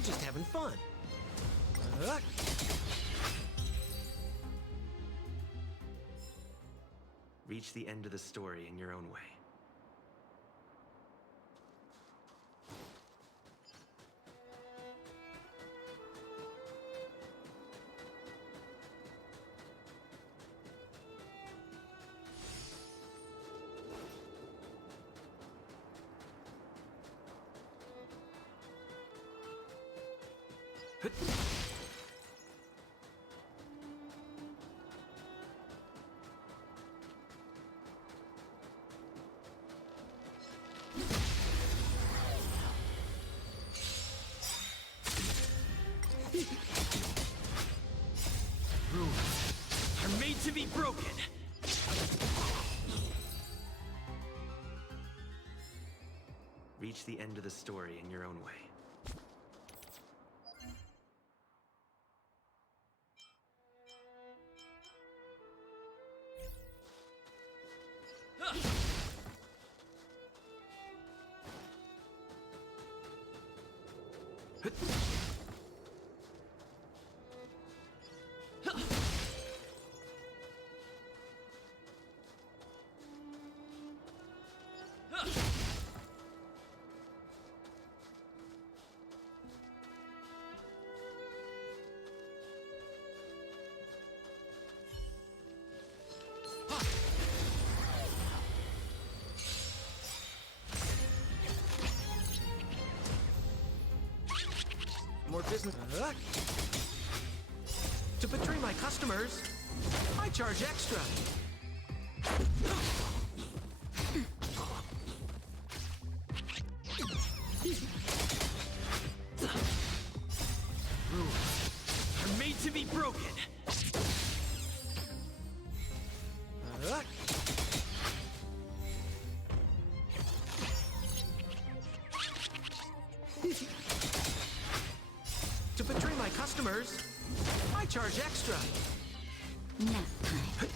We're just having fun. Reach the end of the story in your own way. Rules are made to be broken. Reach the end of the story in your own way. More business. To betray my customers, I charge extra. Rules are made to be broken. To betray my customers, I charge extra. Nap time.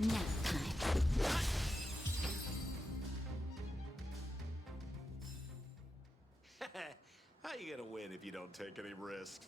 Nap time. How you gonna win if you don't take any risks?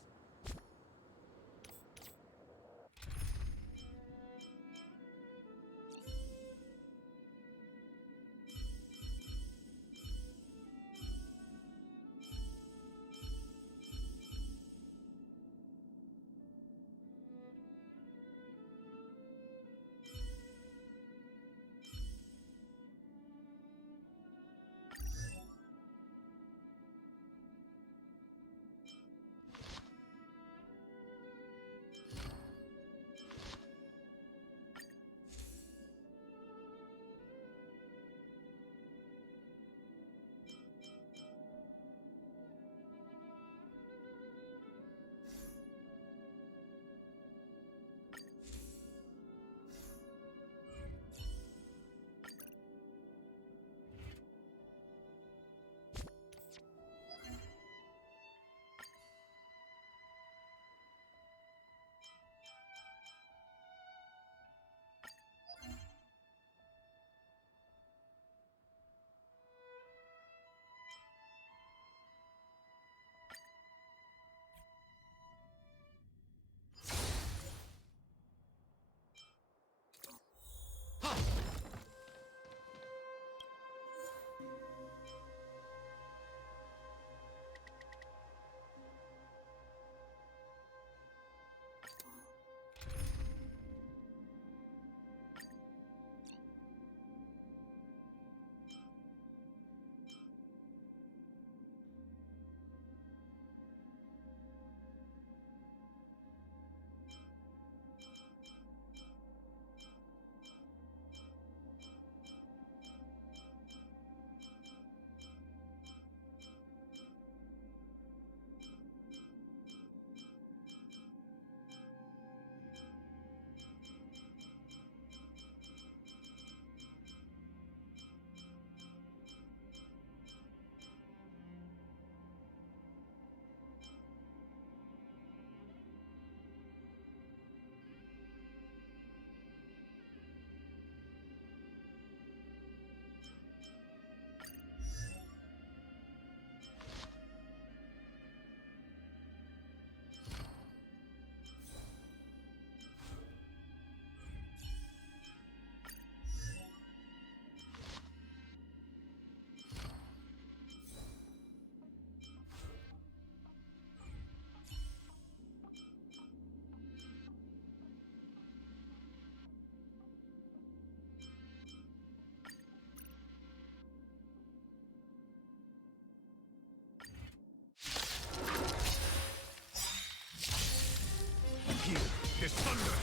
thunder!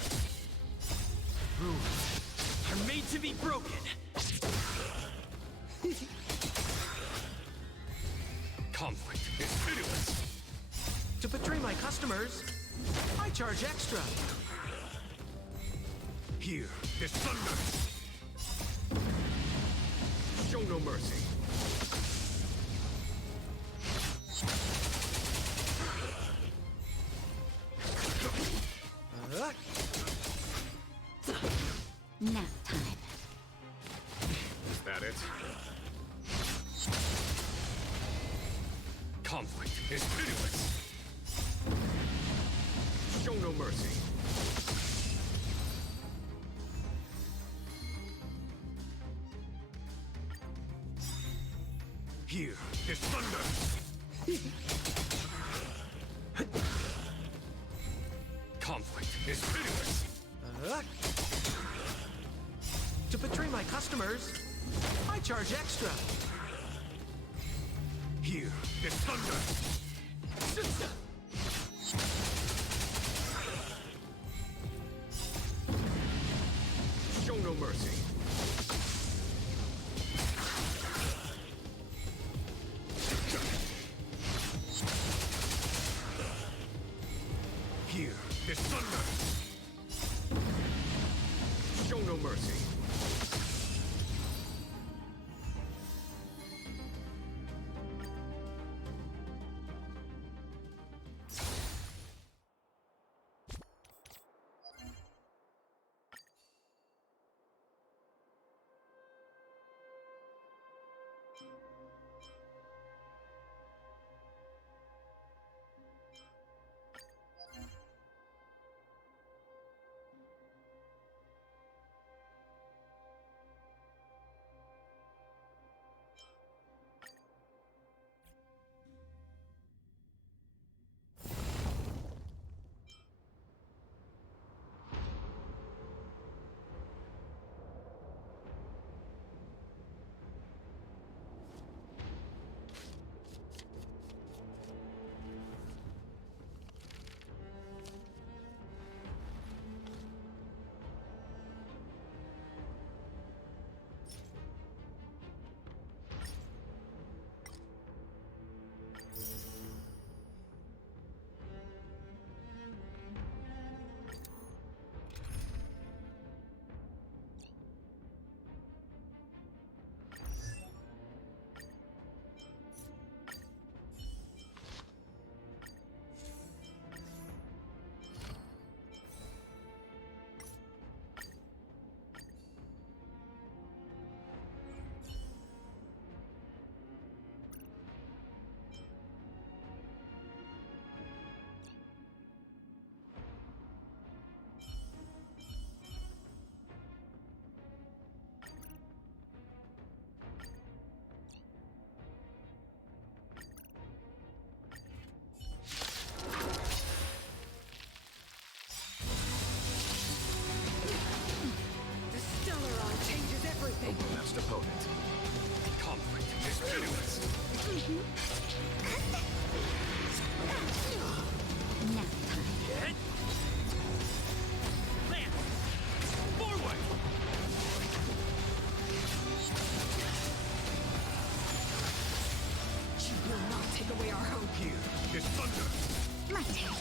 Rules are made to be broken. Conflict is pitiless! To betray my customers, I charge extra. Here is thunder! Show no mercy! Nap time. Is that it? Conflict is pitiless! Show no mercy! Here is thunder! Conflict is pitiless! To betray my customers, I charge extra. Here is thunder! Show no mercy! Here is thunder! Show no mercy! Last opponent. Conflict is pitiless. Nap time. Hit. Land. Forward. You will not take away our hope. Here is thunder. My turn.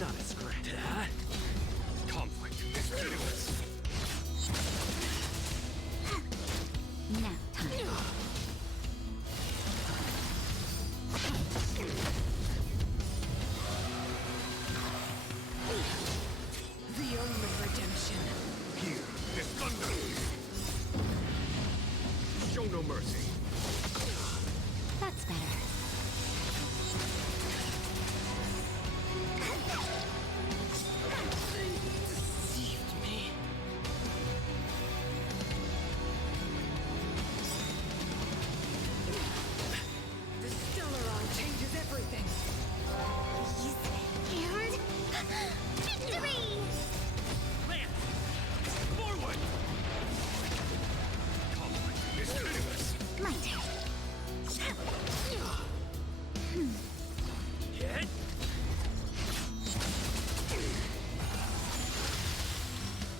Not a scratch. Conflict is pitiless. Nap time. The ultimate redemption. Here is thunder. Show no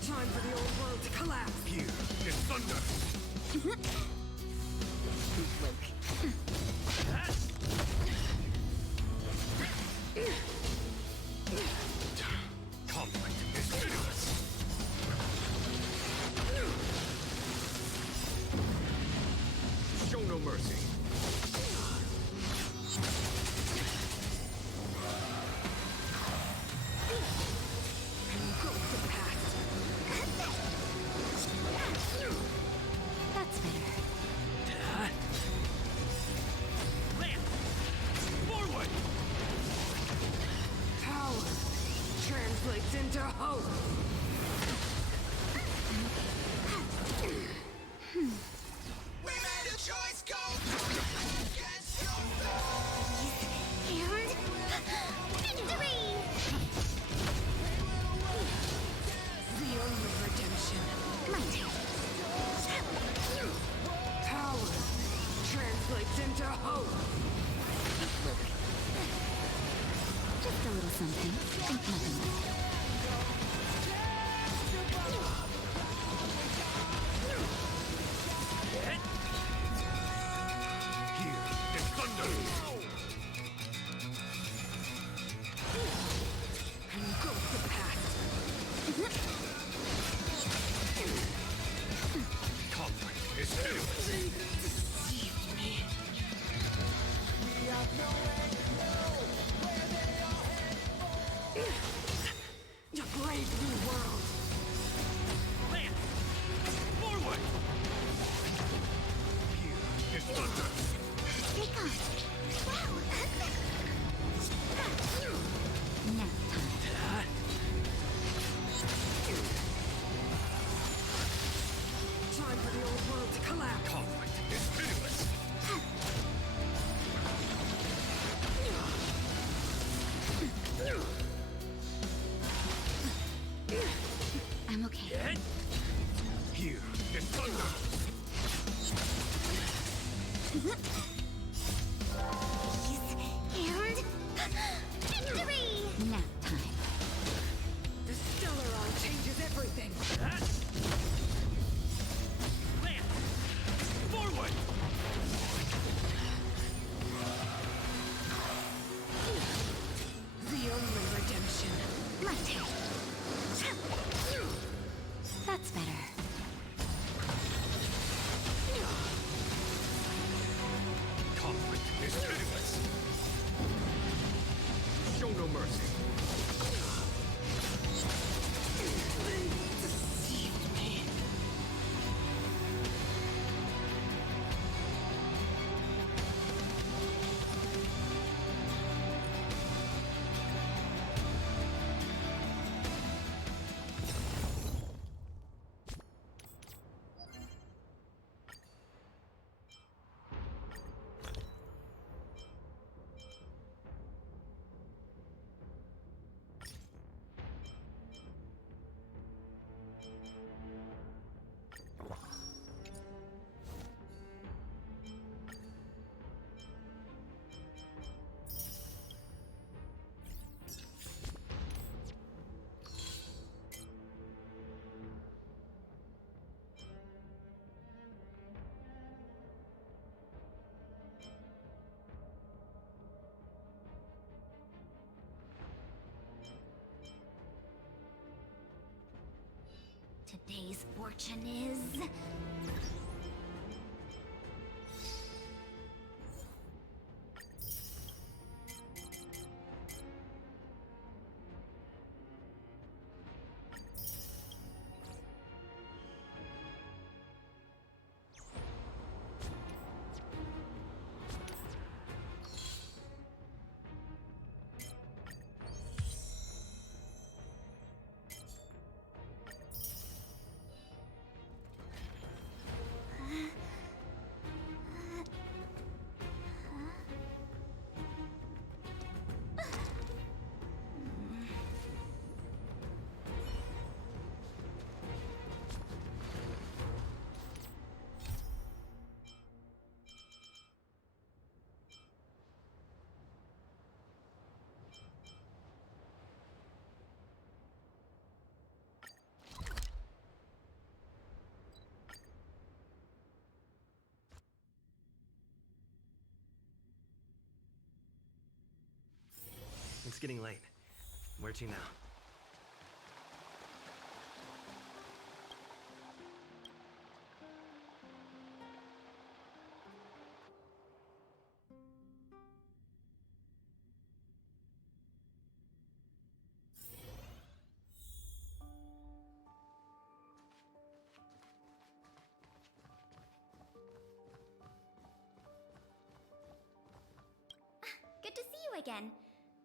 Time for the old world to collapse. Here is thunder. Conflict is pitiless. Show no mercy. Go with the past. That's better. Forward! Power translates into hope. We made a choice, go against your And victory! The only redemption. My turn. Power translates into hope. Just a little something. Think nothing of it. Here is thunder. And go with the past. Conflict is pitiless. Deceived me. A brave new world. Forward! Here is thunder. Take on. Wow. Now time. Time for the old world to collapse. Conflict is pitiless. I'm okay. Here is thunder. And victory! Now time. The Stellaron changes everything. Forward! The only redemption. My turn. That's better. Conflict is pitiless. Show no mercy. Deceived me. Today's fortune is... It's getting late. Where to now? Good to see you again.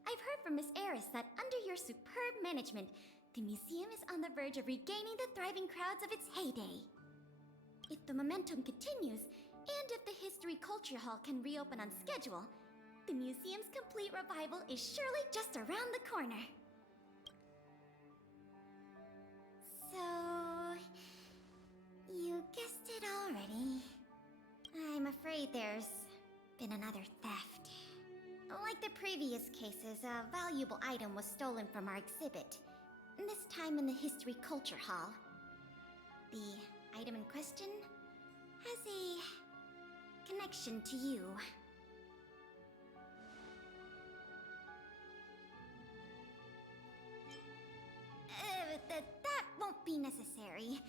I've heard from Miss Eris that under your superb management, the museum is on the verge of regaining the thriving crowds of its heyday. If the momentum continues, and if the History Culture Hall can reopen on schedule, the museum's complete revival is surely just around the corner. So... you guessed it already. I'm afraid there's been another theft. Like the previous cases, a valuable item was stolen from our exhibit. This time in the History Culture Hall. The item in question has a connection to you. That won't be necessary.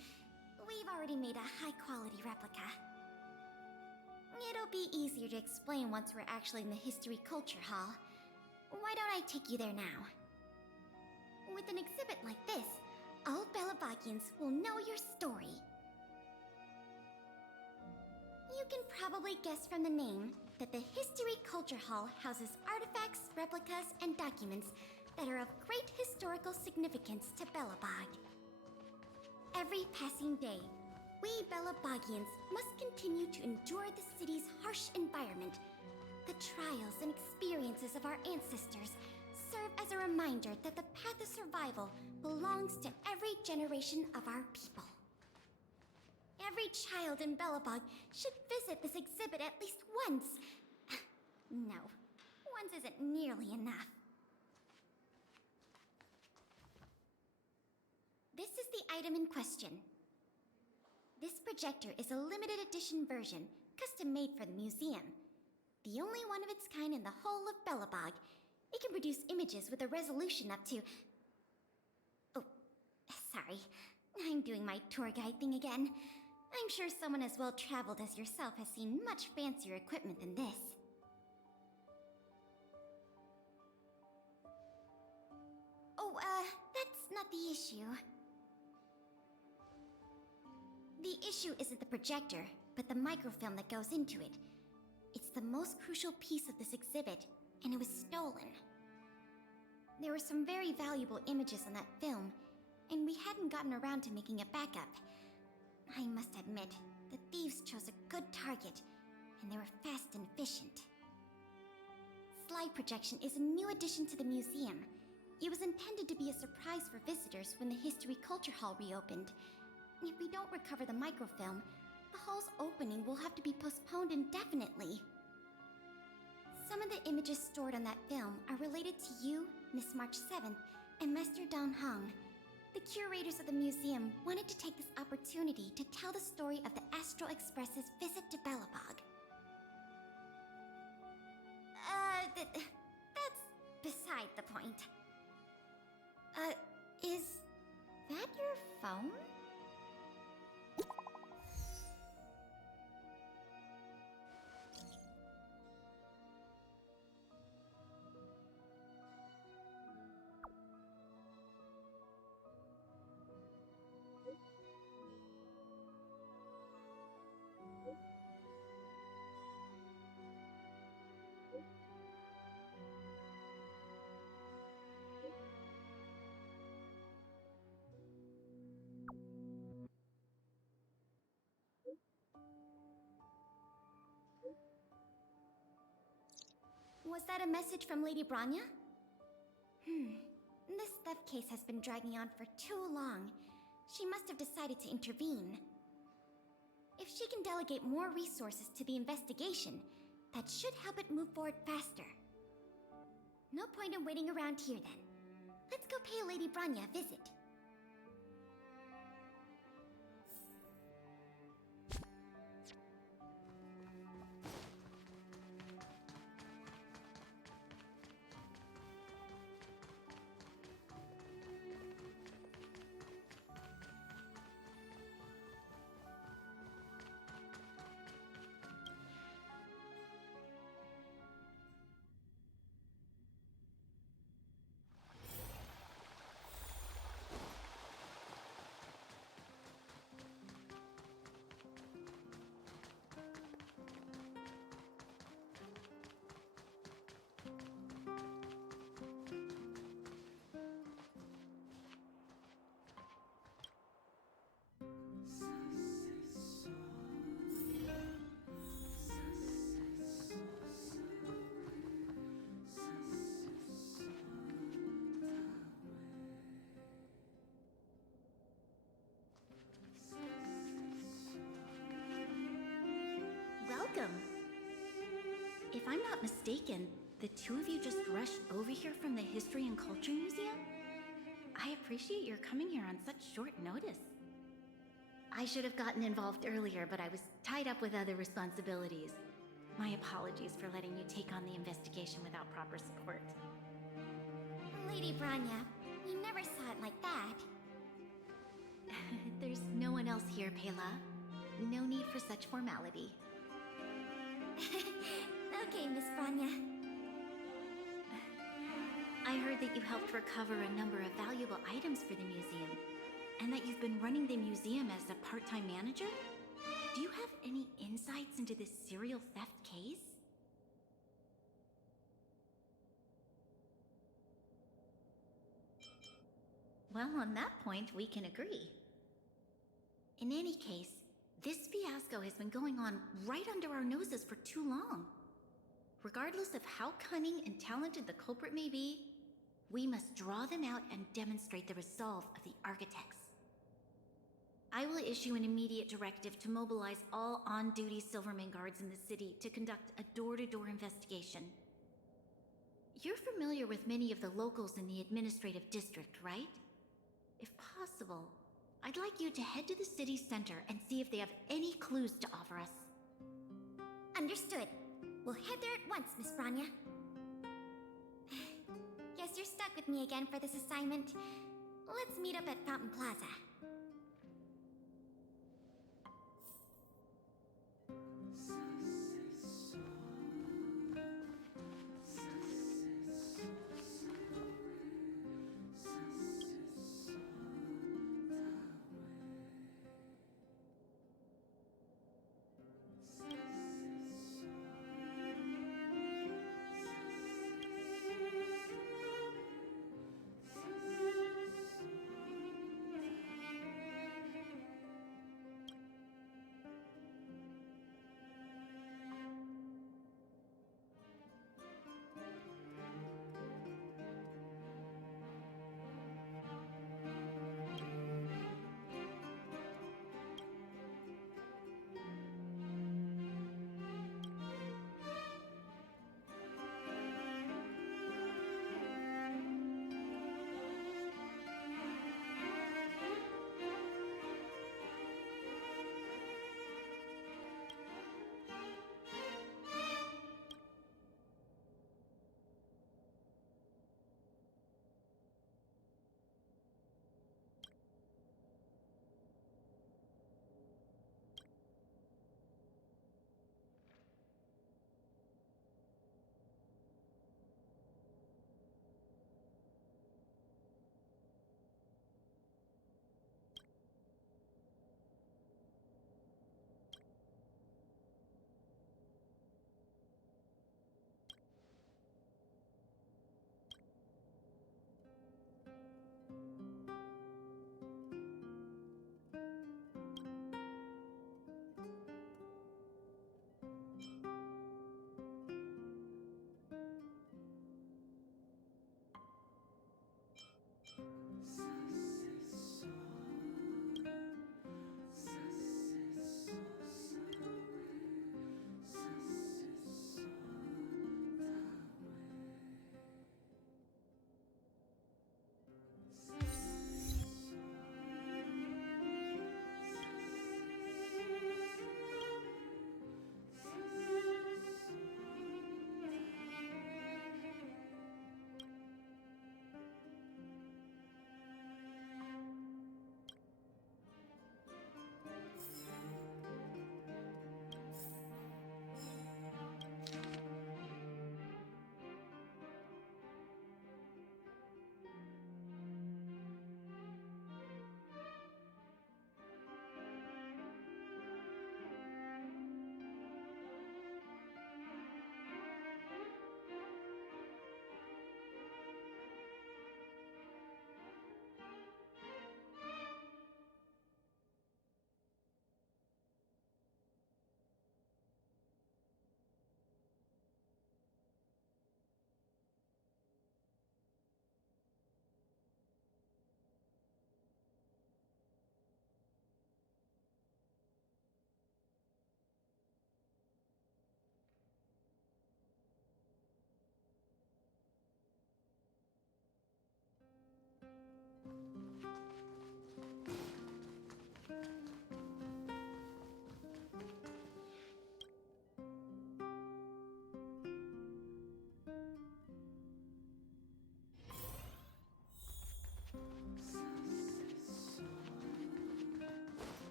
We've already made a high-quality replica. It'll be easier to explain once we're actually in the History Culture Hall. Why don't I take you there now? With an exhibit like this, all Belabagians will know your story. You can probably guess from the name that the History Culture Hall houses artifacts, replicas, and documents that are of great historical significance to Belobog. Every passing day, we Belabagians must continue to endure the city's harsh environment. The trials and experiences of our ancestors serve as a reminder that the path of survival belongs to every generation of our people. Every child in Belobog should visit this exhibit at least once. No, once isn't nearly enough. This is the item in question. This projector is a limited edition version, custom made for the museum. The only one of its kind in the whole of Belobog. It can produce images with a resolution up to... Oh, sorry. I'm doing my tour guide thing again. I'm sure someone as well traveled as yourself has seen much fancier equipment than this. Oh, that's not the issue. The issue isn't the projector, but the microfilm that goes into it. It's the most crucial piece of this exhibit, and it was stolen. There were some very valuable images on that film, and we hadn't gotten around to making a backup. I must admit, the thieves chose a good target, and they were fast and efficient. Slide projection is a new addition to the museum. It was intended to be a surprise for visitors when the History Culture Hall reopened. If we don't recover the microfilm, the hall's opening will have to be postponed indefinitely. Some of the images stored on that film are related to you, Miss March 7th, and Master Don Hong. The curators of the museum wanted to take this opportunity to tell the story of the Astral Express's visit to Belobog. That's beside the point. Is that your phone? Was that a message from Lady Branya? This theft case has been dragging on for too long. She must have decided to intervene. If she can delegate more resources to the investigation, that should help it move forward faster. No point in waiting around here then. Let's go pay Lady Branya a visit. not mistaken, the two of you just rushed over here from the History and Culture Museum? I appreciate your coming here on such short notice. I should have gotten involved earlier, but I was tied up with other responsibilities. My apologies for letting you take on the investigation without proper support. Lady Branya, we never saw it like that. There's no one else here, Pela. No need for such formality. Okay, Miss Branya. I heard that you helped recover a number of valuable items for the museum, and that you've been running the museum as a part-time manager? Do you have any insights into this serial theft case? Well, on that point, we can agree. In any case, this fiasco has been going on right under our noses for too long. Regardless of how cunning and talented the culprit may be, we must draw them out and demonstrate the resolve of the architects. I will issue an immediate directive to mobilize all on-duty Silverman guards in the city to conduct a door-to-door investigation. You're familiar with many of the locals in the administrative district, right? If possible, I'd like you to head to the city center and see if they have any clues to offer us. Understood. We'll head there at once, Miss Branya. Guess you're stuck with me again for this assignment. Let's meet up at Fountain Plaza.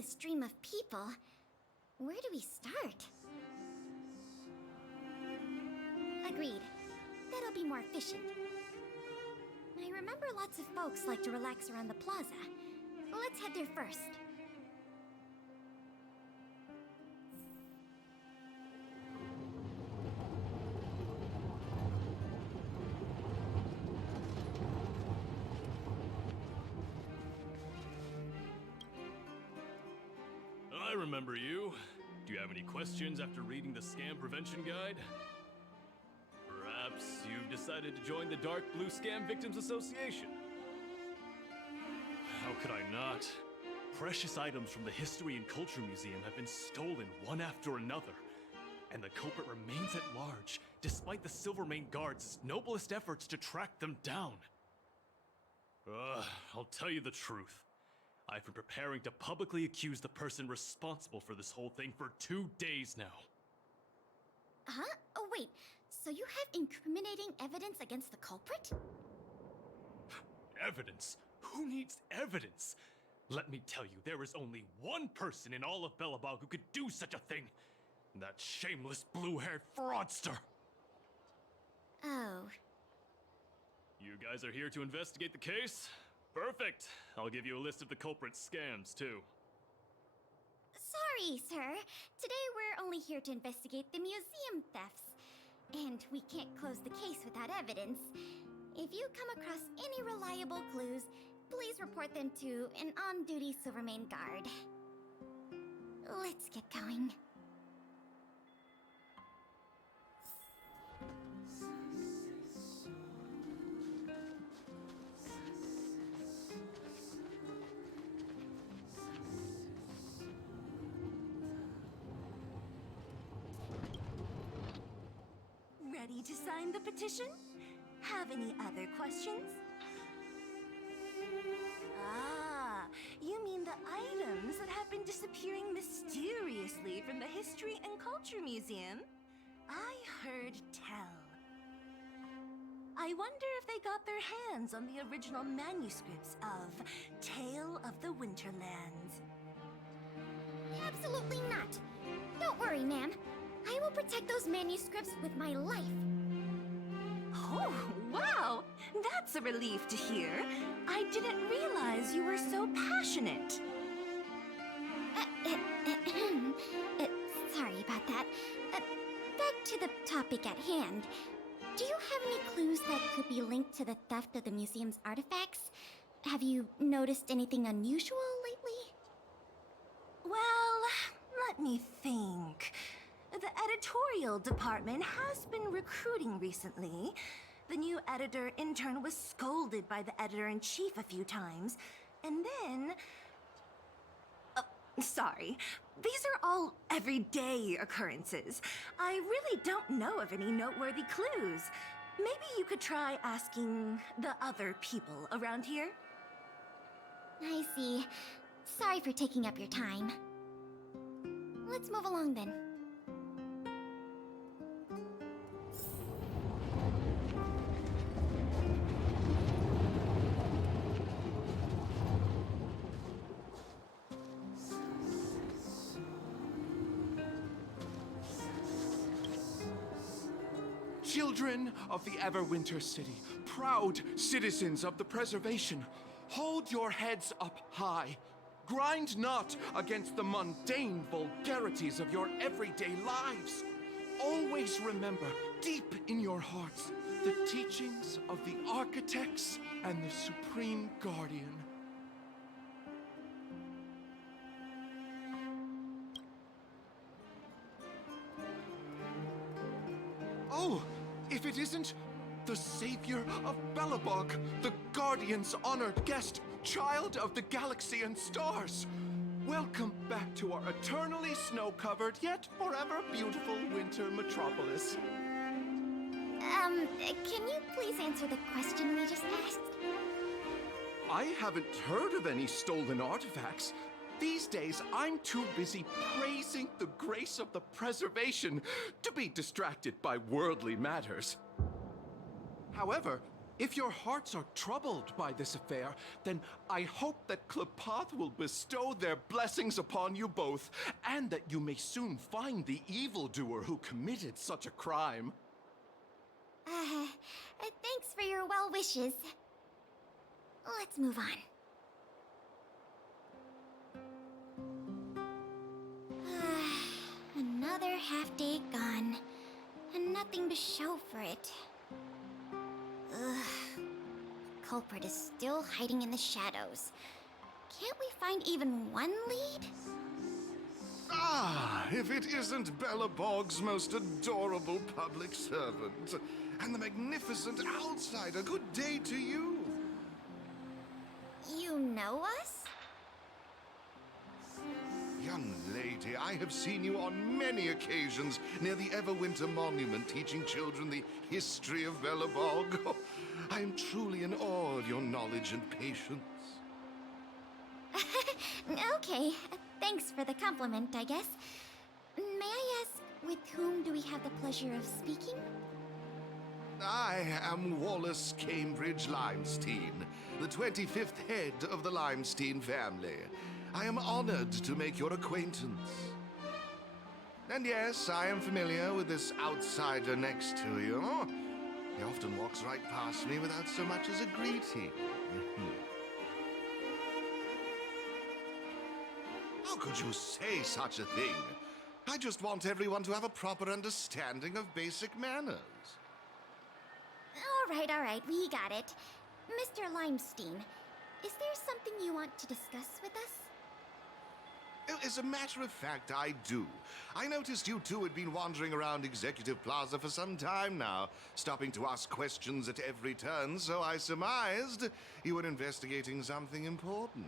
endless stream of people, where do we start? Agreed. That'll be more efficient. I remember lots of folks like to relax around the plaza. Let's head there first. I remember you. Do you have any questions after reading the Scam Prevention Guide? Perhaps you've decided to join the Dark Blue Scam Victims Association? How could I not? Precious items from the History and Culture Museum have been stolen one after another, and the culprit remains at large, despite the Silvermane Guards' noblest efforts to track them down. I'll tell you the truth. I've been preparing to publicly accuse the person responsible for this whole thing for 2 days now. Huh? Oh, wait. So you have incriminating evidence against the culprit? Evidence? Who needs evidence? Let me tell you, there is only one person in all of Belobog who could do such a thing. That shameless blue-haired fraudster. Oh. You guys are here to investigate the case? Perfect. I'll give you a list of the culprit's scams, too. Sorry, sir. Today we're only here to investigate the museum thefts. And we can't close the case without evidence. If you come across any reliable clues, please report them to an on-duty Silvermane guard. Let's get going. Ready to sign the petition? Have any other questions? Ah, you mean the items that have been disappearing mysteriously from the History and Culture Museum? I heard tell. I wonder if they got their hands on the original manuscripts of Tale of the Winterlands. Absolutely not. Don't worry, ma'am. I will protect those manuscripts with my life. Oh, wow! That's a relief to hear. I didn't realize you were so passionate. Sorry about that. Back to the topic at hand. Do you have any clues that could be linked to the theft of the museum's artifacts? Have you noticed anything unusual lately? Well, let me think. The editorial department has been recruiting recently. The new editor-intern was scolded by the editor-in-chief a few times, and then... sorry. These are all everyday occurrences. I really don't know of any noteworthy clues. Maybe you could try asking the other people around here? I see. Sorry for taking up your time. Let's move along then. Children of the Everwinter City, proud citizens of the preservation, hold your heads up high. Grind not against the mundane vulgarities of your everyday lives. Always remember, deep in your hearts, the teachings of the architects and the Supreme Guardian. Oh! If it isn't the savior of Belobog, the Guardian's honored guest, child of the galaxy and stars. Welcome back to our eternally snow-covered, yet forever beautiful winter metropolis. Can you please answer the question we just asked? I haven't heard of any stolen artifacts. These days, I'm too busy praising the grace of the preservation to be distracted by worldly matters. However, If your hearts are troubled by this affair, then I hope that Klepath will bestow their blessings upon you both, and that you may soon find the evildoer who committed such a crime. Thanks for your well wishes. Let's move on. Another half day gone, and nothing to show for it. Ugh. Culprit is still hiding in the shadows. Can't we find even one lead? Ah, if it isn't Belobog's most adorable public servant, and the magnificent outsider, good day to you. You know us? Young lady, I have seen you on many occasions near the Everwinter Monument teaching children the history of Belobog. Oh, I am truly in awe of your knowledge and patience. Okay, thanks for the compliment, I guess. May I ask, with whom do we have the pleasure of speaking? I am Wallace Cambridge Limestein, the 25th head of the Limestein family. I am honored to make your acquaintance. And yes, I am familiar with this outsider next to you. He often walks right past me without so much as a greeting. How could you say such a thing? I just want everyone to have a proper understanding of basic manners. All right, we got it. Mr. Limestein, is there something you want to discuss with us? As a matter of fact, I do. I noticed you two had been wandering around Executive Plaza for some time now, stopping to ask questions at every turn, so I surmised you were investigating something important.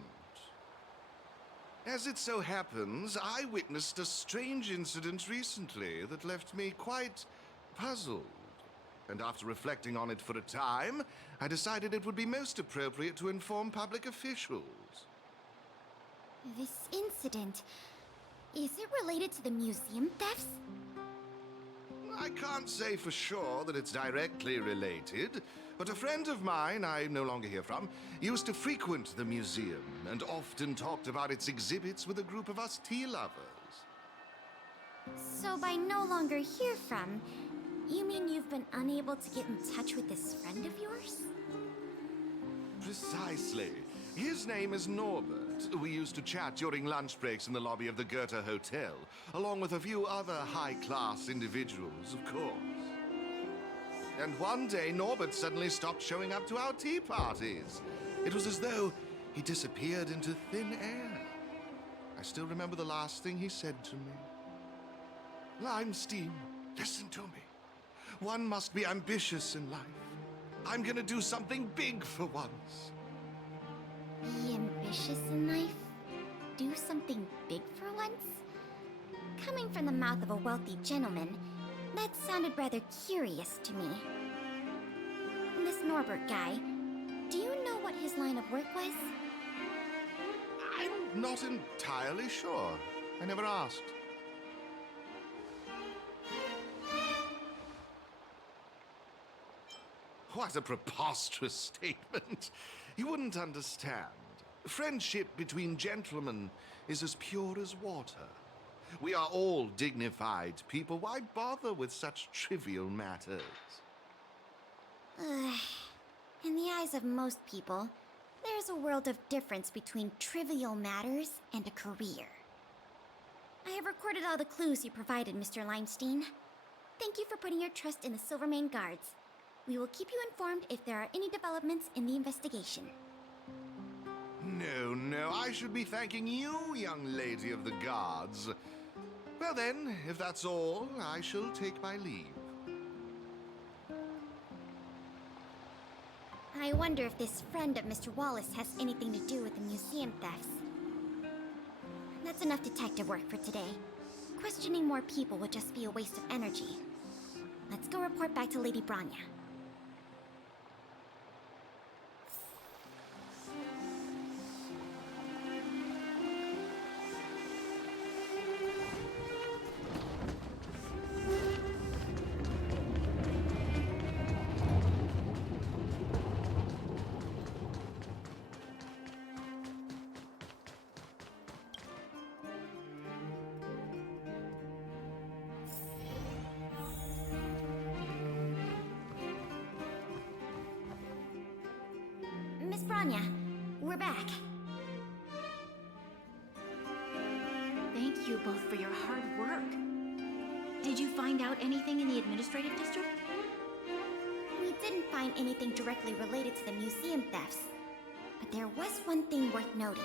As it so happens, I witnessed a strange incident recently that left me quite puzzled. And after reflecting on it for a time, I decided it would be most appropriate to inform public officials. This incident, is it related to the museum thefts? I can't say for sure that it's directly related, but a friend of mine I no longer hear from used to frequent the museum and often talked about its exhibits with a group of us tea lovers. So by no longer hear from, you mean you've been unable to get in touch with this friend of yours? Precisely. His name is Norbert. We used to chat during lunch breaks in the lobby of the Goethe Hotel, along with a few other high-class individuals, of course. And one day, Norbert suddenly stopped showing up to our tea parties. It was as though he disappeared into thin air. I still remember the last thing he said to me. Limestein, listen to me. One must be ambitious in life. I'm gonna do something big for once. Be ambitious in life? Do something big for once? Coming from the mouth of a wealthy gentleman, that sounded rather curious to me. This Norbert guy, do you know what his line of work was? I'm not entirely sure. I never asked. What a preposterous statement. You wouldn't understand. Friendship between gentlemen is as pure as water. We are all dignified people. Why bother with such trivial matters? In the eyes of most people, there's a world of difference between trivial matters and a career. I have recorded all the clues you provided, Mr. Limestein. Thank you for putting your trust in the Silvermane Guards. We will keep you informed if there are any developments in the investigation. No, I should be thanking you, young lady of the Guards. Well then, if that's all, I shall take my leave. I wonder if this friend of Mr. Wallace has anything to do with the museum thefts. That's enough detective work for today. Questioning more people would just be a waste of energy. Let's go report back to Lady Branya. Branya. We're back. Thank you both for your hard work. Did you find out anything in the administrative district? We didn't find anything directly related to the museum thefts, but there was one thing worth noting.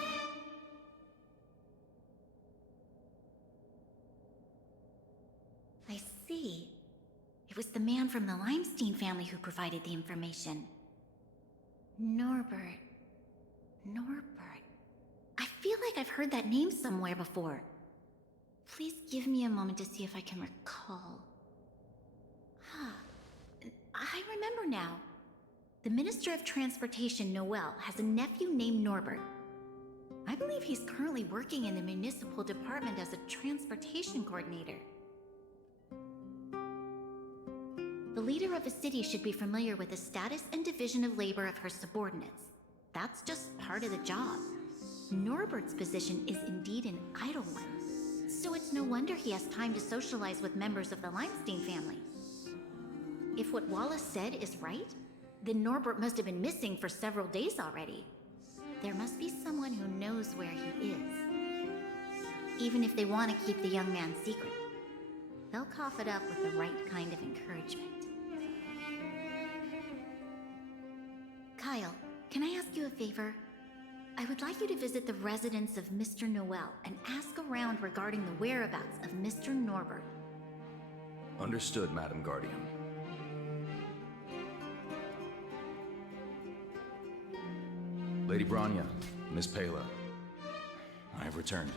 I see. It was the man from the Limestein family who provided the information. Norbert. I feel like I've heard that name somewhere before. Please give me a moment to see if I can recall. I remember now. The Minister of Transportation, Noel, has a nephew named Norbert. I believe he's currently working in the municipal department as a transportation coordinator. The leader of a city should be familiar with the status and division of labor of her subordinates. That's just part of the job. Norbert's position is indeed an idle one, so it's no wonder he has time to socialize with members of the Limestein family. If what Wallace said is right, then Norbert must have been missing for several days already. There must be someone who knows where he is. Even if they want to keep the young man secret, they'll cough it up with the right kind of encouragement. Kyle, can I ask you a favor? I would like you to visit the residence of Mr. Noel and ask around regarding the whereabouts of Mr. Norbert. Understood, Madam Guardian. Lady Branya, Miss Pela, I have returned.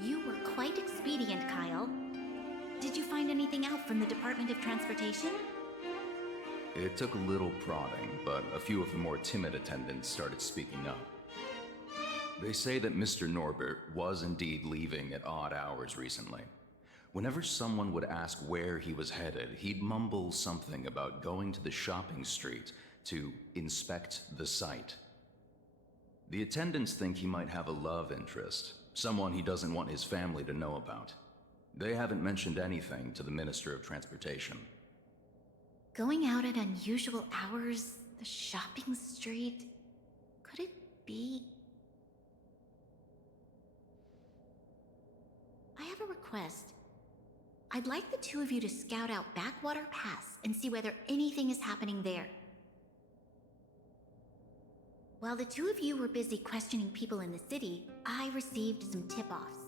You were quite expedient, Kyle. Did you find anything out from the Department of Transportation? It took a little prodding, but a few of the more timid attendants started speaking up. They say that Mr. Norbert was indeed leaving at odd hours recently. Whenever someone would ask where he was headed, he'd mumble something about going to the shopping street to inspect the site. The attendants think he might have a love interest, someone he doesn't want his family to know about. They haven't mentioned anything to the Minister of Transportation. Going out at unusual hours, the shopping street, could it be? I have a request. I'd like the two of you to scout out Backwater Pass and see whether anything is happening there. While the two of you were busy questioning people in the city, I received some tip-offs.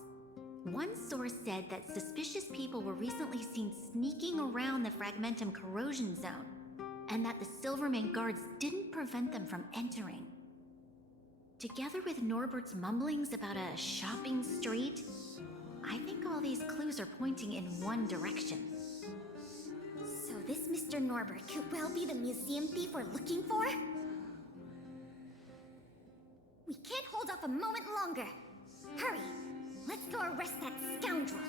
One source said that suspicious people were recently seen sneaking around the Fragmentum corrosion zone, and that the Silvermane guards didn't prevent them from entering. Together with Norbert's mumblings about a shopping street, I think all these clues are pointing in one direction. So this Mr. Norbert could well be the museum thief we're looking for? We can't hold off a moment longer. Hurry! Let's go arrest that scoundrel!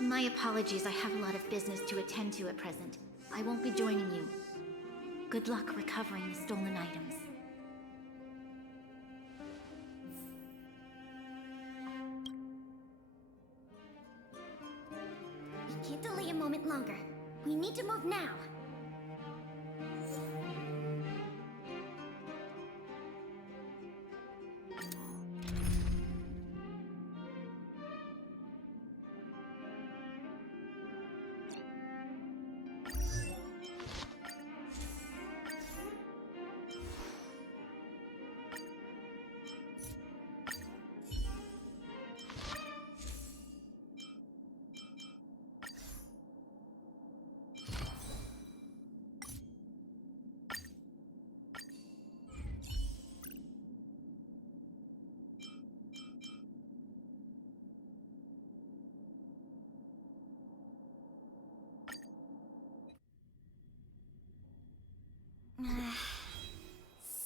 My apologies, I have a lot of business to attend to at present. I won't be joining you. Good luck recovering the stolen items. We can't delay a moment longer. We need to move now.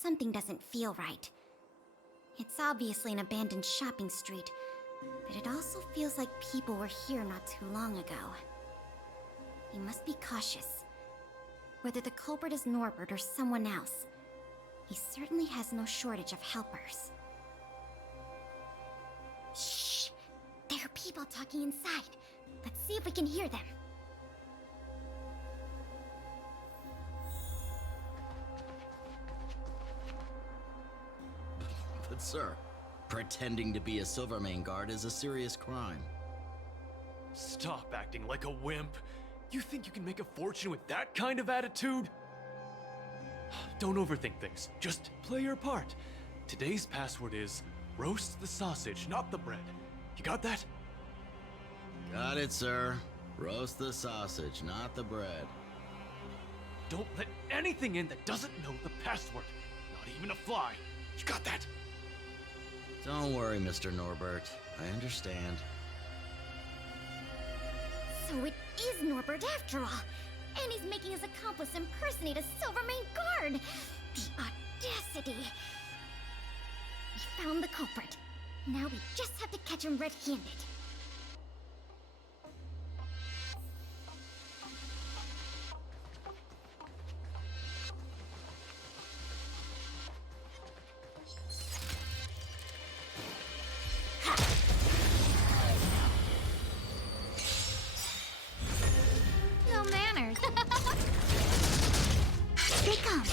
Something doesn't feel right. It's obviously an abandoned shopping street, but it also feels like people were here not too long ago. We must be cautious. Whether the culprit is Norbert or someone else, he certainly has no shortage of helpers. Shh! There are people talking inside. Let's see if we can hear them. Sir, pretending to be a Silvermane guard is a serious crime. Stop acting like a wimp. You think you can make a fortune with that kind of attitude? Don't overthink things. Just play your part. Today's password is roast the sausage, not the bread. You got that? Got it, sir. Roast the sausage, not the bread. Don't let anything in that doesn't know the password. Not even a fly. You got that? Don't worry, Mr. Norbert. I understand. So it is Norbert after all. And he's making his accomplice impersonate a Silvermane guard. The audacity. We found the culprit. Now we just have to catch him red-handed. No manners. They come.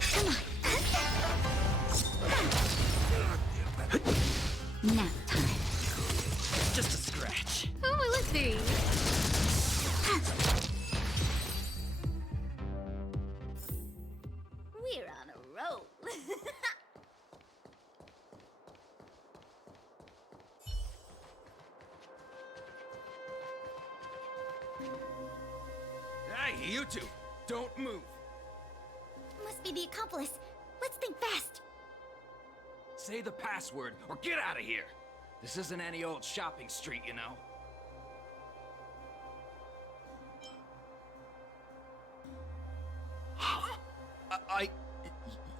Come on. Nap time. Just a scratch. Who will it be? We're on a roll. Hey, you two! Don't move! Must be the accomplice. Let's think fast. Say the password, or get out of here! This isn't any old shopping street, you know?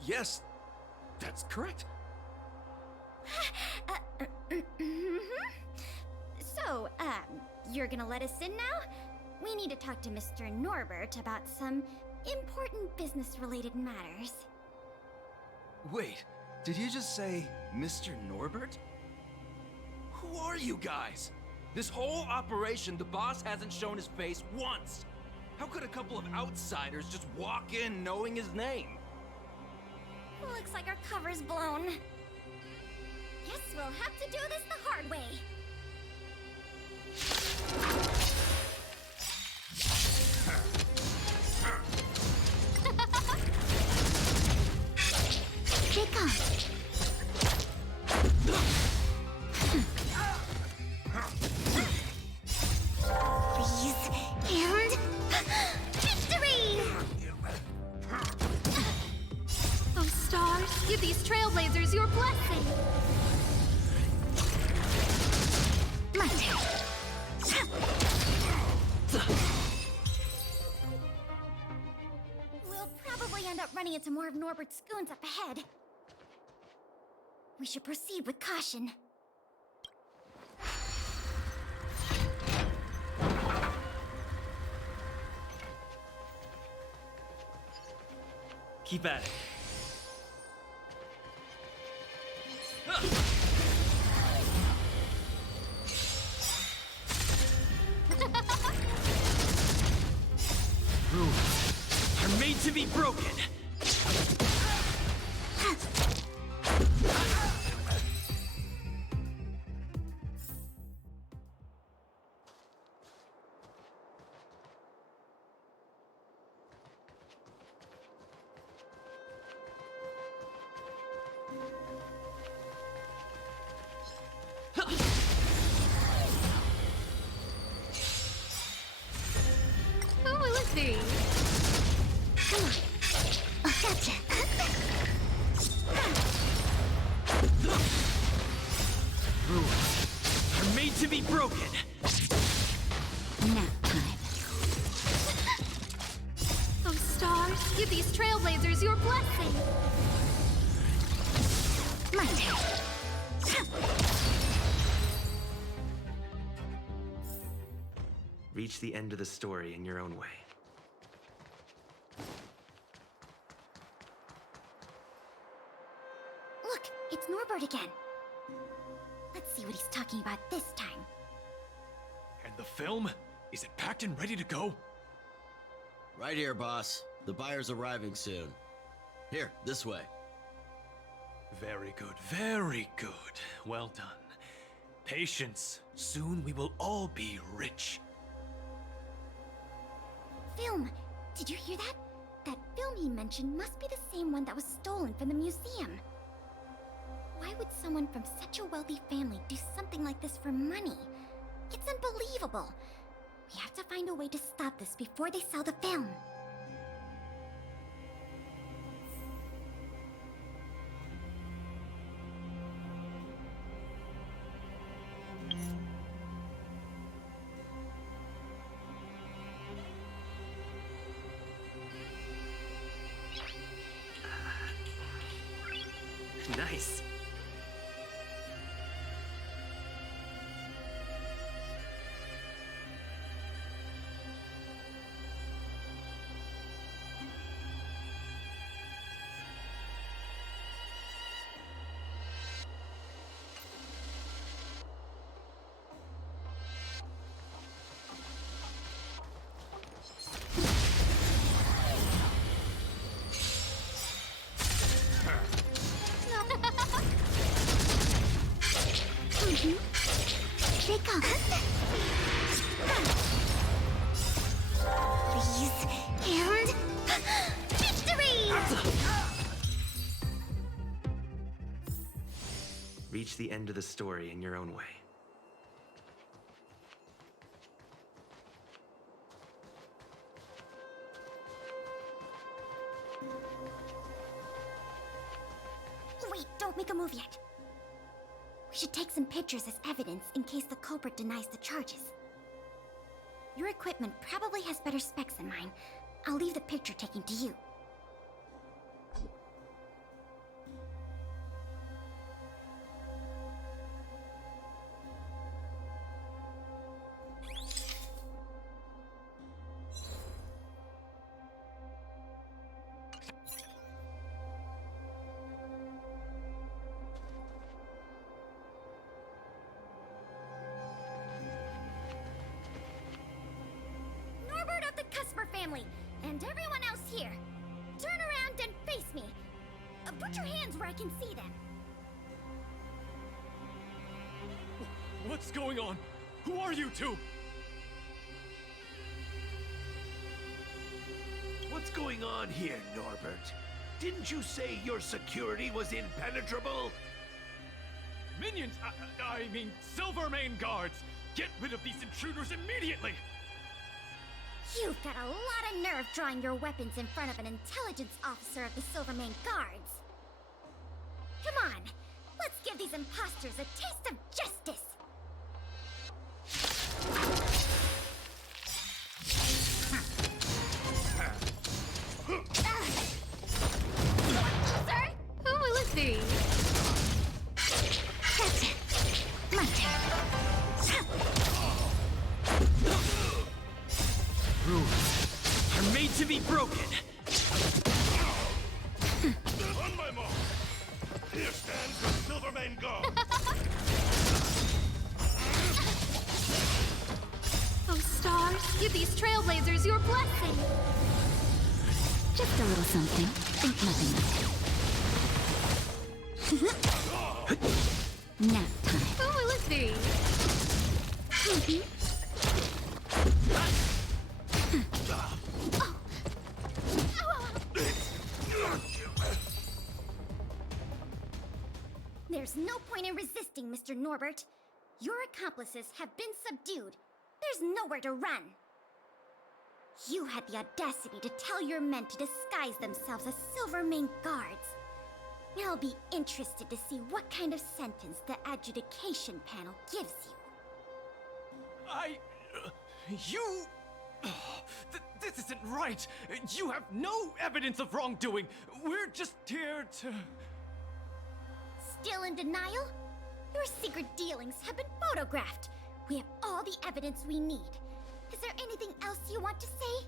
Yes, that's correct. So, you're gonna let us in now? We need to talk to Mr. Norbert about some important business-related matters. Wait, did you just say Mr. Norbert? Who are you guys? This whole operation, the boss hasn't shown his face once. How could a couple of outsiders just walk in knowing his name? Looks like our cover's blown. Guess we'll have to do this the hard way. They come. Freeze and victory! Oh, stars, give these trailblazers your blessing. My turn. We'll probably end up running into more of Norbert's goons up ahead. We should proceed with caution. Keep at it. Rules are made to be broken. Who will it be? Come on. Oh, gotcha. Rules are made to be broken. Nap time. Oh, stars, give these trailblazers your blessing. My turn. Reach the end of the story in your own way. Look, it's Norbert again. Let's see what he's talking about this time. And the film? Is it packed and ready to go? Right here, boss. The buyer's arriving soon. Here, this way. Very good, very good. Well done. Patience. Soon we will all be rich. Film! Did you hear that? That film he mentioned must be the same one that was stolen from the museum. Why would someone from such a wealthy family do something like this for money? It's unbelievable. We have to find a way to stop this before they sell the film. Nice. They come. Please, and victory! Reach the end of the story in your own way. Wait, don't make a move yet. We should take some pictures as evidence in case the culprit denies the charges. Your equipment probably has better specs than mine. I'll leave the picture taking to you. Family, and everyone else here. Turn around and face me. Put your hands where I can see them. What's going on? Who are you two? What's going on here, Norbert? Didn't you say your security was impenetrable? Minions! I mean, Silvermane guards! Get rid of these intruders immediately! You've got a lot of nerve drawing your weapons in front of an intelligence officer of the Silvermane Guards. Come on, let's give these imposters a taste of justice! Sir? Who will it be? That's it. My turn. Rules are made to be broken. On my mark. Here stands the Silvermane Guard. Oh, stars, give these trailblazers your blessing. Just a little something. Think nothing of it. Nap time. Who will it be? There's no point in resisting, Mr. Norbert. Your accomplices have been subdued. There's nowhere to run. You had the audacity to tell your men to disguise themselves as Silvermane Guards. I'll be interested to see what kind of sentence the adjudication panel gives you. This isn't right! You have no evidence of wrongdoing! We're just here to... Still in denial? Your secret dealings have been photographed. We have all the evidence we need. Is there anything else you want to say?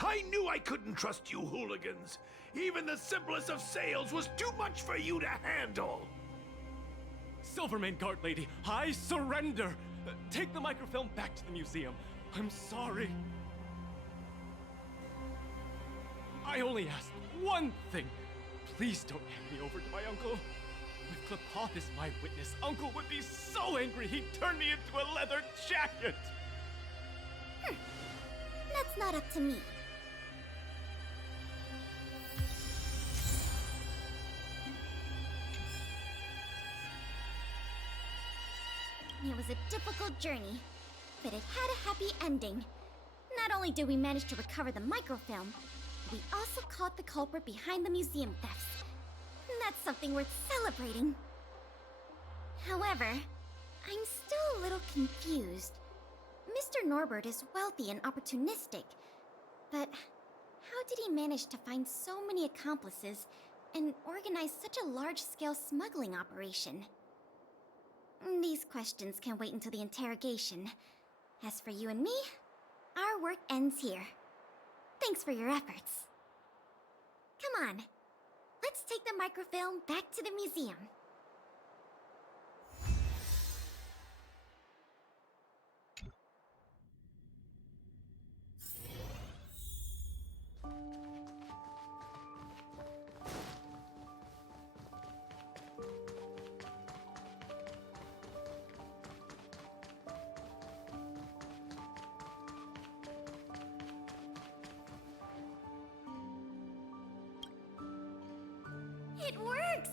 I knew I couldn't trust you hooligans. Even the simplest of sales was too much for you to handle. Silvermane Guard Lady, I surrender! Take the microfilm back to the museum. I'm sorry. I only ask one thing. Please don't hand me over to my uncle. With Klapoth as my witness, Uncle would be so angry he'd turn me into a leather jacket! That's not up to me. It was a difficult journey, but it had a happy ending. Not only did we manage to recover the microfilm, we also caught the culprit behind the museum thefts. That's something worth celebrating. However, I'm still a little confused. Mr. Norbert is wealthy and opportunistic, but how did he manage to find so many accomplices and organize such a large-scale smuggling operation? These questions can wait until the interrogation. As for you and me, our work ends here. Thanks for your efforts. Come on, let's take the microfilm back to the museum. It works!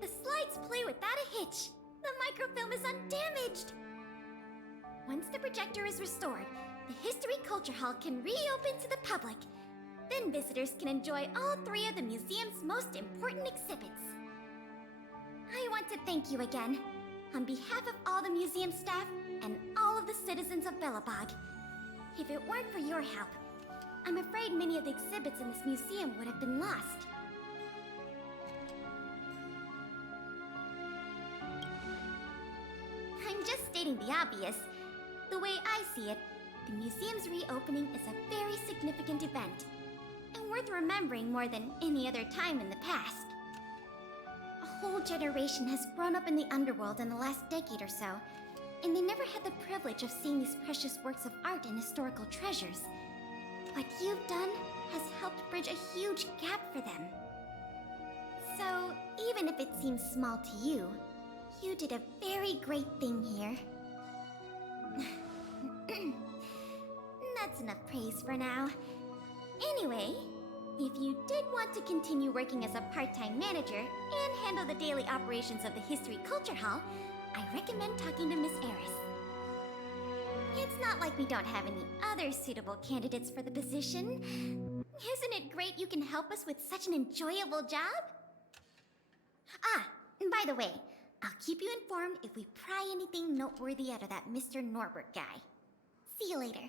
The slides play without a hitch. The microfilm is undamaged. Once the projector is restored, the History Culture Hall can reopen to the public. Then visitors can enjoy all three of the museum's most important exhibits. I want to thank you again, on behalf of all the museum staff and all of the citizens of Belobog. If it weren't for your help, I'm afraid many of the exhibits in this museum would have been lost. I'm just stating the obvious. The way I see it, the museum's reopening is a very significant event, and worth remembering more than any other time in the past. A whole generation has grown up in the underworld in the last decade or so, and they never had the privilege of seeing these precious works of art and historical treasures. What you've done has helped bridge a huge gap for them. So, even if it seems small to you, you did a very great thing here. That's enough praise for now. Anyway, if you did want to continue working as a part-time manager and handle the daily operations of the History Culture Hall, I recommend talking to Miss Eris. It's not like we don't have any other suitable candidates for the position. Isn't it great you can help us with such an enjoyable job? Ah, and by the way, I'll keep you informed if we pry anything noteworthy out of that Mr. Norbert guy. See you later.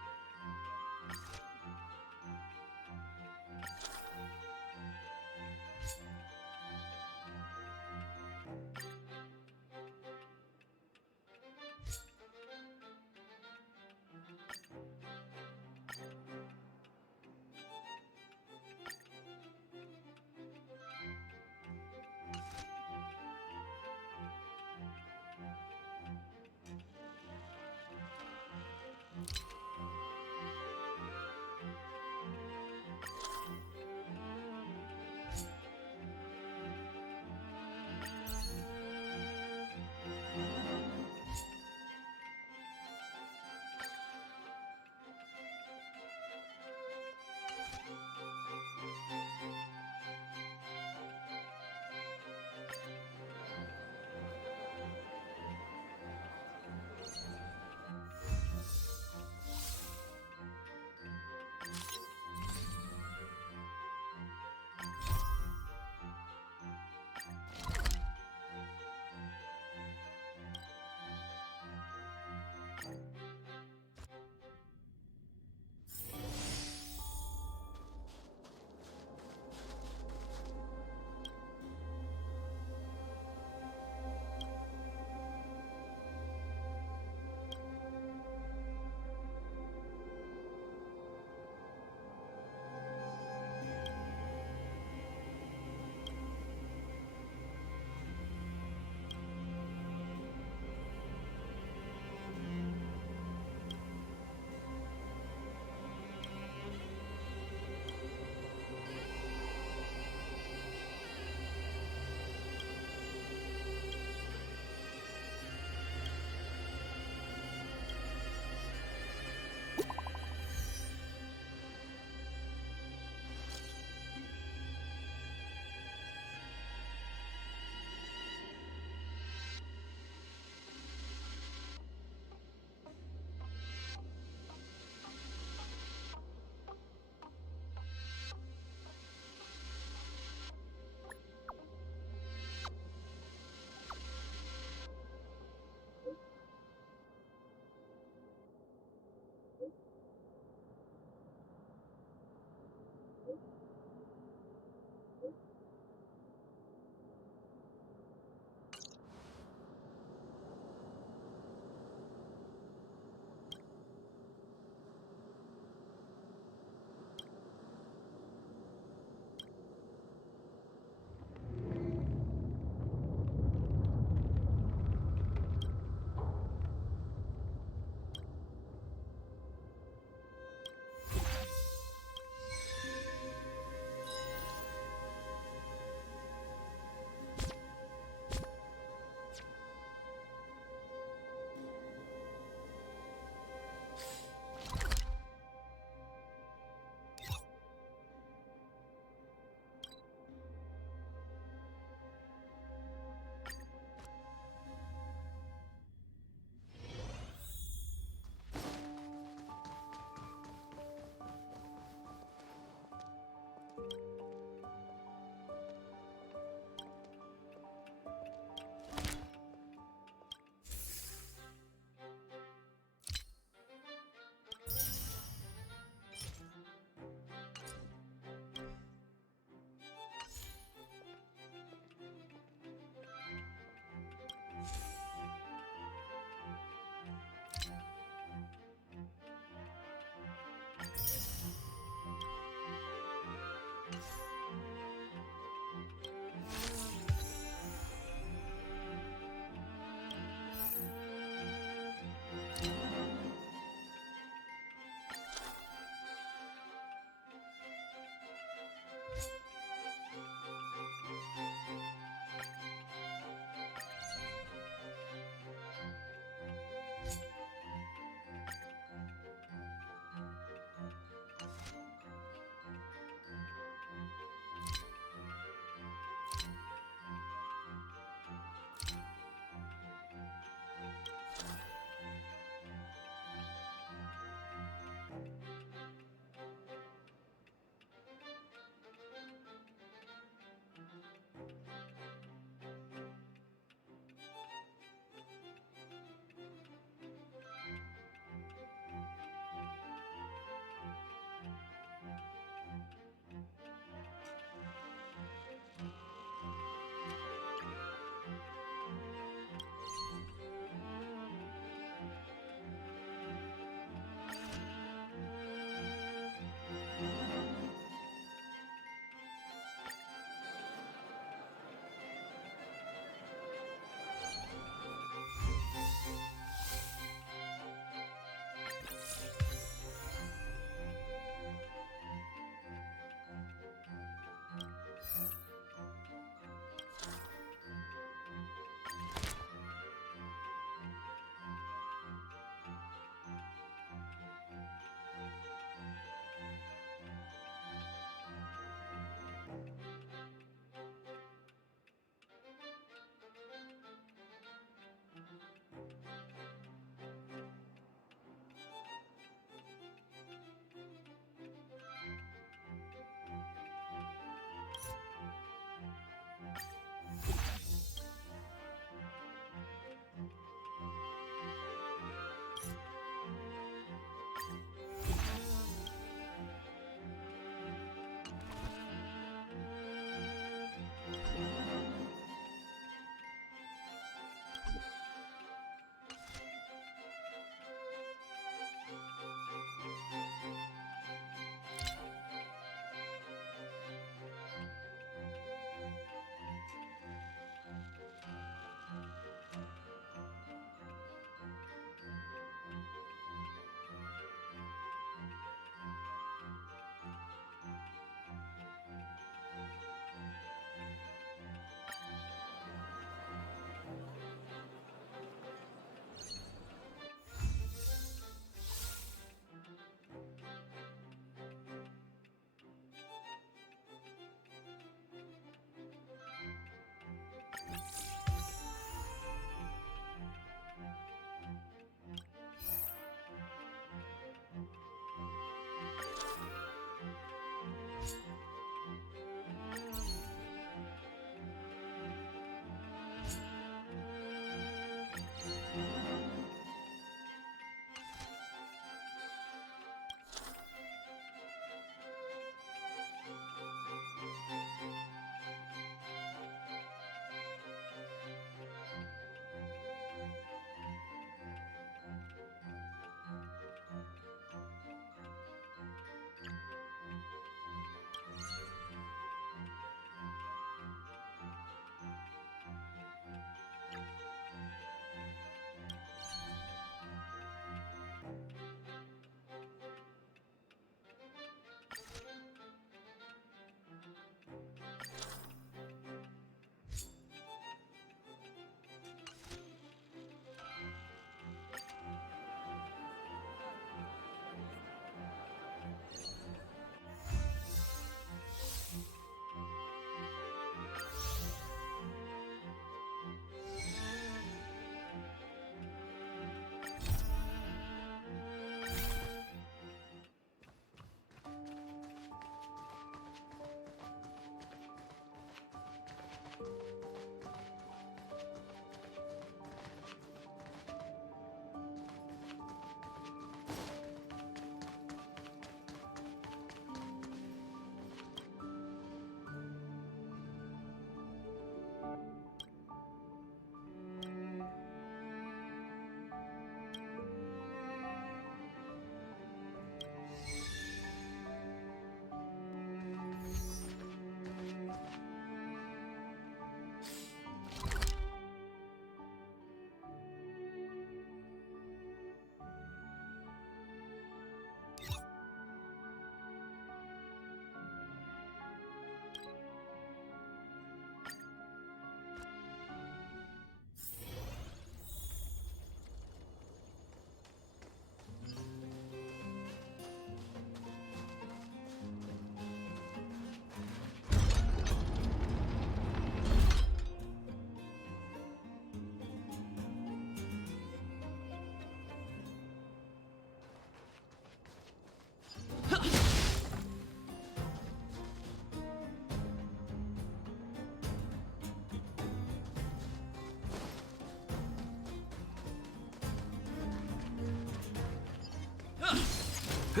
Oh,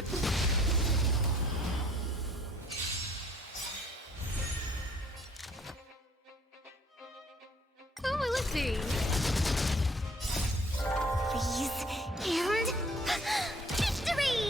let's see. Freeze and victory!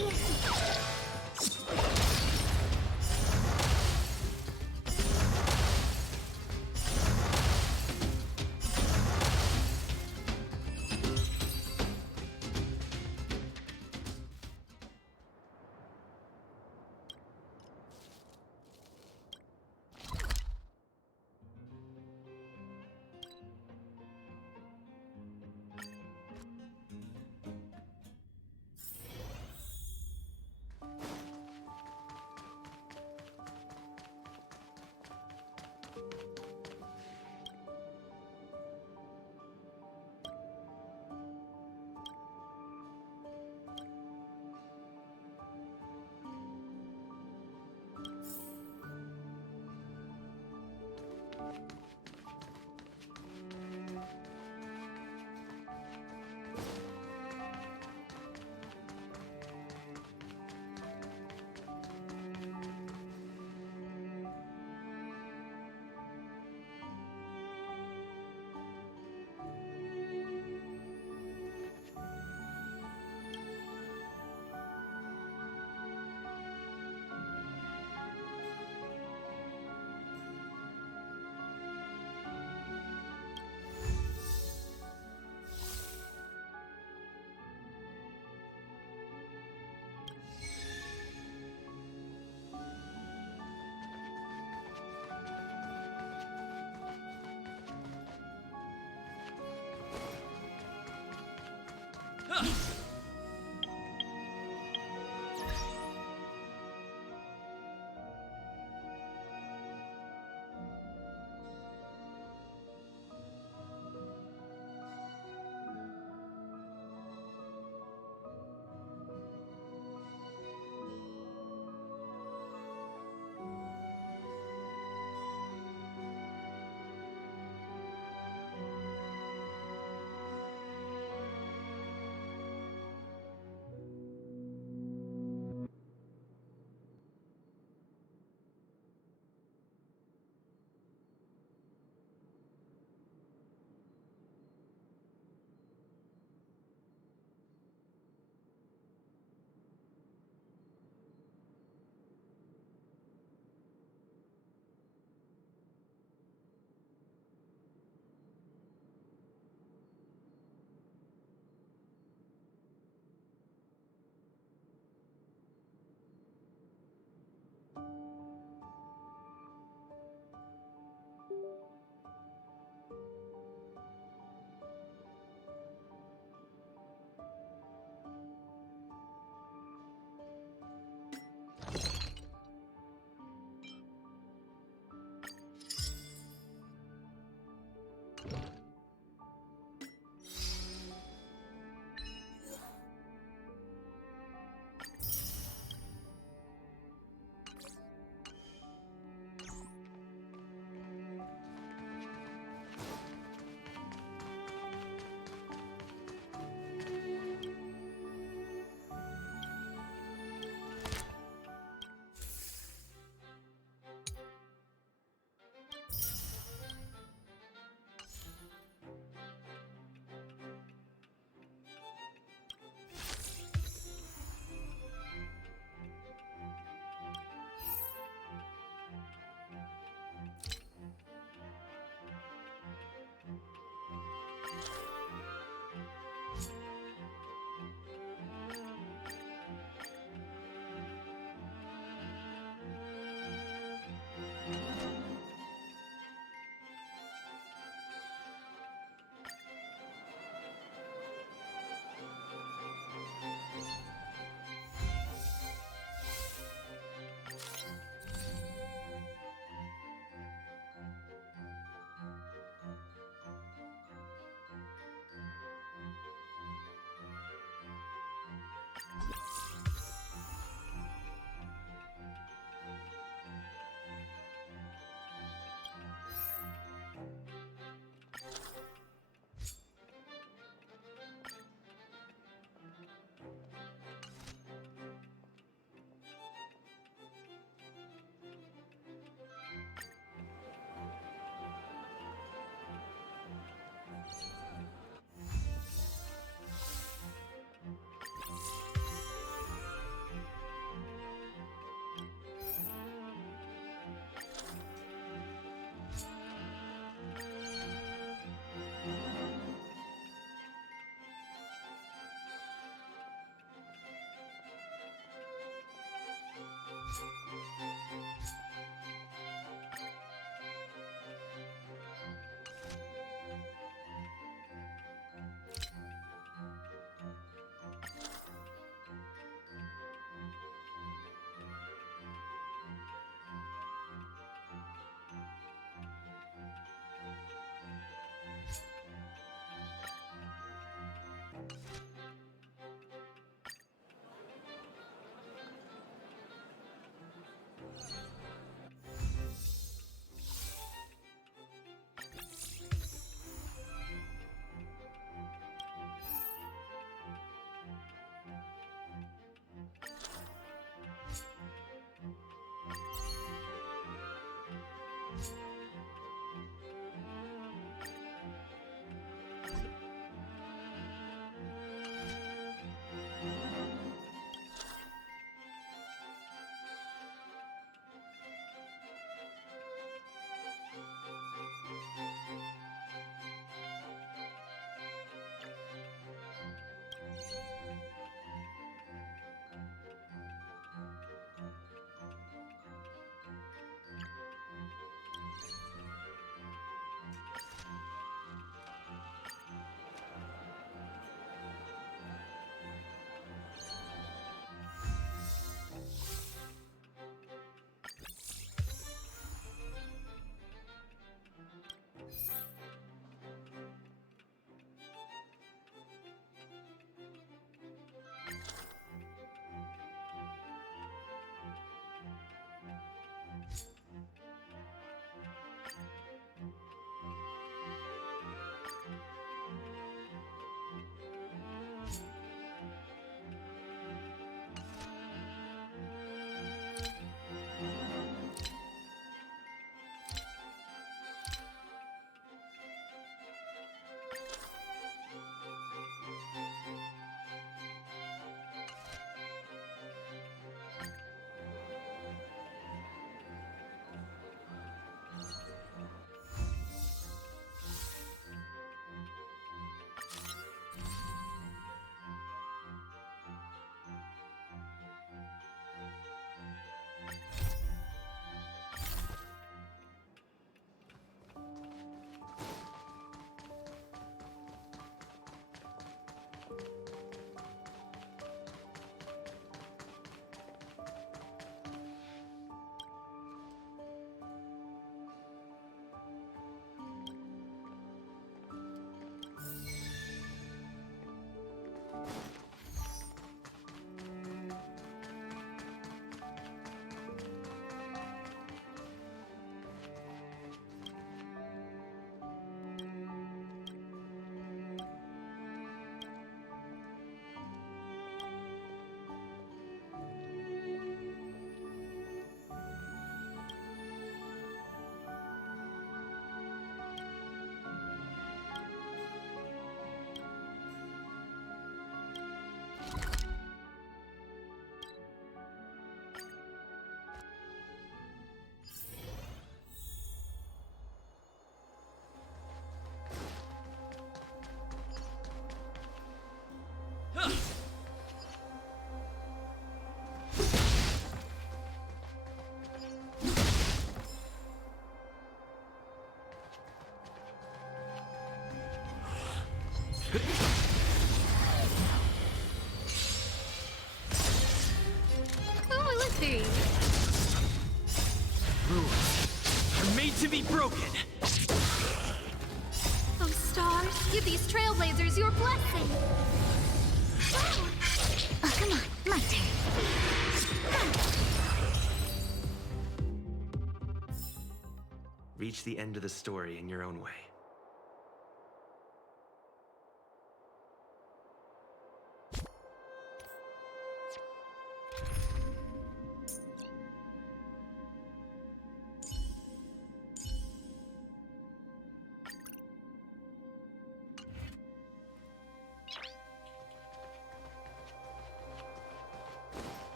3. Rules are made to be broken. Oh, stars, give these trailblazers your blessing. Oh, come on, my turn. Reach the end of the story in your own way.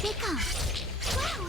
Take off. Wow!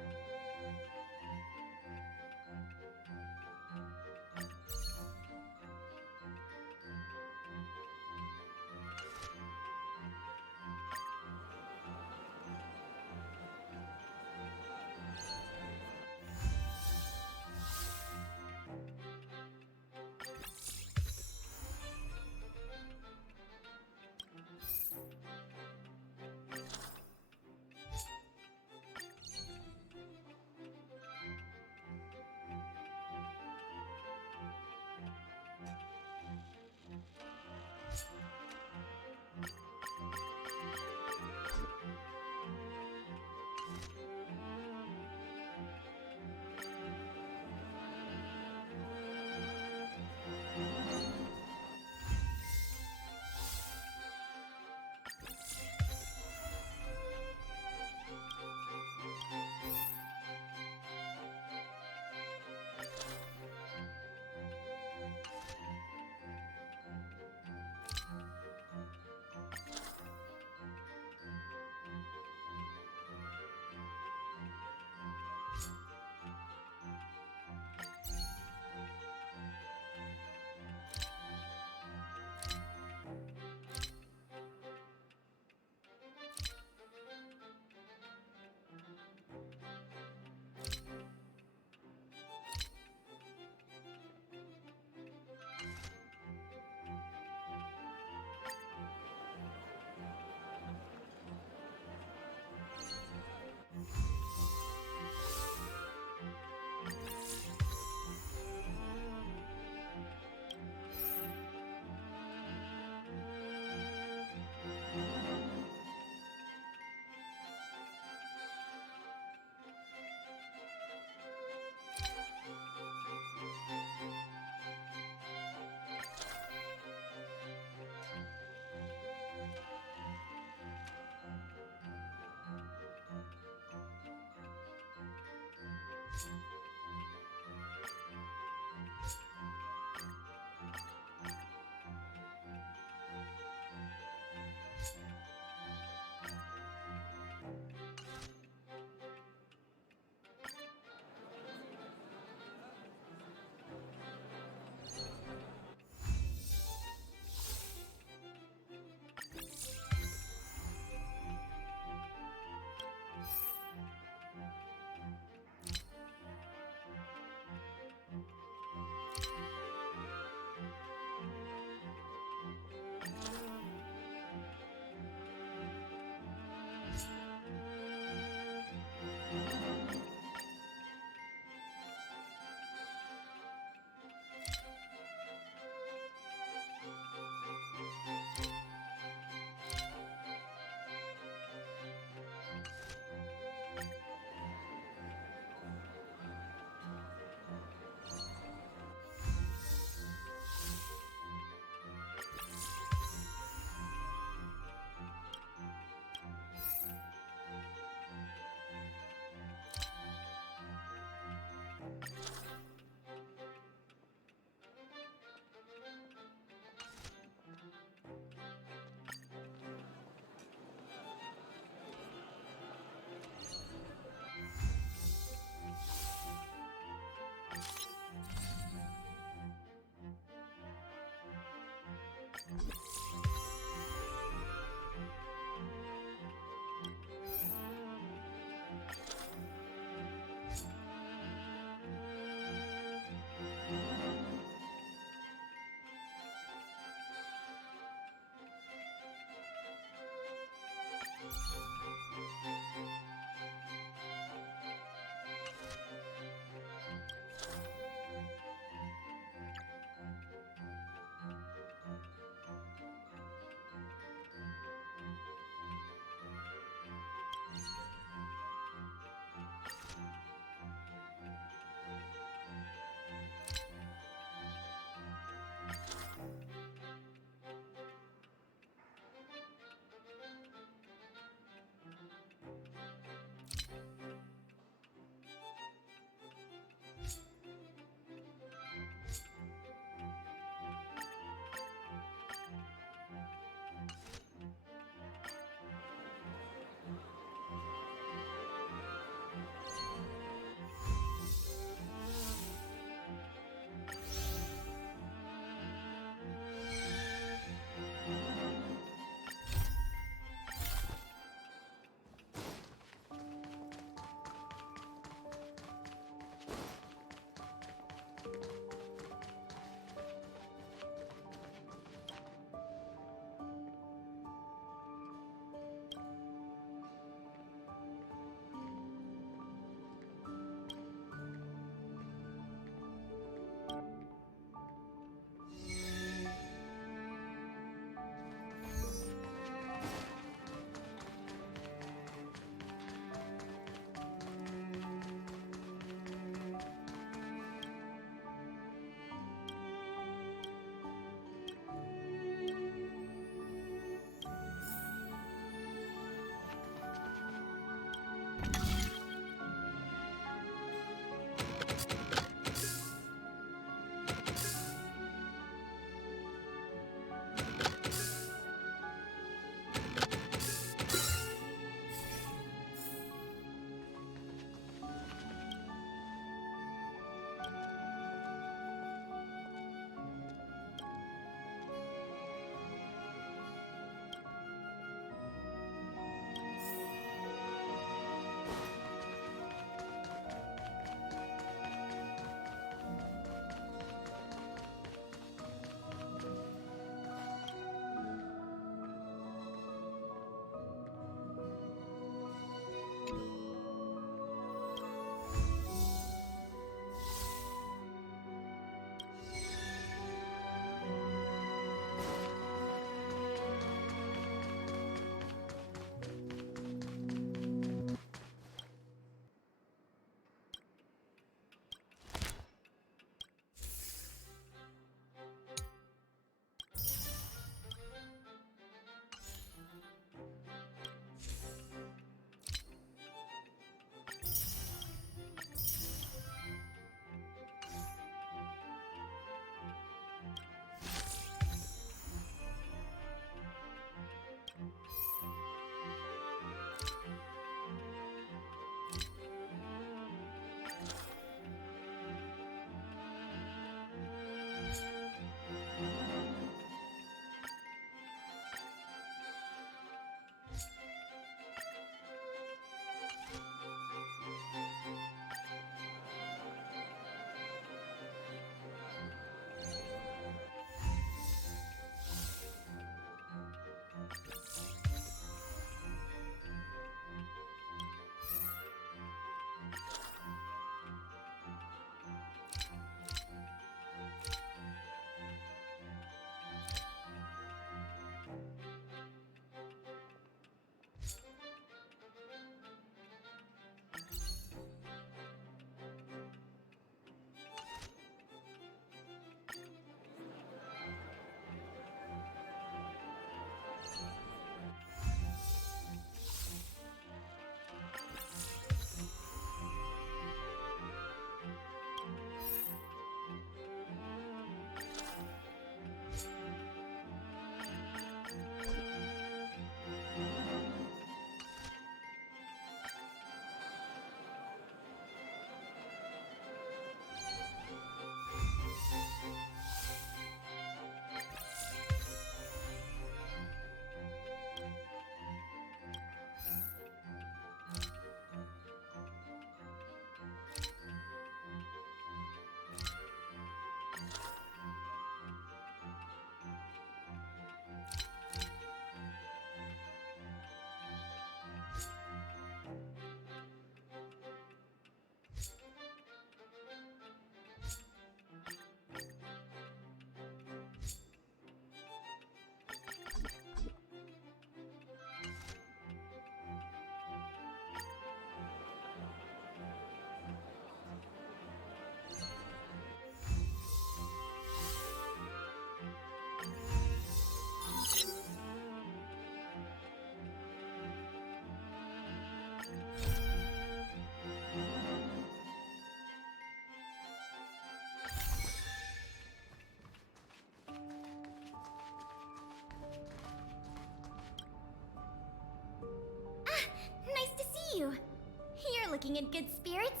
looking in good spirits.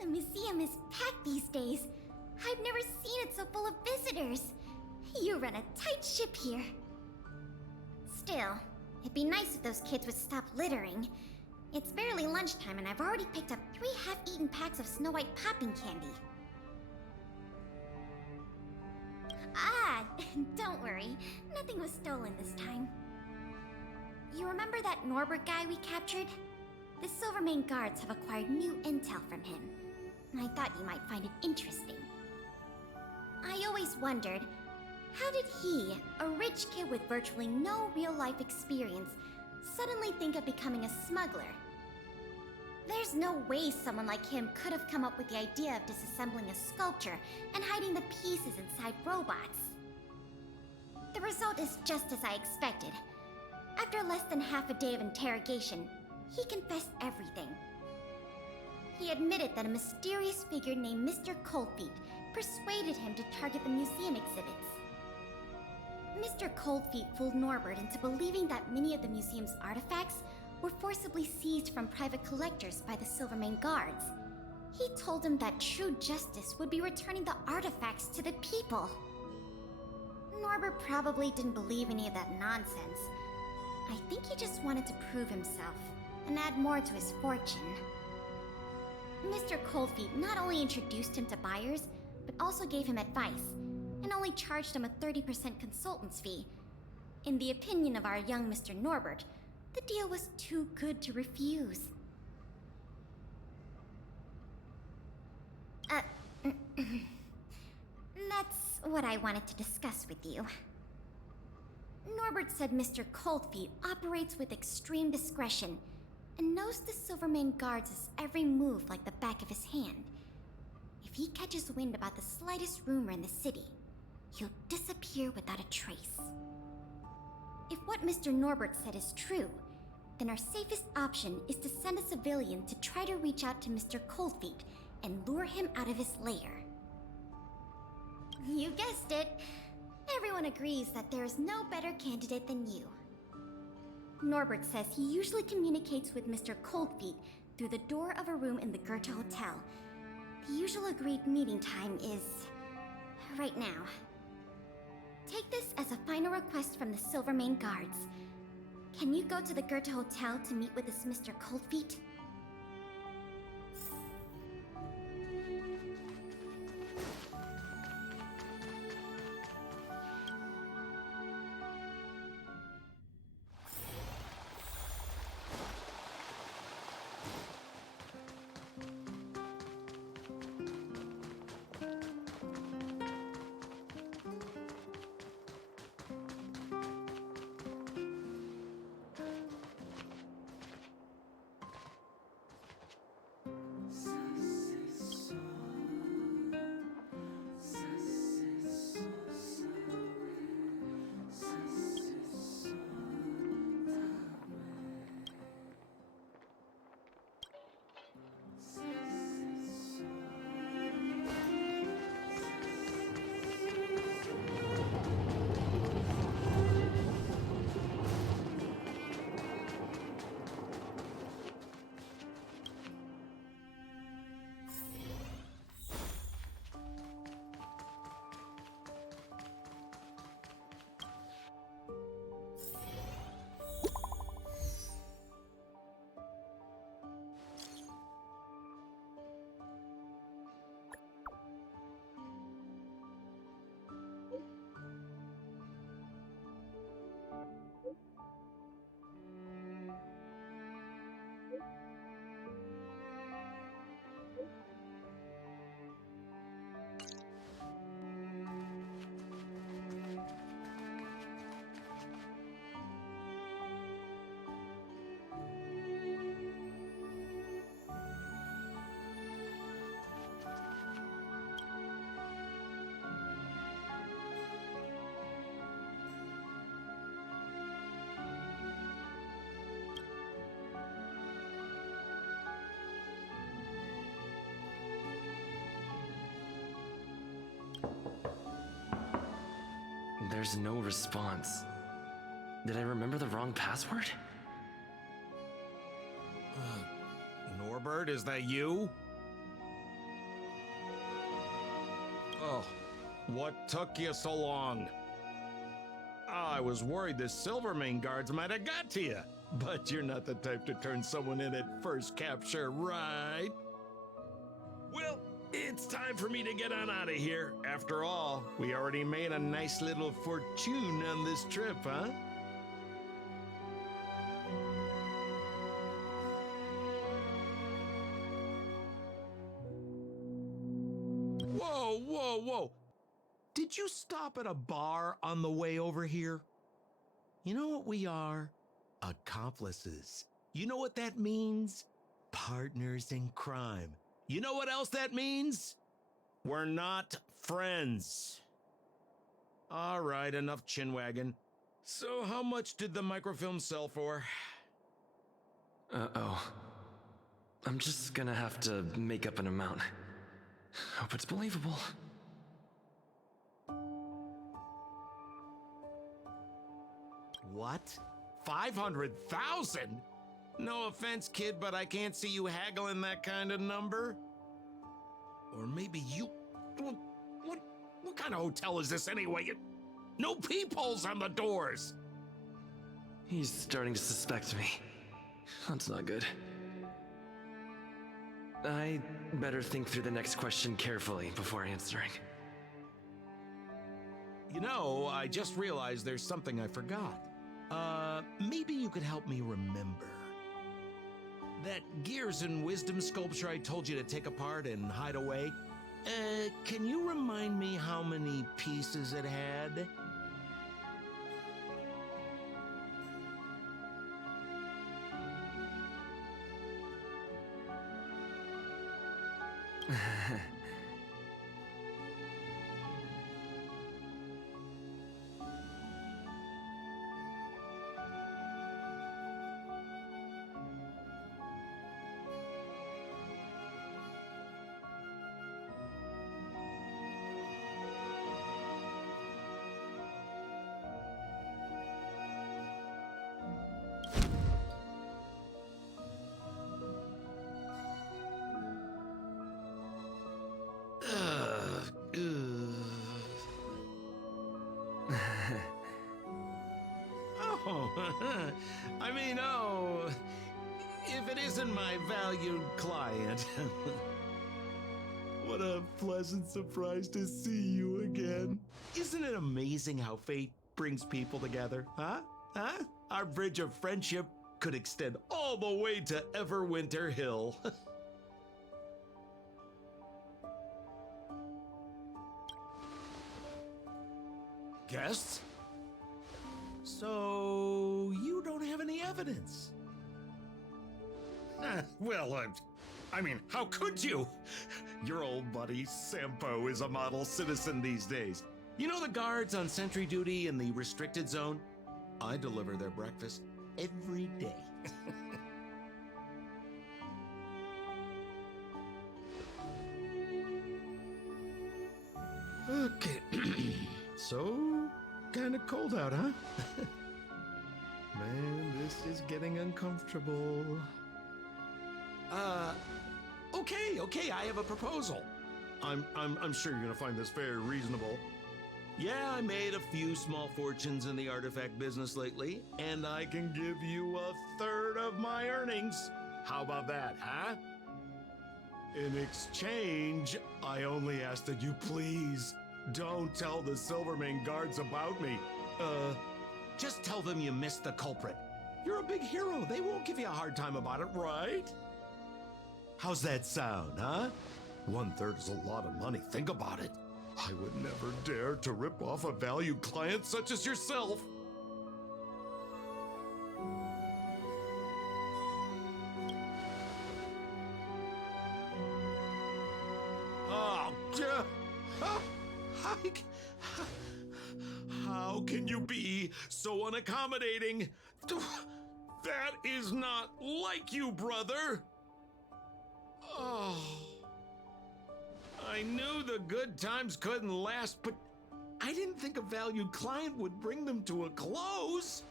The museum is packed these days. I've never seen it so full of visitors. You run a tight ship here. Still, it'd be nice if those kids would stop littering. It's barely lunchtime and I've already picked up 3 half-eaten packs of Snow White popping candy. Ah, don't worry. Nothing was stolen this time. You remember that Norbert guy we captured? The Silvermane guards have acquired new intel from him. I thought you might find it interesting. I always wondered, how did he, a rich kid with virtually no real-life experience, suddenly think of becoming a smuggler? There's no way someone like him could have come up with the idea of disassembling a sculpture and hiding the pieces inside robots. The result is just as I expected. After less than half a day of interrogation, he confessed everything. He admitted that a mysterious figure named Mr. Coldfeet persuaded him to target the museum exhibits. Mr. Coldfeet fooled Norbert into believing that many of the museum's artifacts were forcibly seized from private collectors by the Silvermane guards. He told him that true justice would be returning the artifacts to the people. Norbert probably didn't believe any of that nonsense. I think he just wanted to prove himself and add more to his fortune. Mr. Coldfeet not only introduced him to buyers, but also gave him advice, and only charged him a 30% consultant's fee. In the opinion of our young Mr. Norbert, the deal was too good to refuse. That's what I wanted to discuss with you. Norbert said Mr. Coldfeet operates with extreme discretion and knows the Silvermane guards' every move like the back of his hand. If he catches wind about the slightest rumor in the city, he'll disappear without a trace. If what Mr. Norbert said is true, then our safest option is to send a civilian to try to reach out to Mr. Coldfeet and lure him out of his lair. You guessed it. Everyone agrees that there is no better candidate than you. Norbert says he usually communicates with Mr. Coldfeet through the door of a room in the Goethe Hotel. The usual agreed meeting time is right now. Take this as a final request from the Silvermane guards. Can you go to the Goethe Hotel to meet with this Mr. Coldfeet? There's no response. Did I remember the wrong password? Norbert, is that you? Oh, what took you so long? I was worried the Silvermane guards might have got to you, but you're not the type to turn someone in at first capture, right? Well, it's time for me to get on out of here. After all, we already made a nice little fortune on this trip, huh? Whoa, whoa, whoa. Did you stop at a bar on the way over here? You know what we are? Accomplices. You know what that means? Partners in crime. You know what else that means? We're not friends. All right, enough chinwagging. So how much did the microfilm sell for? Uh-oh. I'm just gonna have to make up an amount. Hope it's believable. What? 500,000? No offense, kid, but I can't see you haggling that kind of number. Or maybe you... What kind of hotel is this anyway? No peepholes on the doors! He's starting to suspect me. That's not good. I better think through the next question carefully before answering. You know, I just realized there's something I forgot. Maybe you could help me remember. That Gears and Wisdom sculpture I told you to take apart and hide away, can you remind me how many pieces it had? If it isn't my valued client. What a pleasant surprise to see you again. Isn't it amazing how fate brings people together, huh? Huh? Our bridge of friendship could extend all the way to Everwinter Hill. Guests? So, you don't have any evidence? Well, I mean, how could you? Your old buddy, Sampo, is a model citizen these days. You know the guards on sentry duty in the restricted zone? I deliver their breakfast every day. Okay. So, kinda cold out, huh? Man, this is getting uncomfortable. Okay, I have a proposal. I'm sure you're gonna find this very reasonable. Yeah, I made a few small fortunes in the artifact business lately, and I can give you 1/3 of my earnings. How about that, huh? In exchange, I only ask that you please don't tell the Silvermane guards about me. Just tell them you missed the culprit. You're a big hero. They won't give you a hard time about it, right? How's that sound, huh? 1/3 is a lot of money. Think about it. I would never dare to rip off a valued client such as yourself. How can you be so unaccommodating? That is not like you, brother. Oh, I knew the good times couldn't last, but I didn't think a valued client would bring them to a close.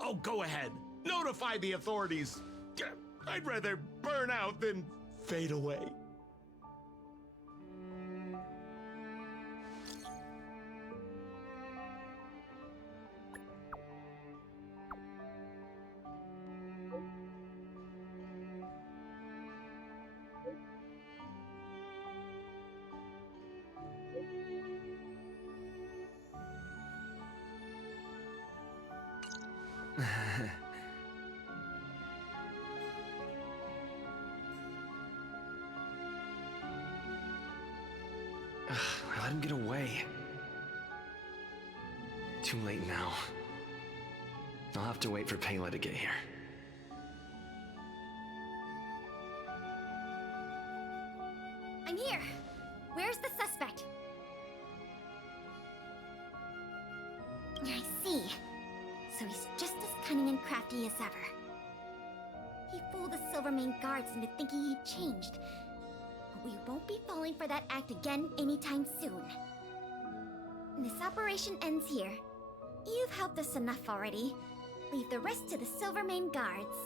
Oh, go ahead. Notify the authorities. I'd rather burn out than fade away. I let him get away. Too late now. I'll have to wait for Pela to get here. I'm here. Where's the suspect? I see. So he's just as cunning and crafty as ever. He fooled the Silvermane guards into thinking he'd changed. But we won't be falling for that act again anytime soon. This operation ends here. You've helped us enough already. Leave the rest to the Silvermane guards.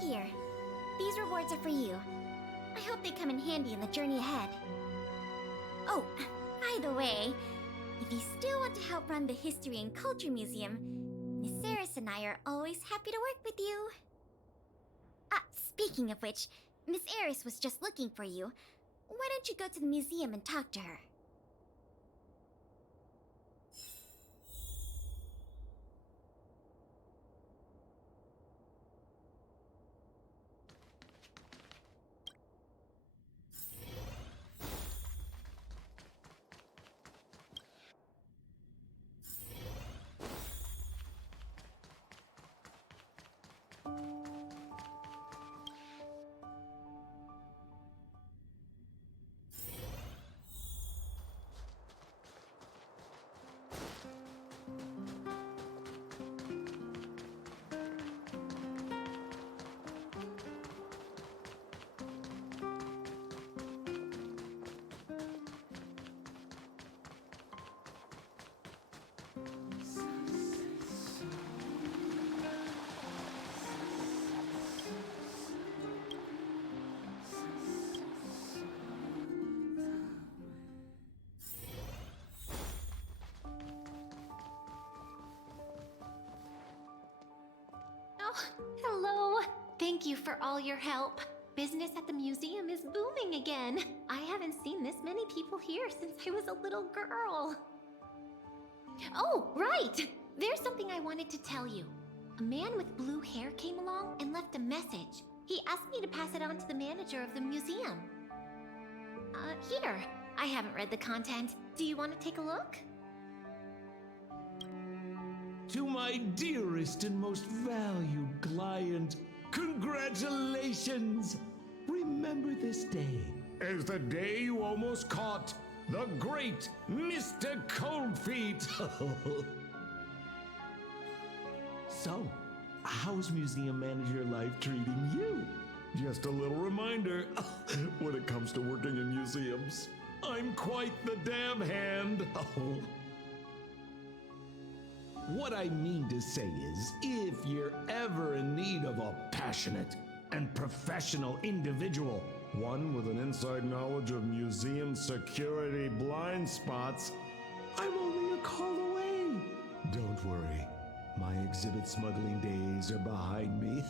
Here, these rewards are for you. I hope they come in handy in the journey ahead. Oh, by the way, if you still want to help run the History and Culture Museum, Miss Eris and I are always happy to work with you. Speaking of which, Miss Eris was just looking for you. Why don't you go to the museum and talk to her? Hello. Thank you for all your help. Business at the museum is booming again. I haven't seen this many people here since I was a little girl. Oh, right! There's something I wanted to tell you. A man with blue hair came along and left a message. He asked me to pass it on to the manager of the museum. Here. I haven't read the content. Do you want to take a look? To my dearest and most valued client, congratulations! Remember this day as the day you almost caught the great Mr. Coldfeet. So, how's museum manager life treating you? Just a little reminder, when it comes to working in museums, I'm quite the damn hand. What I mean to say is, if you're ever in need of a passionate and professional individual, one with an inside knowledge of museum security blind spots, I'm only a call away. Don't worry, my exhibit smuggling days are behind me.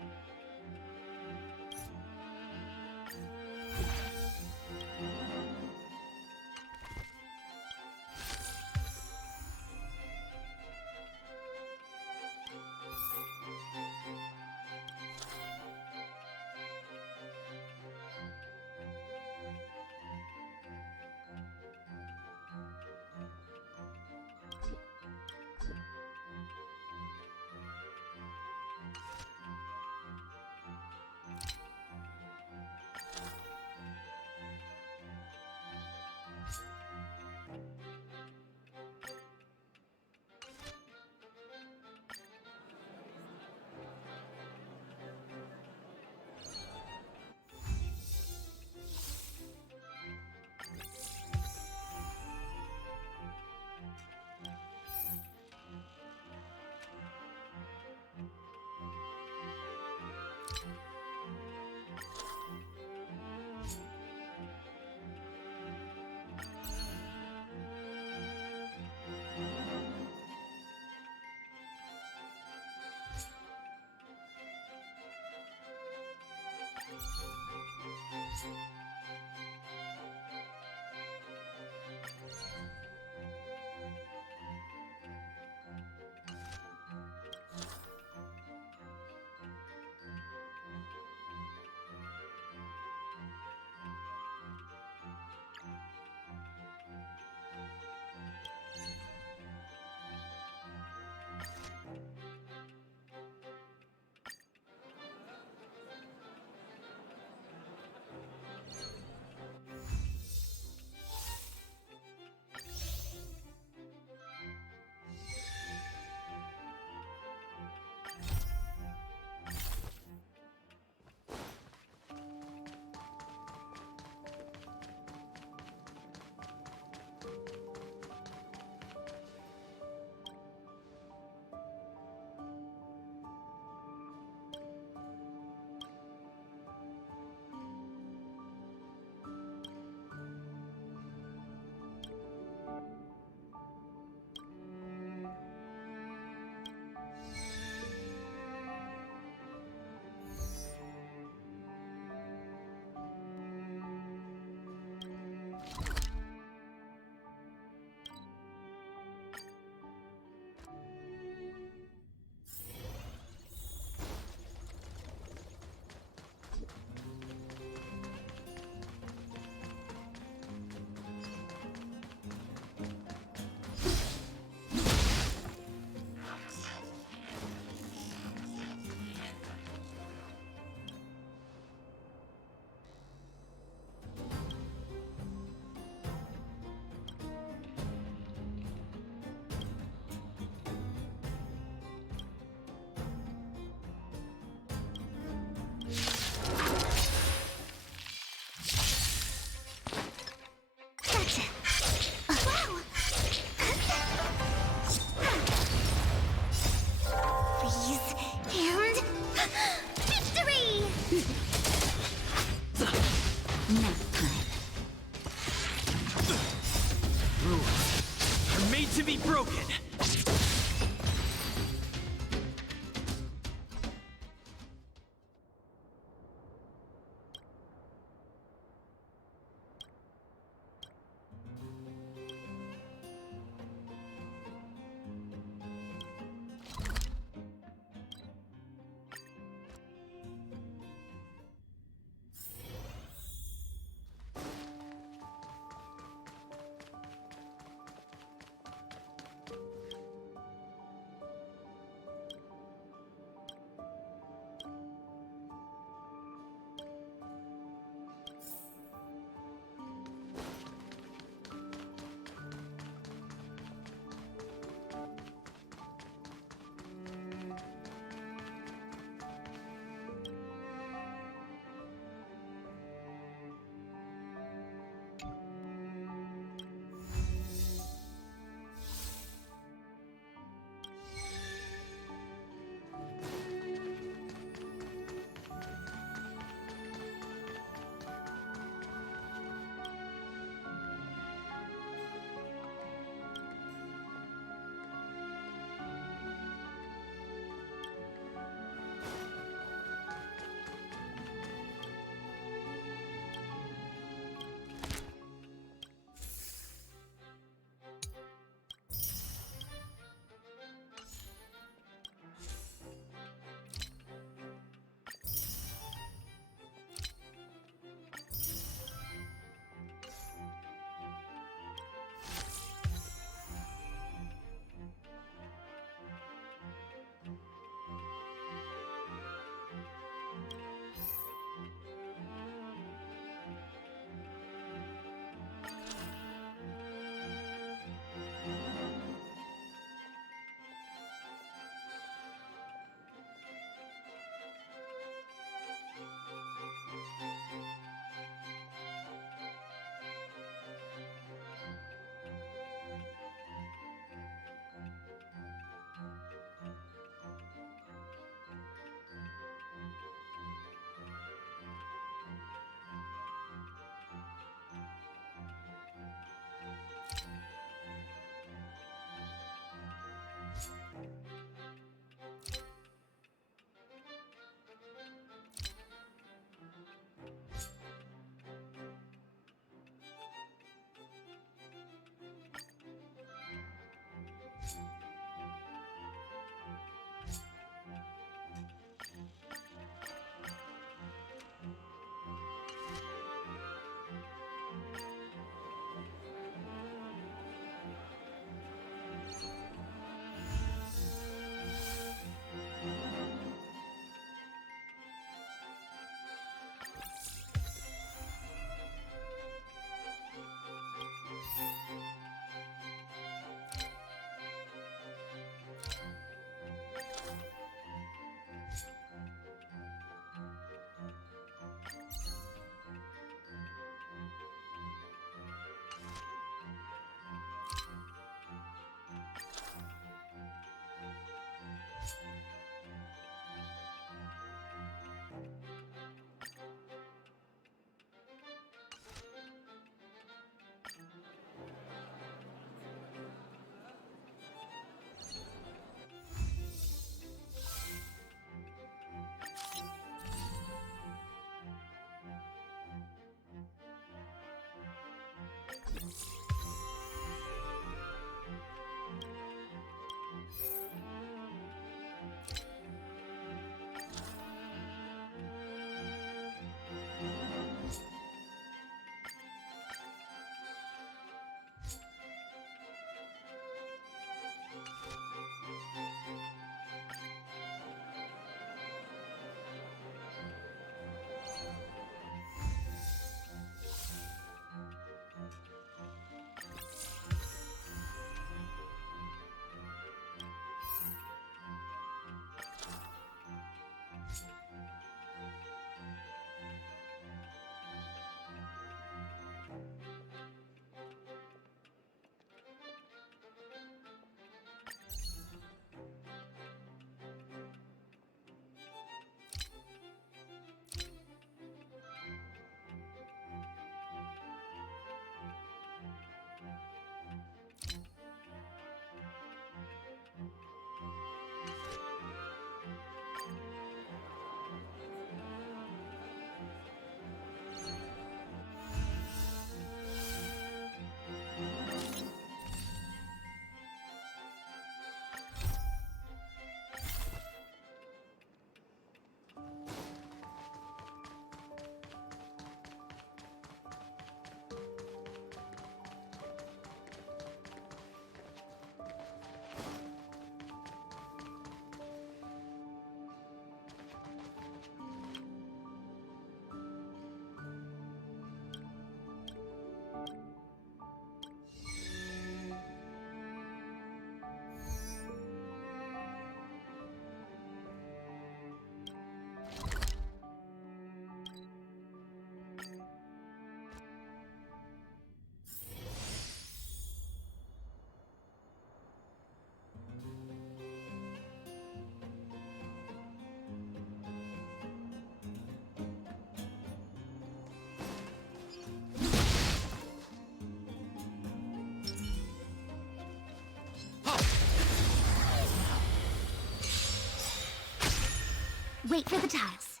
wait for the tiles.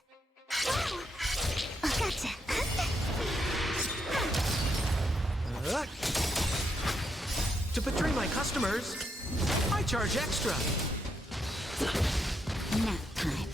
Gotcha. To betray my customers, I charge extra. Nap time.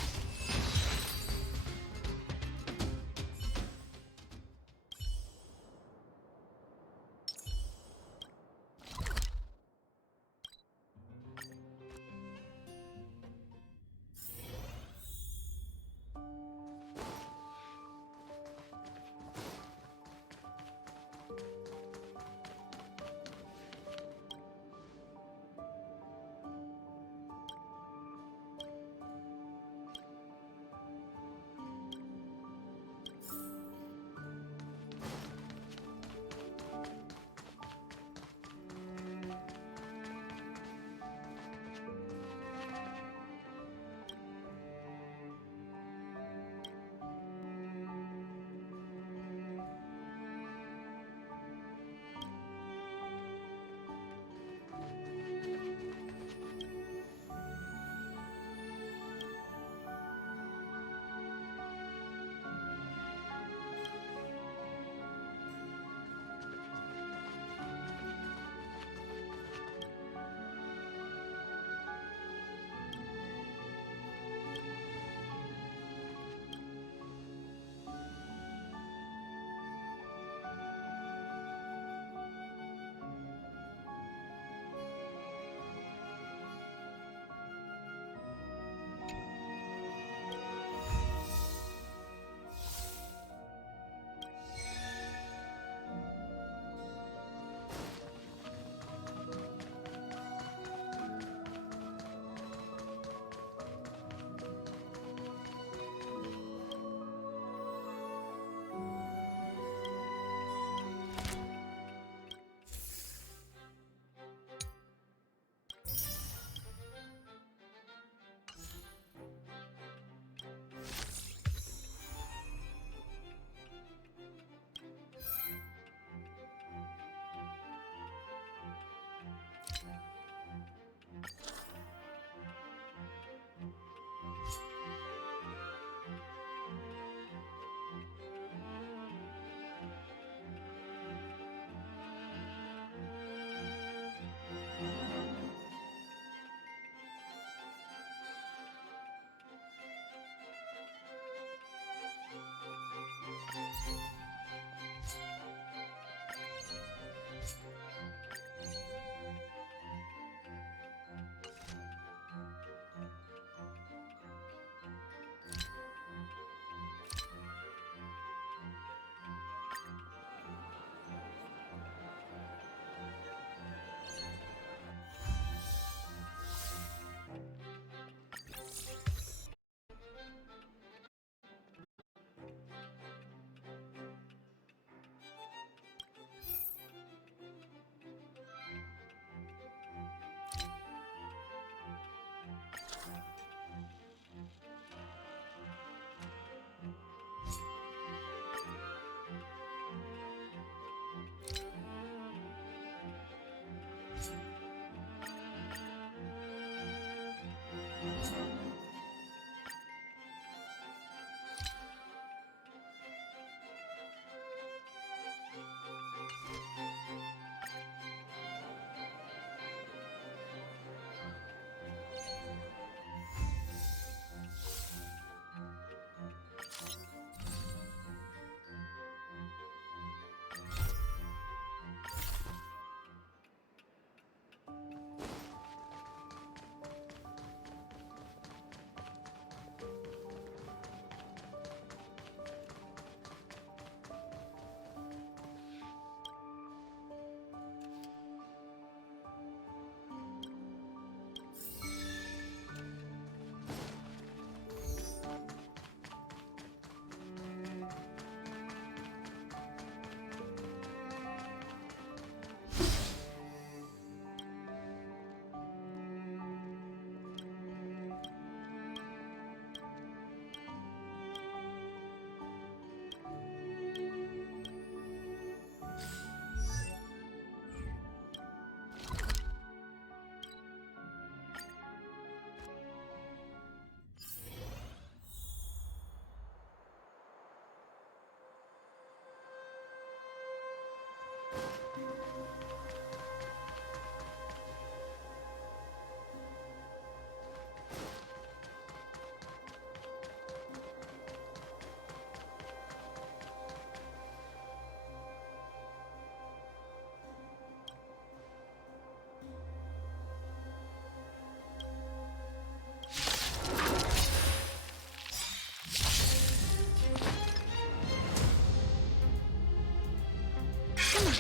Come on.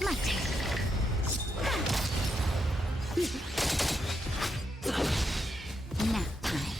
My turn. Nap time.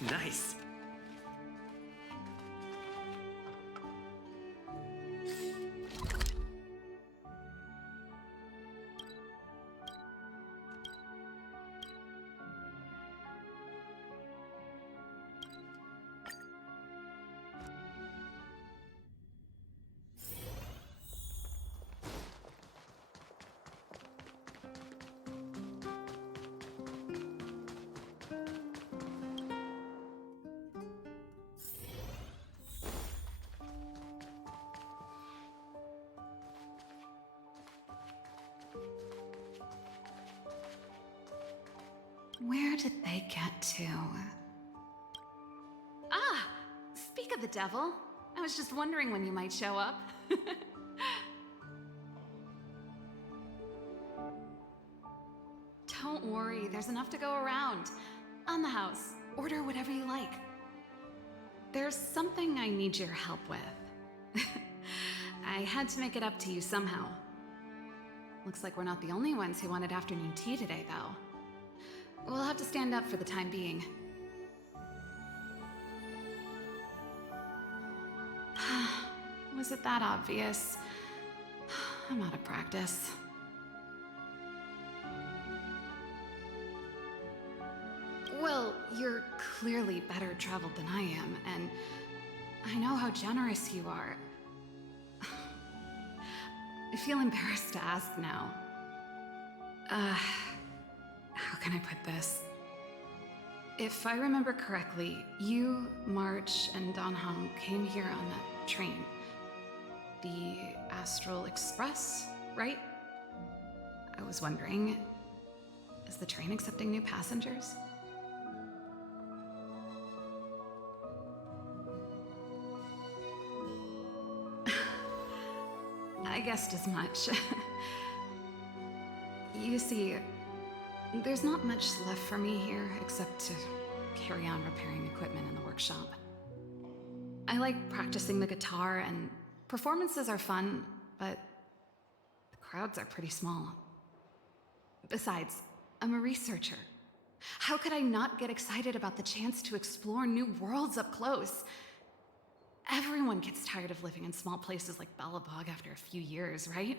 Nice. Where did they get to? Ah! Speak of the devil. I was just wondering when you might show up. Don't worry, there's enough to go around. On the house, order whatever you like. There's something I need your help with. I had to make it up to you somehow. Looks like we're not the only ones who wanted afternoon tea today, though. We'll have to stand up for the time being. Was it that obvious? I'm out of practice. Well, you're clearly better traveled than I am, and I know how generous you are. I feel embarrassed to ask now. How can I put this? If I remember correctly, you, March, and Don Hong came here on that train. The Astral Express, right? I was wondering, is the train accepting new passengers? I guessed as much. You see, there's not much left for me here except to carry on repairing equipment in the workshop. I like practicing the guitar, and performances are fun, but the crowds are pretty small. Besides, I'm a researcher. How could I not get excited about the chance to explore new worlds up close? Everyone gets tired of living in small places like Bellabog after a few years, right?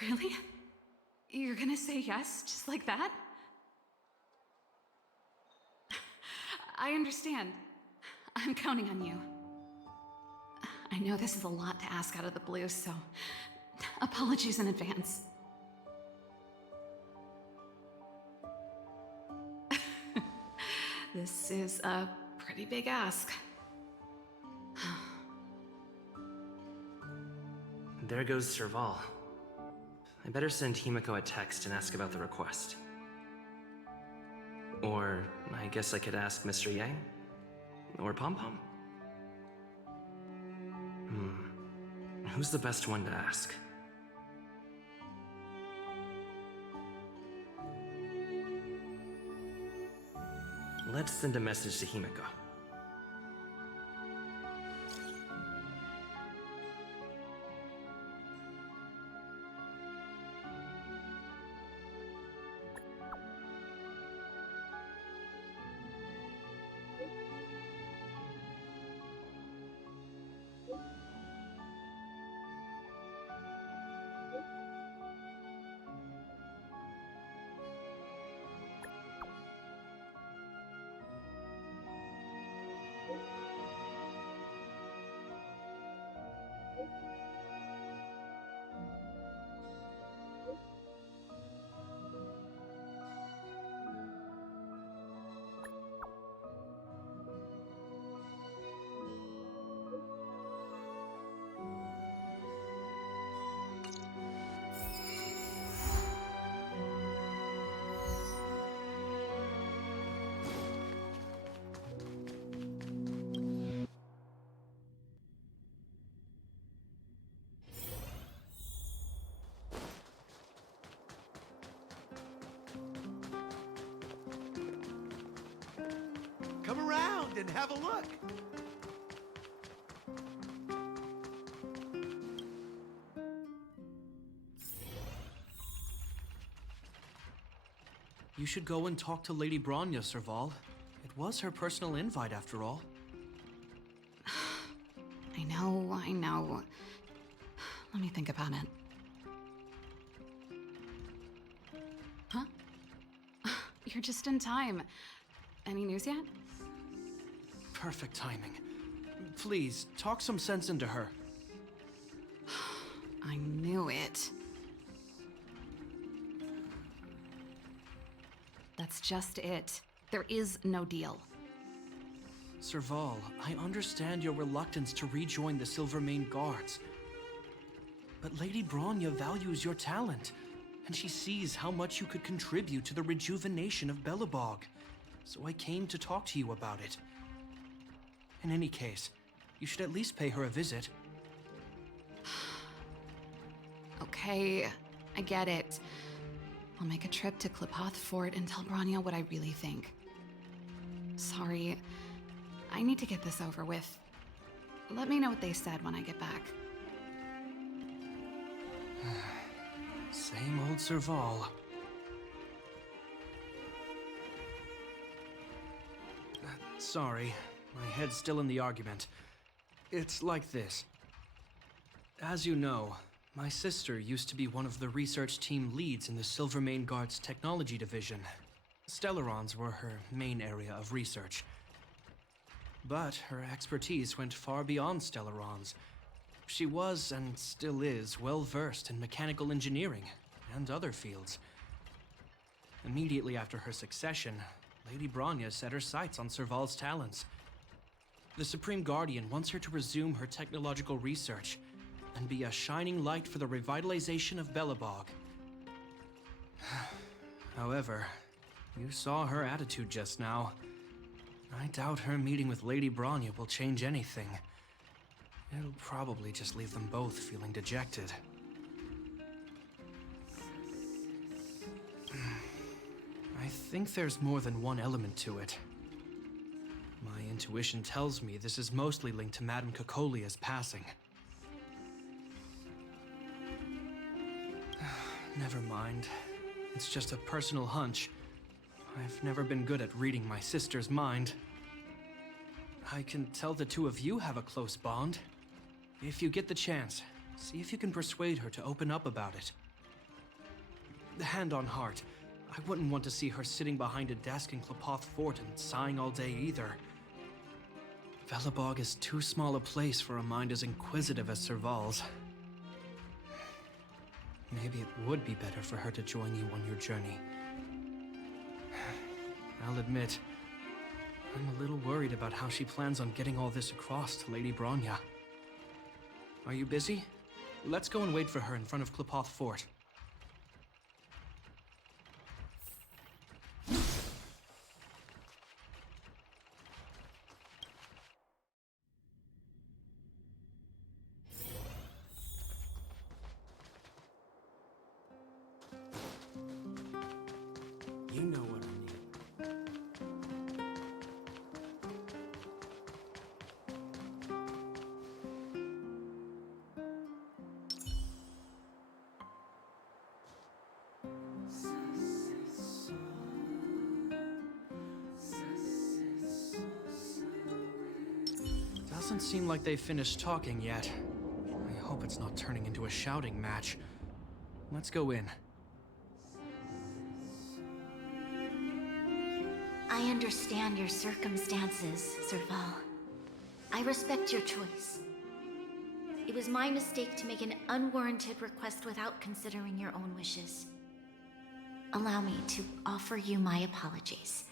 Really? You're gonna say yes, just like that? I understand. I'm counting on you. I know this is a lot to ask out of the blue, so apologies in advance. This is a pretty big ask. There goes Serval. I better send Himiko a text and ask about the request. Or I guess I could ask Mr. Yang? Or Pom Pom? Who's the best one to ask? Let's send a message to Himiko. Come around and have a look. You should go and talk to Lady Bronya, Serval. It was her personal invite, after all. I know. Let me think about it. Huh? You're just in time. Any news yet? Perfect timing. Please, talk some sense into her. I knew it. That's just it. There is no deal. Serval, I understand your reluctance to rejoin the Silvermane Guards. But Lady Bronya values your talent, and she sees how much you could contribute to the rejuvenation of Belobog. So I came to talk to you about it. In any case, you should at least pay her a visit. Okay, I get it. I'll make a trip to Klipoth Fort and tell Bronya what I really think. Sorry, I need to get this over with. Let me know what they said when I get back. Same old Serval. Sorry, my head's still in the argument. It's like this. As you know, my sister used to be one of the research team leads in the Silvermane Guard's technology division. Stellarons were her main area of research. But her expertise went far beyond Stellarons. She was, and still is, well-versed in mechanical engineering and other fields. Immediately after her succession, Lady Bronya set her sights on Serval's talents. The Supreme Guardian wants her to resume her technological research and be a shining light for the revitalization of Belobog. However, you saw her attitude just now. I doubt her meeting with Lady Bronya will change anything. It'll probably just leave them both feeling dejected. I think there's more than one element to it. My intuition tells me this is mostly linked to Madame Cocolia's passing. Never mind. It's just a personal hunch. I've never been good at reading my sister's mind. I can tell the two of you have a close bond. If you get the chance, see if you can persuade her to open up about it. Hand on heart, I wouldn't want to see her sitting behind a desk in Klipoth Fort and sighing all day either. Belobog is too small a place for a mind as inquisitive as Serval's. Maybe it would be better for her to join you on your journey. I'll admit, I'm a little worried about how she plans on getting all this across to Lady Bronya. Are you busy? Let's go and wait for her in front of Klipoth Fort. You know what I need. Doesn't seem like they've finished talking yet. I hope it's not turning into a shouting match. Let's go in. I understand your circumstances, Serval. I respect your choice. It was my mistake to make an unwarranted request without considering your own wishes. Allow me to offer you my apologies.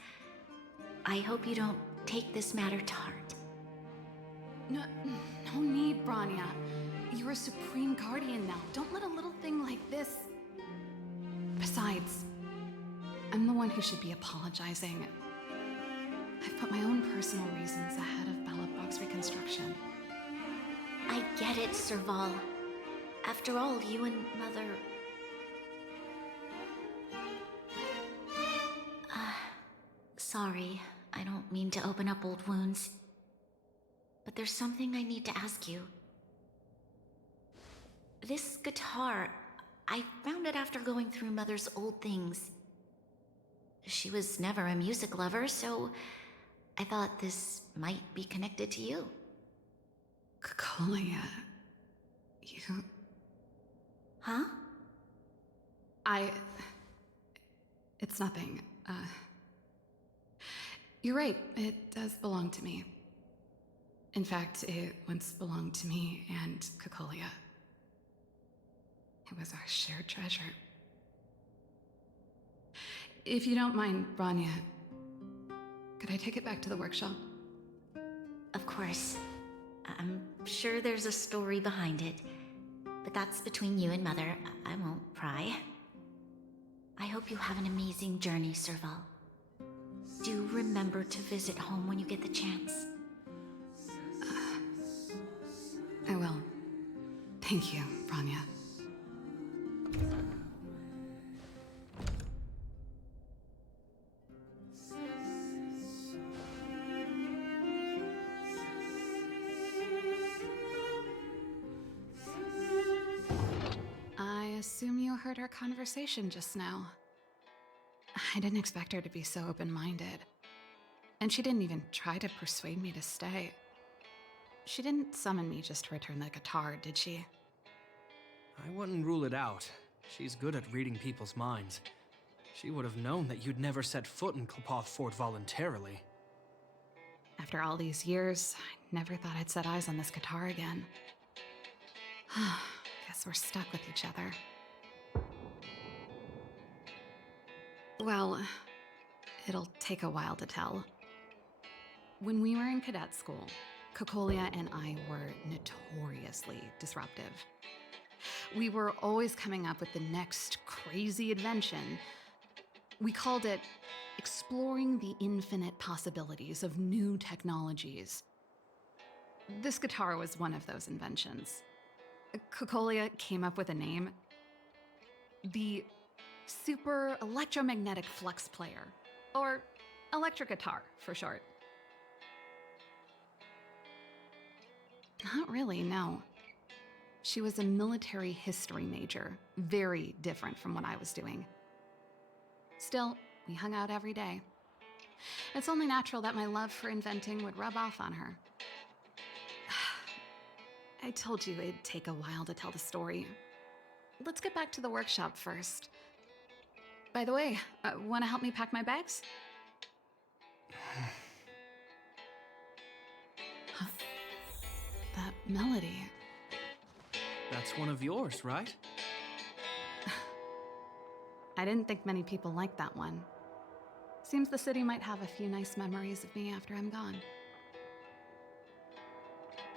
I hope you don't take this matter to heart. No need, Bronya. You're a Supreme Guardian now. Don't let a little thing like this... Besides, I'm the one who should be apologizing. I've put my own personal reasons ahead of Belobog's reconstruction. I get it, Serval. After all, you and Mother... Sorry, I don't mean to open up old wounds. But there's something I need to ask you. This guitar, I found it after going through Mother's old things. she was never a music lover, so I thought this might be connected to you. Cocolia, you... Huh? It's nothing. You're right, it does belong to me. In fact, it once belonged to me and Cocolia. It was our shared treasure. If you don't mind, Rania, could I take it back to the workshop? Of course. I'm sure there's a story behind it, but that's between you and Mother. I won't pry. I hope you have an amazing journey, Serval. Do remember to visit home when you get the chance. I will. Thank you, Rania. I assume you heard our conversation just now. I didn't expect her to be so open-minded. And she didn't even try to persuade me to stay. She didn't summon me just to return the guitar, did she? I wouldn't rule it out. She's good at reading people's minds. She would have known that you'd never set foot in Klepoth Fort voluntarily. After all these years, I never thought I'd set eyes on this guitar again. Guess we're stuck with each other. Well, it'll take a while to tell. When we were in cadet school, Cocolia and I were notoriously disruptive. We were always coming up with the next crazy invention. We called it exploring the infinite possibilities of new technologies. This guitar was one of those inventions. Cocolia came up with a name. The Super Electromagnetic Flux Player, or electric guitar for short. Not really, no. She was a military history major, very different from what I was doing. Still, we hung out every day. It's only natural that my love for inventing would rub off on her. I told you it'd take a while to tell the story. Let's get back to the workshop first. By the way, want to help me pack my bags? Huh. That melody. That's one of yours, right? I didn't think many people liked that one. Seems the city might have a few nice memories of me after I'm gone.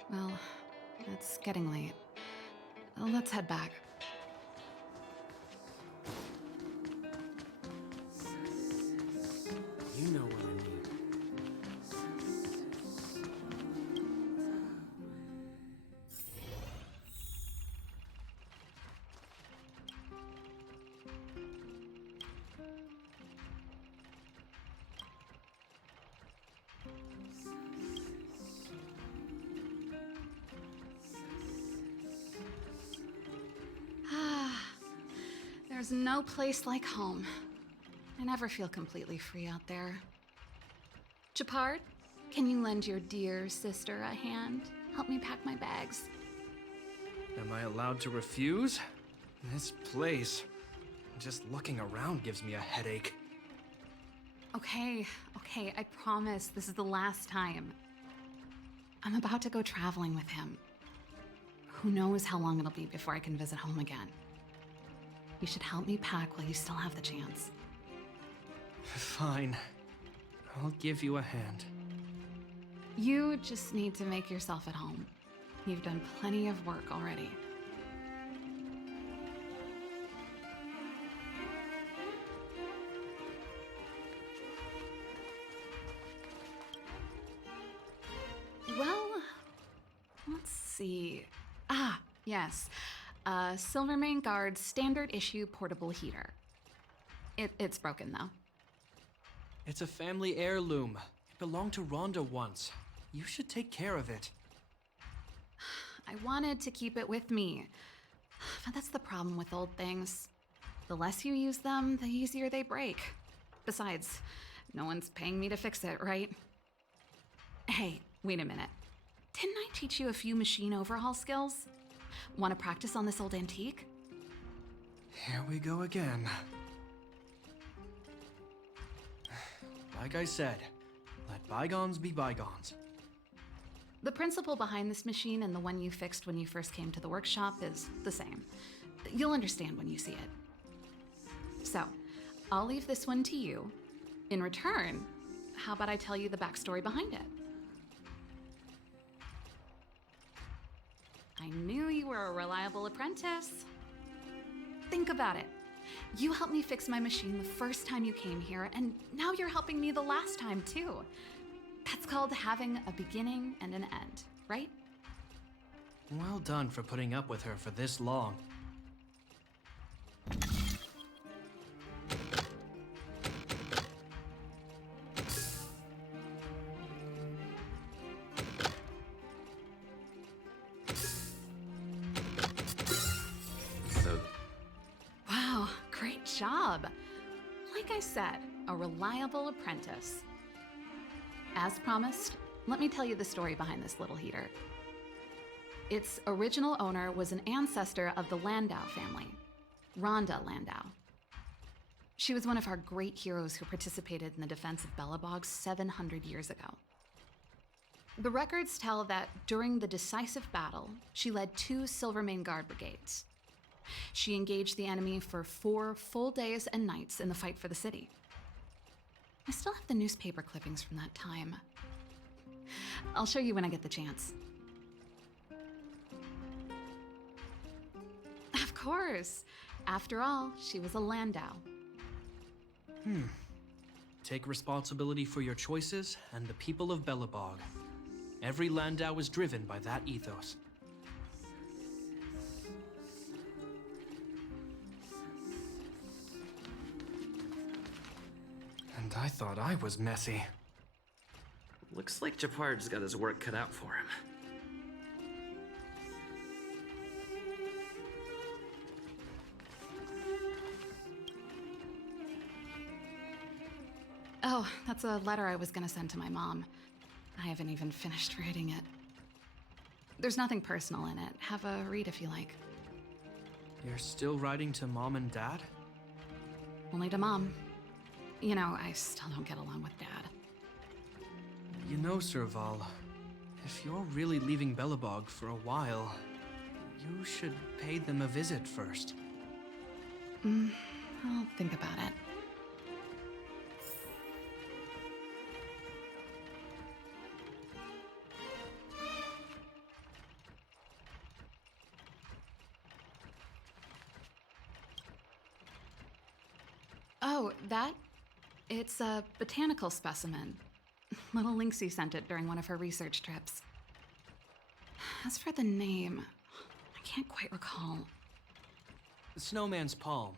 Well, it's getting late. Let's head back. You know what I mean. There's no place like home. I never feel completely free out there. Japard, can you lend your dear sister a hand? Help me pack my bags. Am I allowed to refuse? This place, just looking around gives me a headache. Okay, I promise this is the last time. I'm about to go traveling with him. Who knows how long it'll be before I can visit home again. You should help me pack while you still have the chance. Fine. I'll give you a hand. You just need to make yourself at home. You've done plenty of work already. Well, let's see. Ah, yes. Silvermane Guard's standard issue portable heater. It's broken though. It's a family heirloom. It belonged to Rhonda once. You should take care of it. I wanted to keep it with me. But that's the problem with old things. The less you use them, the easier they break. Besides, no one's paying me to fix it, right? Hey, wait a minute. Didn't I teach you a few machine overhaul skills? Want to practice on this old antique? Here we go again. Like I said, let bygones be bygones. The principle behind this machine and the one you fixed when you first came to the workshop is the same. You'll understand when you see it. So, I'll leave this one to you. In return, how about I tell you the backstory behind it? I knew you were a reliable apprentice. Think about it. You helped me fix my machine the first time you came here, and now you're helping me the last time too. That's called having a beginning and an end, right? Well done for putting up with her for this long. Wow, great job. Like I said, a reliable apprentice. As promised, let me tell you the story behind this little heater. Its original owner was an ancestor of the Landau family, Rhonda Landau. She was one of our great heroes who participated in the defense of Belobog 700 years ago. The records tell that during the decisive battle, she led 2 Silvermane Guard brigades. She engaged the enemy for 4 full days and nights in the fight for the city. I still have the newspaper clippings from that time. I'll show you when I get the chance. Of course. After all, she was a Landau. Take responsibility for your choices and the people of Belobog. Every Landau is driven by that ethos. And I thought I was messy. Looks like Japard's got his work cut out for him. Oh, that's a letter I was gonna send to my mom. I haven't even finished writing it. There's nothing personal in it. Have a read if you like. You're still writing to Mom and Dad? Only to Mom. You know, I still don't get along with Dad. You know, Serval, if you're really leaving Belobog for a while, you should pay them a visit first. I'll think about it. Oh, that? It's a botanical specimen. Little Lynxie sent it during one of her research trips. As for the name, I can't quite recall. Snowman's Palm.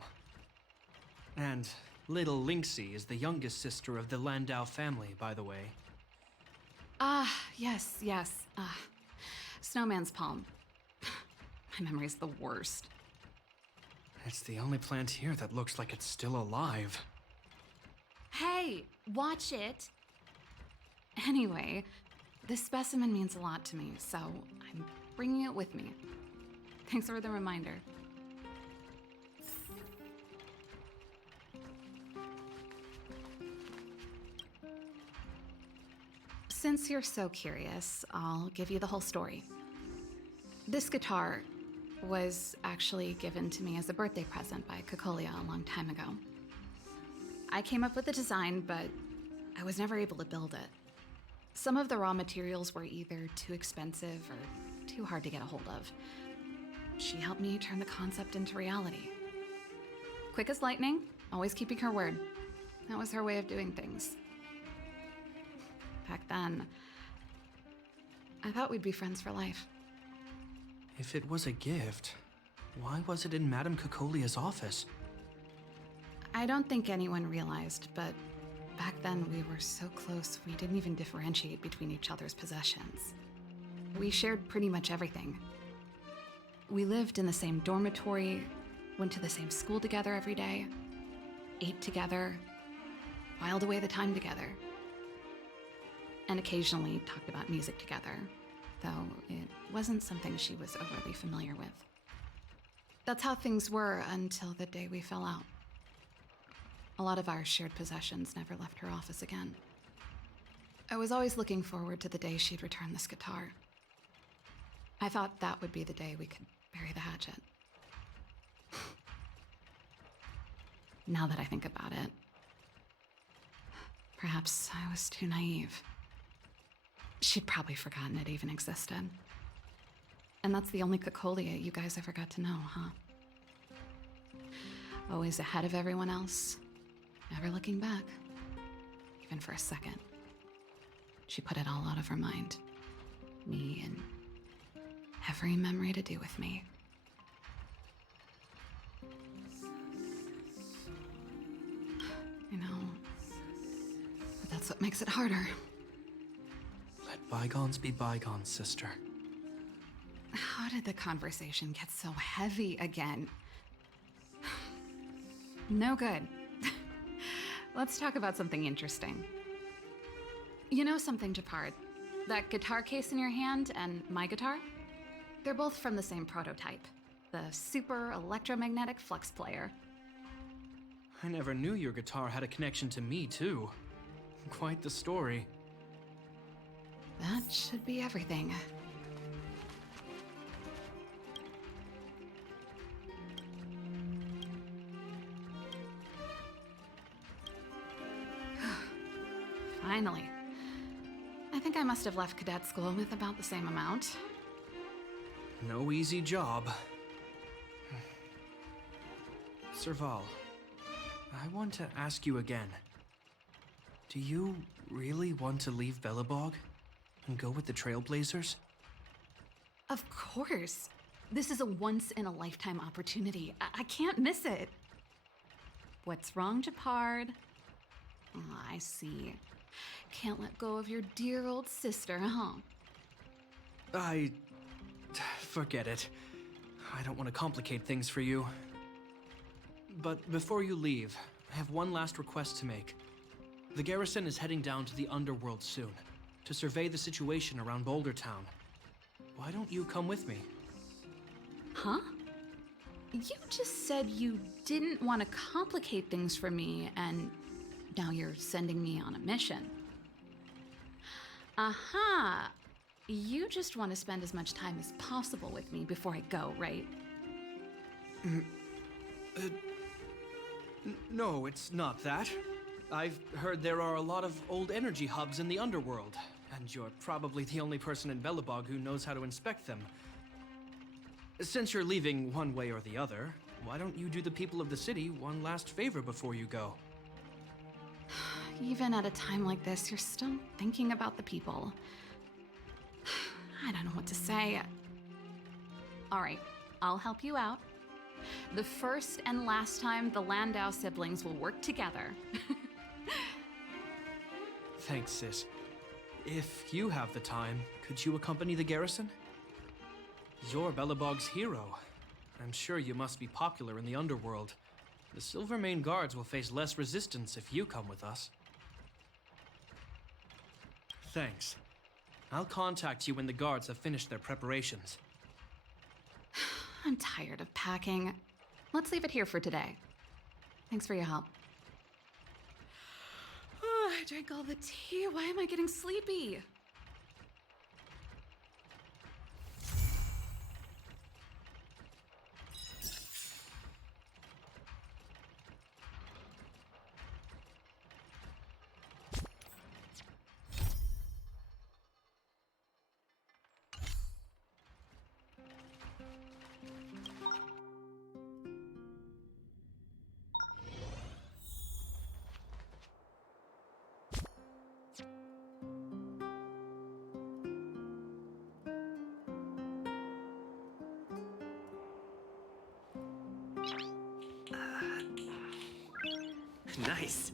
And little Lynxie is the youngest sister of the Landau family, by the way. Ah, yes. Snowman's Palm. My memory's the worst. It's the only plant here that looks like it's still alive. Hey, watch it! Anyway, this specimen means a lot to me, so I'm bringing it with me. Thanks for the reminder. Since you're so curious, I'll give you the whole story. This guitar was actually given to me as a birthday present by Cocolia a long time ago. I came up with the design, but I was never able to build it. Some of the raw materials were either too expensive or too hard to get a hold of. She helped me turn the concept into reality. Quick as lightning, always keeping her word. That was her way of doing things. Back then, I thought we'd be friends for life. If it was a gift, why was it in Madame Cocolia's office? I don't think anyone realized, but back then we were so close we didn't even differentiate between each other's possessions. We shared pretty much everything. We lived in the same dormitory, went to the same school together every day, ate together. whiled away the time together. And occasionally talked about music together, though it wasn't something she was overly familiar with. That's how things were until the day we fell out. A lot of our shared possessions never left her office again. I was always looking forward to the day she'd return this guitar. I thought that would be the day we could bury the hatchet. Now that I think about it, perhaps I was too naive. She'd probably forgotten it even existed. And that's the only Cocolia you guys ever got to know, huh? Always ahead of everyone else, never looking back, even for a second. She put it all out of her mind. Me and every memory to do with me. I know, but that's what makes it harder. Let bygones be bygones, sister. How did the conversation get so heavy again? No good. Let's talk about something interesting. You know something, Japard? That guitar case in your hand and my guitar? They're both from the same prototype. The super electromagnetic flux player. I never knew your guitar had a connection to me, too. Quite the story. That should be everything. Finally. I think I must have left cadet school with about the same amount. No easy job. Serval, I want to ask you again. Do you really want to leave Belobog and go with the Trailblazers? Of course. This is a once-in-a-lifetime opportunity. I can't miss it. What's wrong, Japard? Oh, I see. Can't let go of your dear old sister, huh? Forget it. I don't want to complicate things for you. But before you leave, I have one last request to make. The garrison is heading down to the underworld soon, to survey the situation around Boulder Town. Why don't you come with me? Huh? You just said you didn't want to complicate things for me, and now you're sending me on a mission. Aha! You just want to spend as much time as possible with me before I go, right? No, it's not that. I've heard there are a lot of old energy hubs in the underworld, and you're probably the only person in Belobog who knows how to inspect them. Since you're leaving one way or the other, why don't you do the people of the city one last favor before you go? Even at a time like this, you're still thinking about the people. I don't know what to say. All right, I'll help you out. The first and last time the Landau siblings will work together. Thanks, sis. If you have the time, could you accompany the garrison? You're Belobog's hero. I'm sure you must be popular in the underworld. The Silvermane Guards will face less resistance if you come with us. Thanks. I'll contact you when the guards have finished their preparations. I'm tired of packing. Let's leave it here for today. Thanks for your help. Oh, I drank all the tea. Why am I getting sleepy? Nice.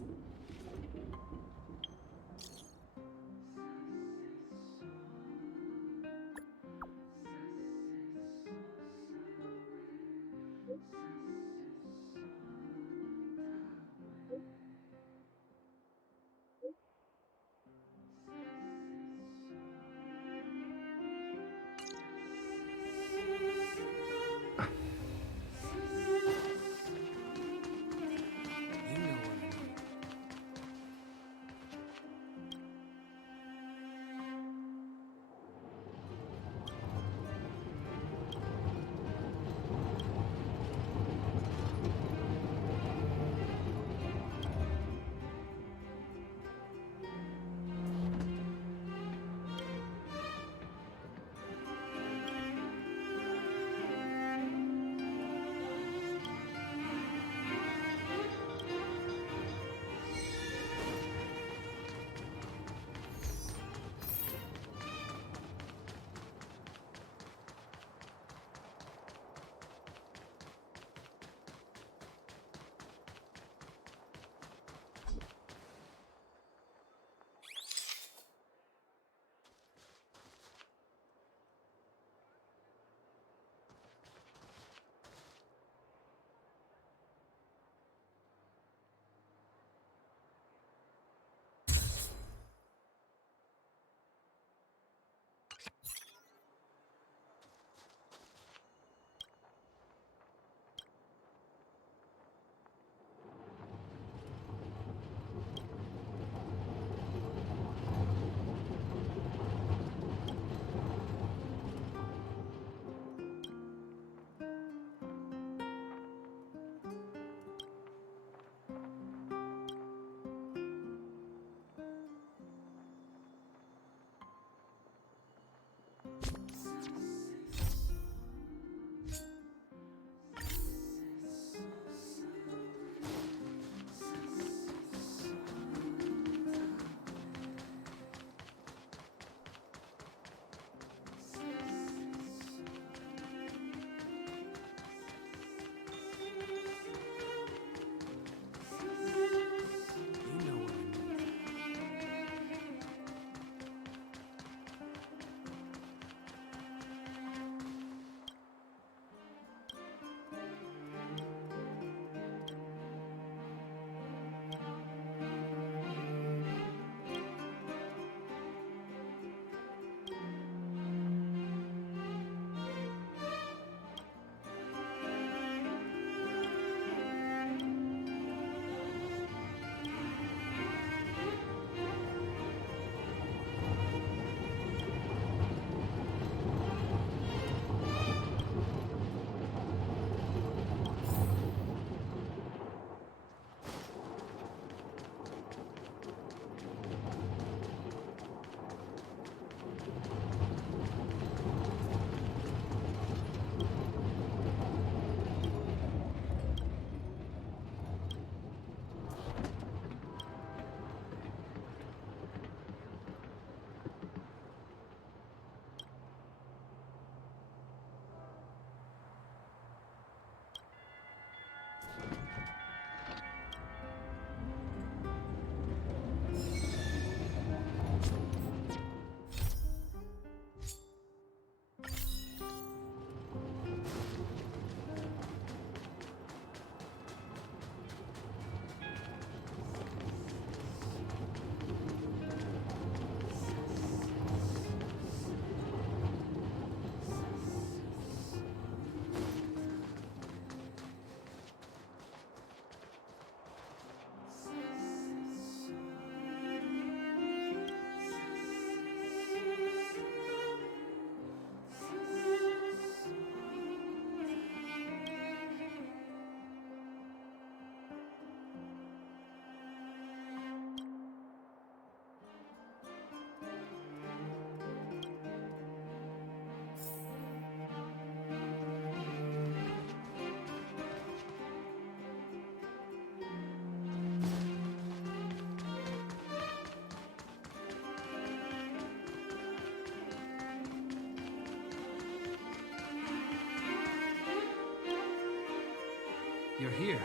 you're here.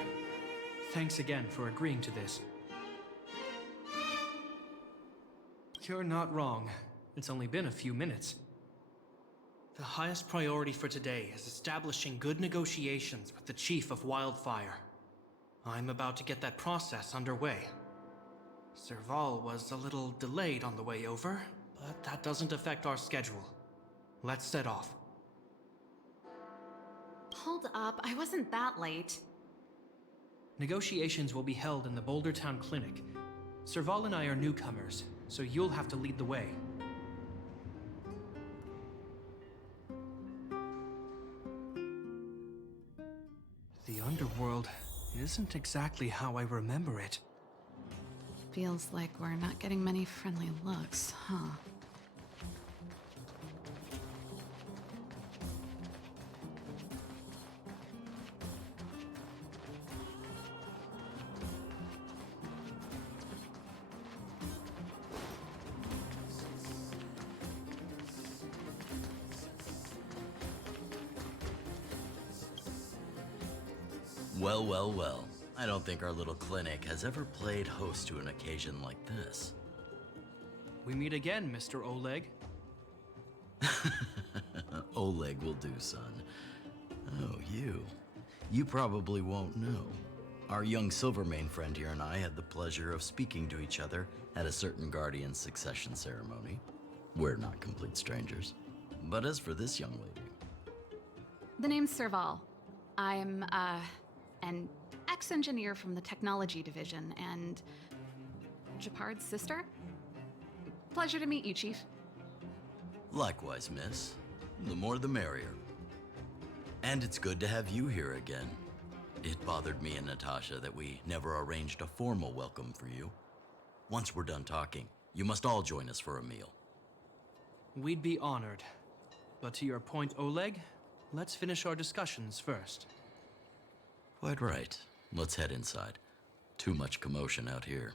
Thanks again for agreeing to this. You're not wrong. It's only been a few minutes. The highest priority for today is establishing good negotiations with the Chief of Wildfire. I'm about to get that process underway. Serval was a little delayed on the way over, but that doesn't affect our schedule. Let's set off. Hold up, I wasn't that late. Negotiations will be held in the Boulder Town Clinic. Serval and I are newcomers, so you'll have to lead the way. The underworld isn't exactly how I remember it. Feels like we're not getting many friendly looks, huh? Well, well, well. I don't think our little clinic has ever played host to an occasion like this. We meet again, Mr. Oleg. Oleg will do, son. Oh, you. You probably won't know. Our young Silvermane friend here and I had the pleasure of speaking to each other at a certain Guardian succession ceremony. We're not complete strangers. But as for this young lady... The name's Serval. I'm, an ex-engineer from the technology division and Japard's sister? Pleasure to meet you, Chief. Likewise, miss. The more the merrier. And it's good to have you here again. It bothered me and Natasha that we never arranged a formal welcome for you. Once we're done talking, you must all join us for a meal. We'd be honored. But to your point, Oleg, let's finish our discussions first. Quite right. Let's head inside. Too much commotion out here.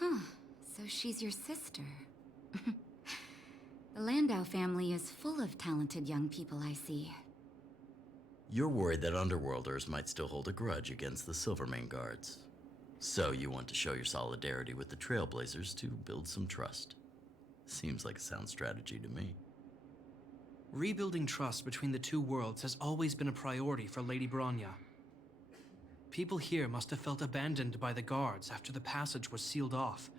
Huh. So she's your sister. The Landau family is full of talented young people, I see. You're worried that Underworlders might still hold a grudge against the Silvermane guards. So you want to show your solidarity with the Trailblazers to build some trust. Seems like a sound strategy to me. Rebuilding trust between the two worlds has always been a priority for Lady Bronya. People here must have felt abandoned by the guards after the passage was sealed off.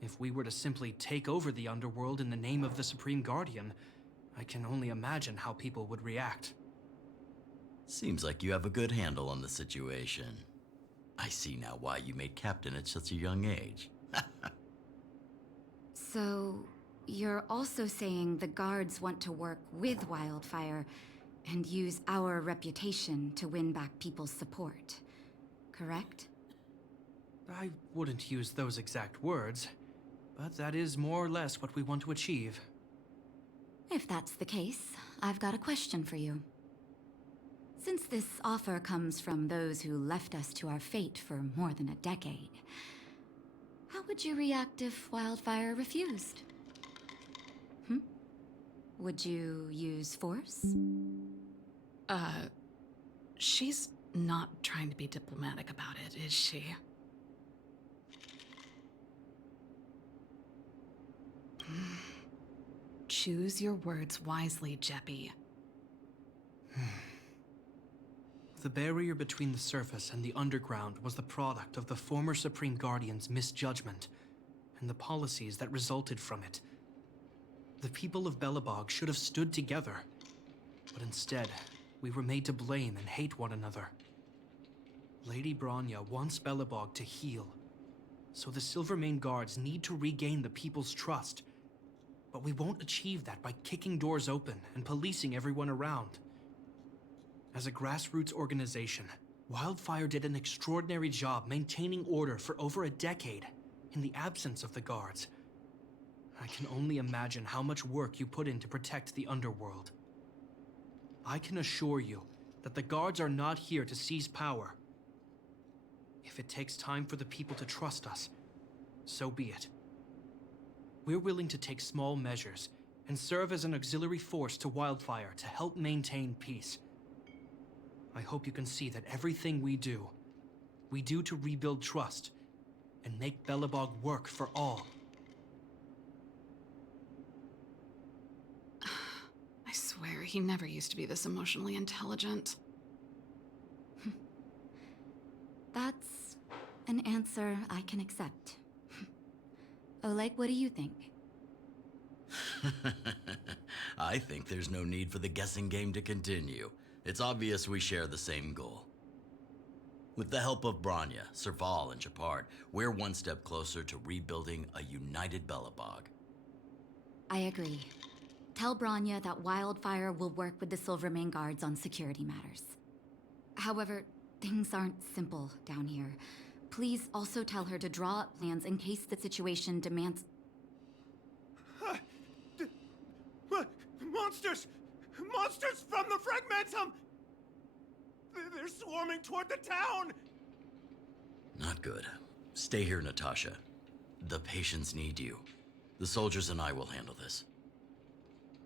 If we were to simply take over the Underworld in the name of the Supreme Guardian, I can only imagine how people would react. Seems like you have a good handle on the situation. I see now why you made captain at such a young age. So, you're also saying the guards want to work with Wildfire and use our reputation to win back people's support, correct? I wouldn't use those exact words, but that is more or less what we want to achieve. If that's the case, I've got a question for you. Since this offer comes from those who left us to our fate for more than a decade, how would you react if Wildfire refused? Would you use force? She's not trying to be diplomatic about it, is she? Choose your words wisely, Jeppy. The barrier between the surface and the underground was the product of the former Supreme Guardian's misjudgment and the policies that resulted from it. The people of Belobog should have stood together, but instead, we were made to blame and hate one another. Lady Bronya wants Belobog to heal, so the Silvermane guards need to regain the people's trust. But we won't achieve that by kicking doors open and policing everyone around. As a grassroots organization, Wildfire did an extraordinary job maintaining order for over a decade in the absence of the guards. I can only imagine how much work you put in to protect the underworld. I can assure you that the guards are not here to seize power. If it takes time for the people to trust us, so be it. We're willing to take small measures and serve as an auxiliary force to Wildfire to help maintain peace. I hope you can see that everything we do to rebuild trust and make Belobog work for all. I swear, he never used to be this emotionally intelligent. That's an answer I can accept. Oleg, what do you think? I think there's no need for the guessing game to continue. It's obvious we share the same goal. With the help of Branya, Serval, and Japard, we're one step closer to rebuilding a united Belobog. I agree. Tell Branya that Wildfire will work with the Silvermane guards on security matters. However, things aren't simple down here. Please also tell her to draw up plans in case the situation demands... Monsters! Monsters from the Fragmentum! They're swarming toward the town! Not good. Stay here, Natasha. The patients need you. The soldiers and I will handle this.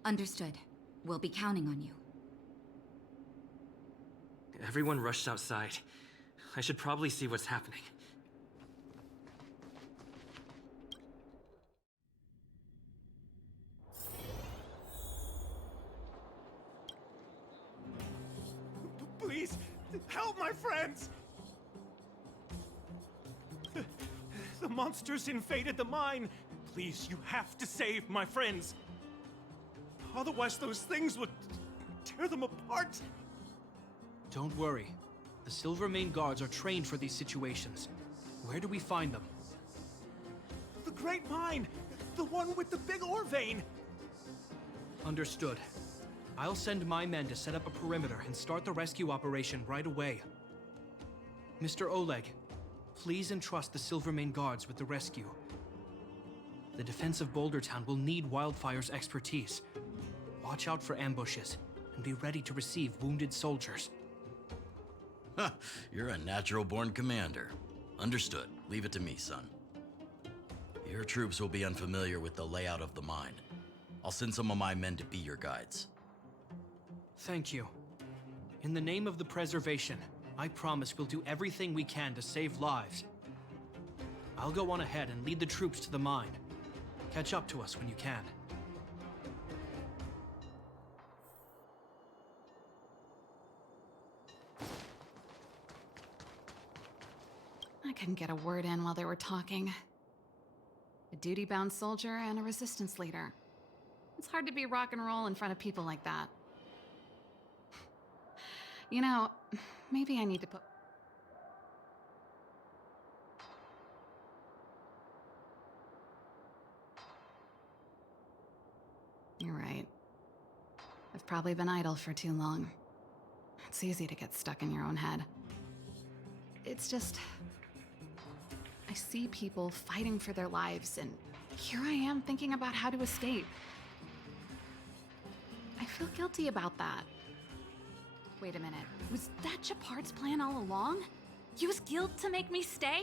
Understood. We'll be counting on you. Everyone rushed outside. I should probably see what's happening. Please, help my friends! The monsters invaded the mine. Please, you have to save my friends. Otherwise, those things would tear them apart. Don't worry. The Silvermane guards are trained for these situations. Where do we find them? The Great Mine! The one with the big ore vein! Understood. I'll send my men to set up a perimeter and start the rescue operation right away. Mr. Oleg, please entrust the Silvermane guards with the rescue. The defense of Boulder Town will need Wildfire's expertise. Watch out for ambushes, and be ready to receive wounded soldiers. You're a natural-born commander. Understood. Leave it to me, son. Your troops will be unfamiliar with the layout of the mine. I'll send some of my men to be your guides. Thank you. In the name of the preservation, I promise we'll do everything we can to save lives. I'll go on ahead and lead the troops to the mine. Catch up to us when you can. I couldn't get a word in while they were talking. A duty-bound soldier and a resistance leader. It's hard to be rock and roll in front of people like that. You know, maybe I need to put... You're right. I've probably been idle for too long. It's easy to get stuck in your own head. It's just... I see people fighting for their lives, and here I am thinking about how to escape. I feel guilty about that. Wait a minute, was that Japard's plan all along? Use guilt to make me stay?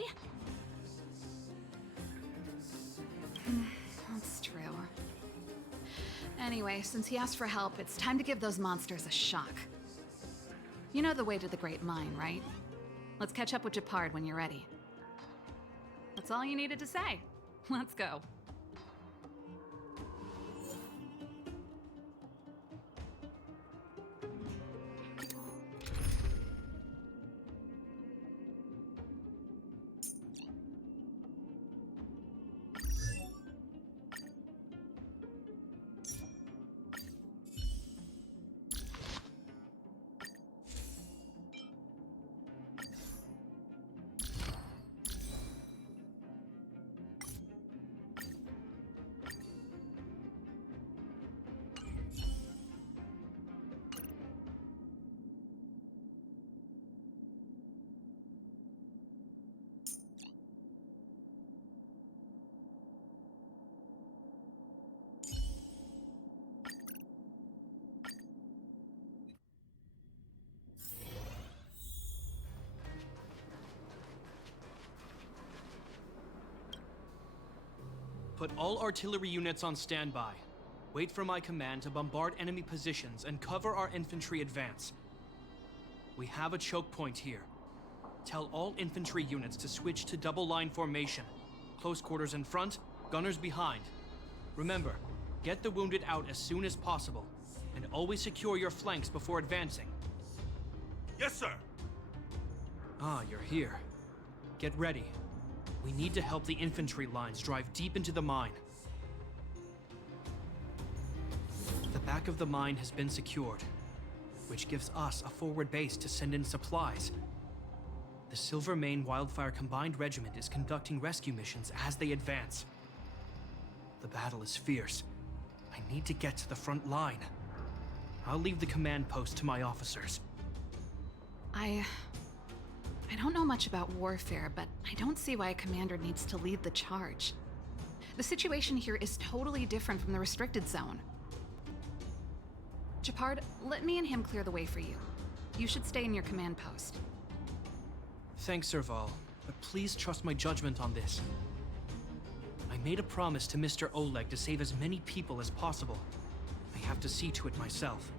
That's true. Anyway, since he asked for help, it's time to give those monsters a shock. You know the way to the Great Mine, right? Let's catch up with Japard when you're ready. That's all you needed to say. Let's go. Put all artillery units on standby. Wait for my command to bombard enemy positions and cover our infantry advance. We have a choke point here. Tell all infantry units to switch to double line formation. Close quarters in front, gunners behind. Remember, get the wounded out as soon as possible, and always secure your flanks before advancing. Yes, sir! Ah, you're here. Get ready. We need to help the infantry lines drive deep into the mine. The back of the mine has been secured, which gives us a forward base to send in supplies. The Silvermane Wildfire Combined Regiment is conducting rescue missions as they advance. The battle is fierce. I need to get to the front line. I'll leave the command post to my officers. I don't know much about warfare, but I don't see why a commander needs to lead the charge. The situation here is totally different from the restricted zone. Japard, let me and him clear the way for you. You should stay in your command post. Thanks, Serval, but please trust my judgment on this. I made a promise to Mr. Oleg to save as many people as possible. I have to see to it myself.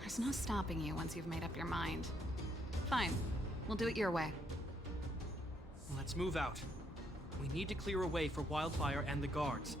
There's no stopping you once you've made up your mind. Fine. We'll do it your way. Let's move out. We need to clear a way for Wildfire and the guards.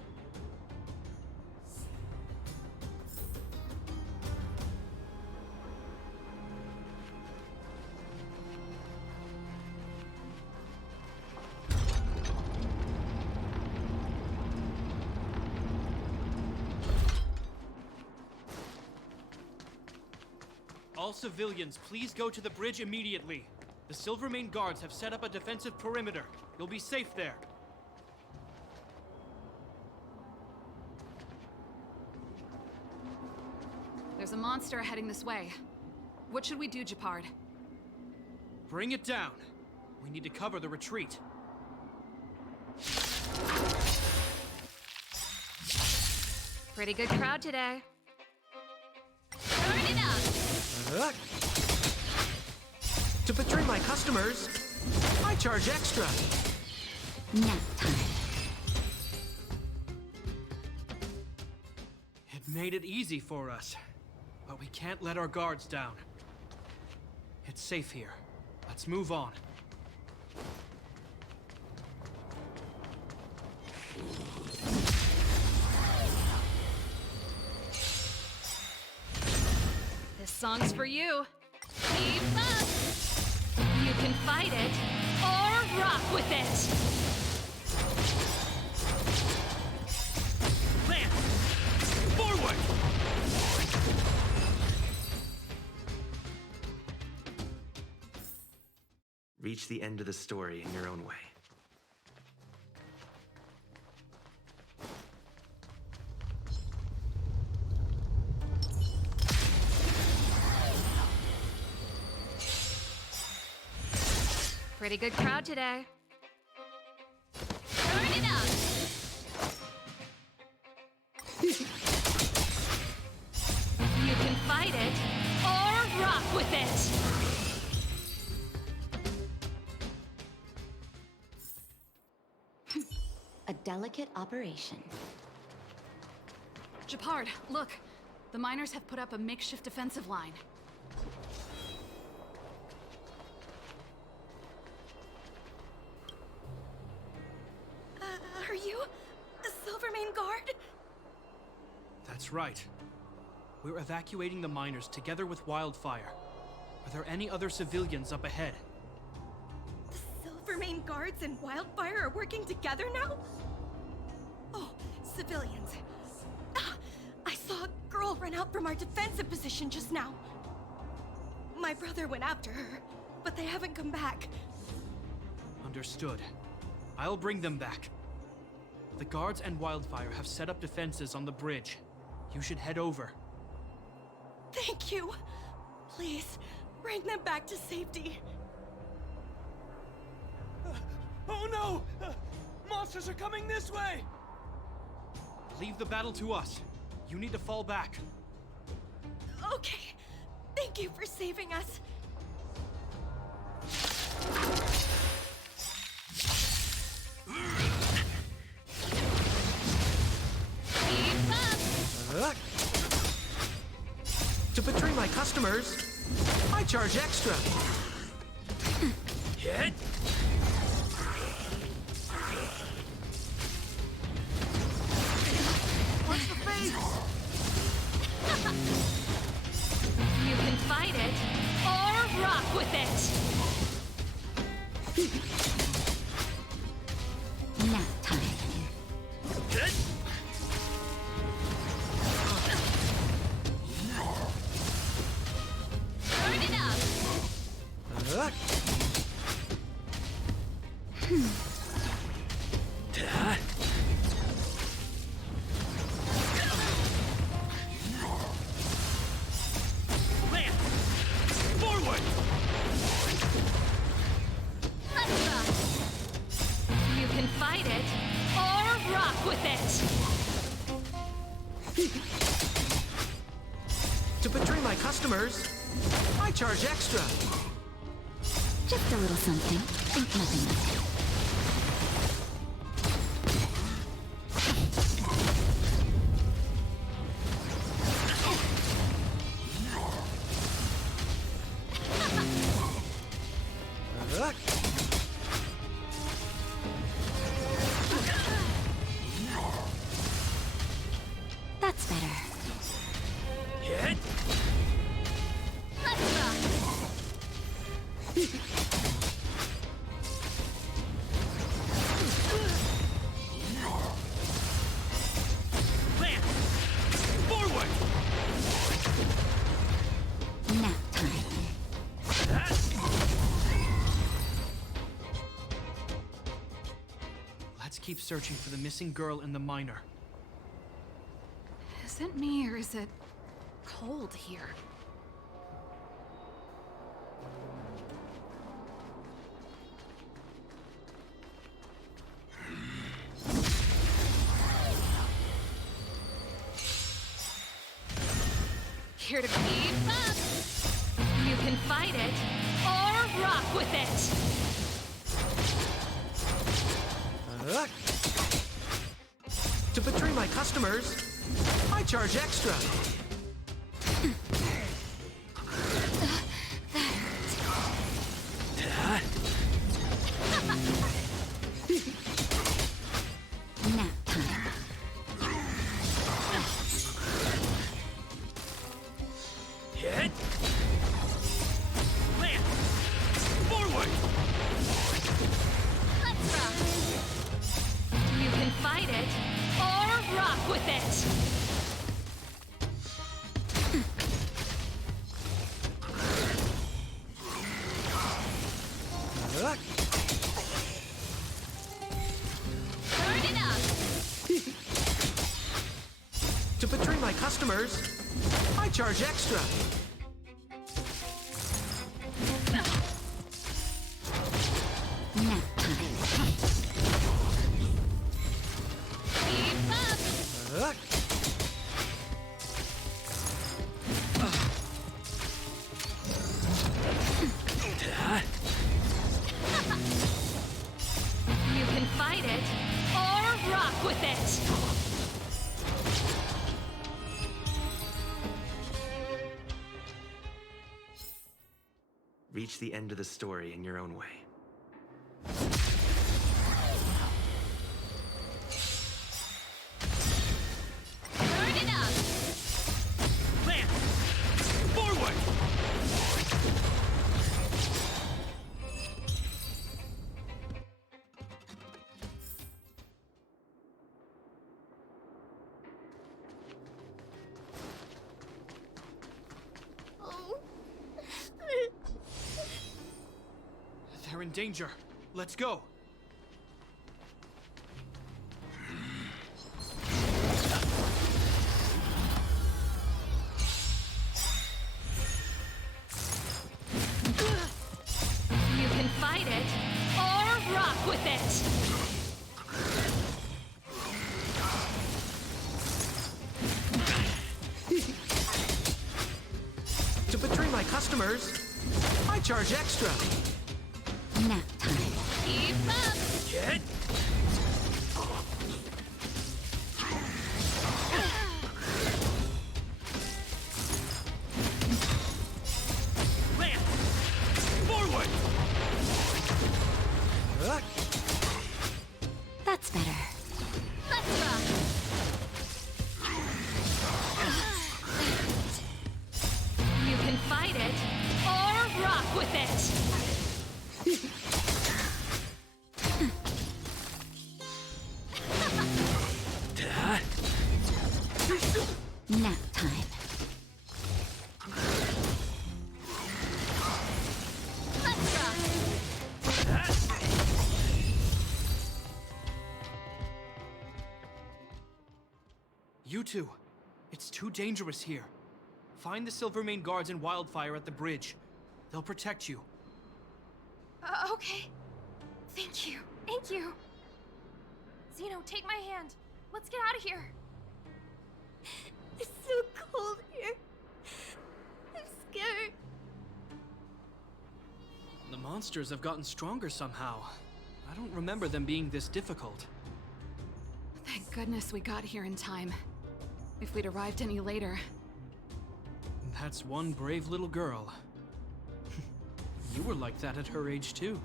All civilians, please go to the bridge immediately. The Silvermane guards have set up a defensive perimeter. You'll be safe there. There's a monster heading this way. What should we do, Japard? Bring it down. We need to cover the retreat. Pretty good crowd today. Turn it up! To betray my customers, I charge extra. Nap time. It made it easy for us, but we can't let our guards down. It's safe here. Let's move on. This song's for you. Keep up! You can fight it, or rock with it! Lance! Forward! Reach the end of the story in your own way. Pretty good crowd today. Turn it up! You can fight it, or rock with it! A delicate operation. Japard, look. The miners have put up a makeshift defensive line. Are you the Silvermane Guard? That's right. We're evacuating the miners together with Wildfire. Are there any other civilians up ahead? The Silvermane Guards and Wildfire are working together now? Oh, civilians. I saw a girl run out from our defensive position just now. My brother went after her, but they haven't come back. Understood. I'll bring them back. The guards and Wildfire have set up defenses on the bridge. You should head over. Thank you. Please, bring them back to safety. Oh no! Monsters are coming this way! Leave the battle to us. You need to fall back. Okay. Thank you for saving us. To betray my customers, I charge extra. Hit! What's the face? You can fight it, or rock with it! Nap time. Hit! Burn it up! Land! Forward! Let's rock! You can fight it, or rock with it! To betray my customers, I charge extra. Just a little something. Think nothing of it. That's better. Hit! Let's rock! Land! Forward! Nap time. Let's keep searching for the missing girl and the miner. Is it me or is it cold here? Here to Keep up! You can fight it, or rock with it! To betray my customers, I charge extra. Nap time. Hit! Land! Forward! Let's rock! You can fight it, or rock with it! Burn it up! To betray my customers, I charge extra. Nap time. Keep up! You can fight it, or rock with it! Reach the end of the story in your own way. Burn it up! Land! Forward! They're in danger. Let's go. You can fight it, or rock with it! To betray my customers, I charge extra. Nap time. Keep up! Hit! with it! Nap time. Let's rock! You two, it's too dangerous here. Find the Silvermane guards and Wildfire at the bridge. They'll protect you. Okay. Thank you. Thank you. Zeno, take my hand. Let's get out of here. It's so cold here. I'm scared. The monsters have gotten stronger somehow. I don't remember them being this difficult. Thank goodness we got here in time. If we'd arrived any later... That's one brave little girl. You were like that at her age, too.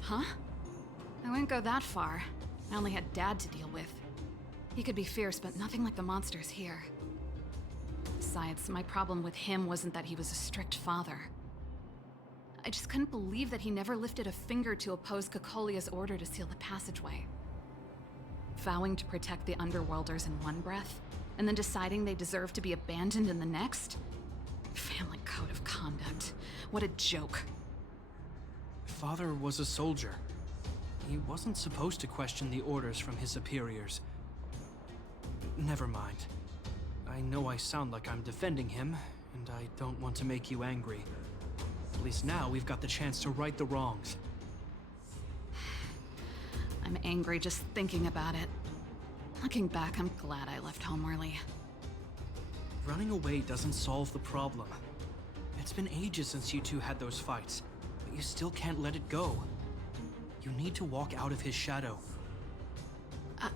Huh? I wouldn't go that far. I only had Dad to deal with. He could be fierce, but nothing like the monsters here. Besides, my problem with him wasn't that he was a strict father. I just couldn't believe that he never lifted a finger to oppose Cocolia's order to seal the passageway. Vowing to protect the Underworlders in one breath, and then deciding they deserve to be abandoned in the next? Family code of conduct. What a joke. Father was a soldier. He wasn't supposed to question the orders from his superiors. Never mind. I know I sound like I'm defending him, and I don't want to make you angry. At least now we've got the chance to right the wrongs. I'm angry just thinking about it. Looking back, I'm glad I left home early. Running away doesn't solve the problem. It's been ages since you two had those fights, but you still can't let it go. You need to walk out of his shadow. I'm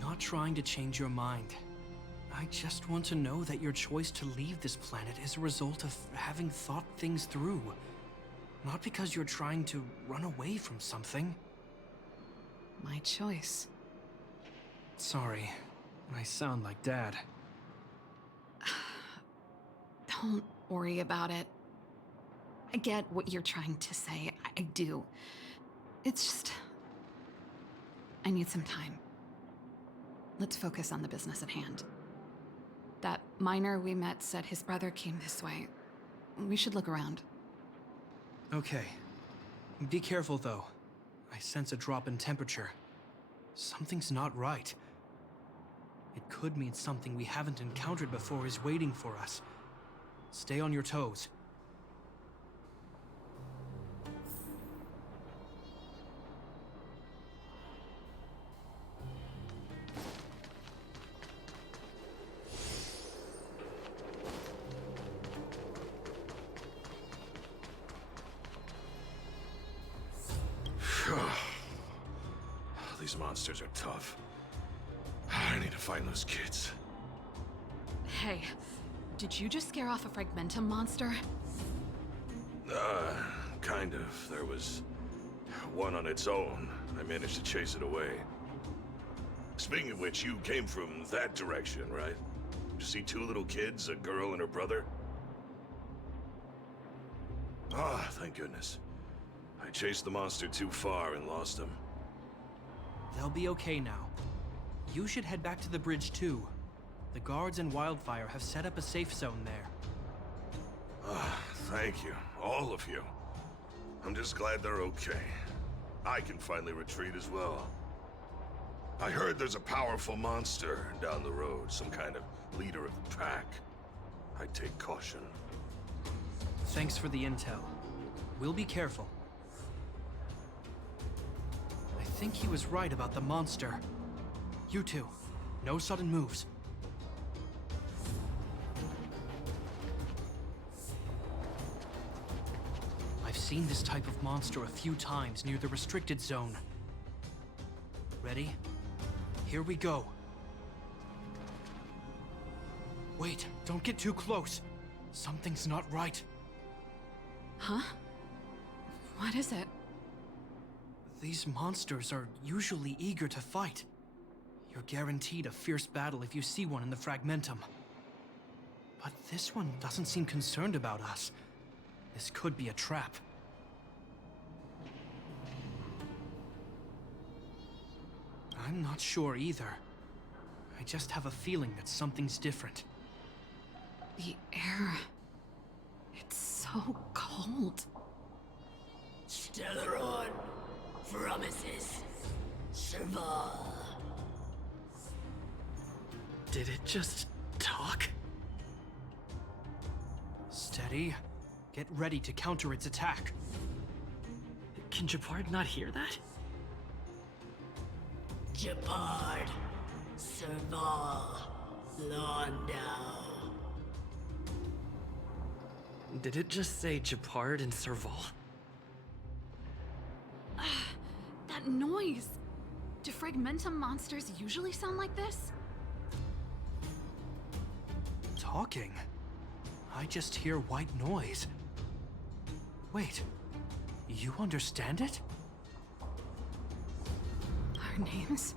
not trying to change your mind. I just want to know that your choice to leave this planet is a result of having thought things through. Not because you're trying to run away from something. My choice. Sorry, I sound like Dad. Don't worry about it. I get what you're trying to say. I do. It's just... I need some time. Let's focus on the business at hand. That miner we met said his brother came this way. We should look around. Okay. Be careful, though. I sense a drop in temperature. Something's not right. It could mean something we haven't encountered before is waiting for us. Stay on your toes. These monsters are tough. I need to find those kids. Hey, did you just scare off a Fragmentum monster? Kind of. There was one on its own. I managed to chase it away. Speaking of which, you came from that direction, right? Did you see two little kids, a girl and her brother? Ah, thank goodness. I chased the monster too far and lost him. They'll be okay now. You should head back to the bridge, too. The guards and Wildfire have set up a safe zone there. Ah, thank you. All of you. I'm just glad they're okay. I can finally retreat as well. I heard there's a powerful monster down the road, some kind of leader of the pack. I'd take caution. Thanks for the intel. We'll be careful. I think he was right about the monster. You two, no sudden moves. I've seen this type of monster a few times near the restricted zone. Ready? Here we go. Wait, don't get too close. Something's not right. Huh? What is it? These monsters are usually eager to fight. You're guaranteed a fierce battle if you see one in the Fragmentum. But this one doesn't seem concerned about us. This could be a trap. I'm not sure either. I just have a feeling that something's different. The air... it's so cold. Stellaron promises survival. Did it just talk? Steady. Get ready to counter its attack. Can Japard not hear that? Japard, Serval, Londo. Did it just say Japard and Serval? That noise! Do fragmentum monsters usually sound like this? Talking? I just hear white noise. Wait, you understand it? Our names?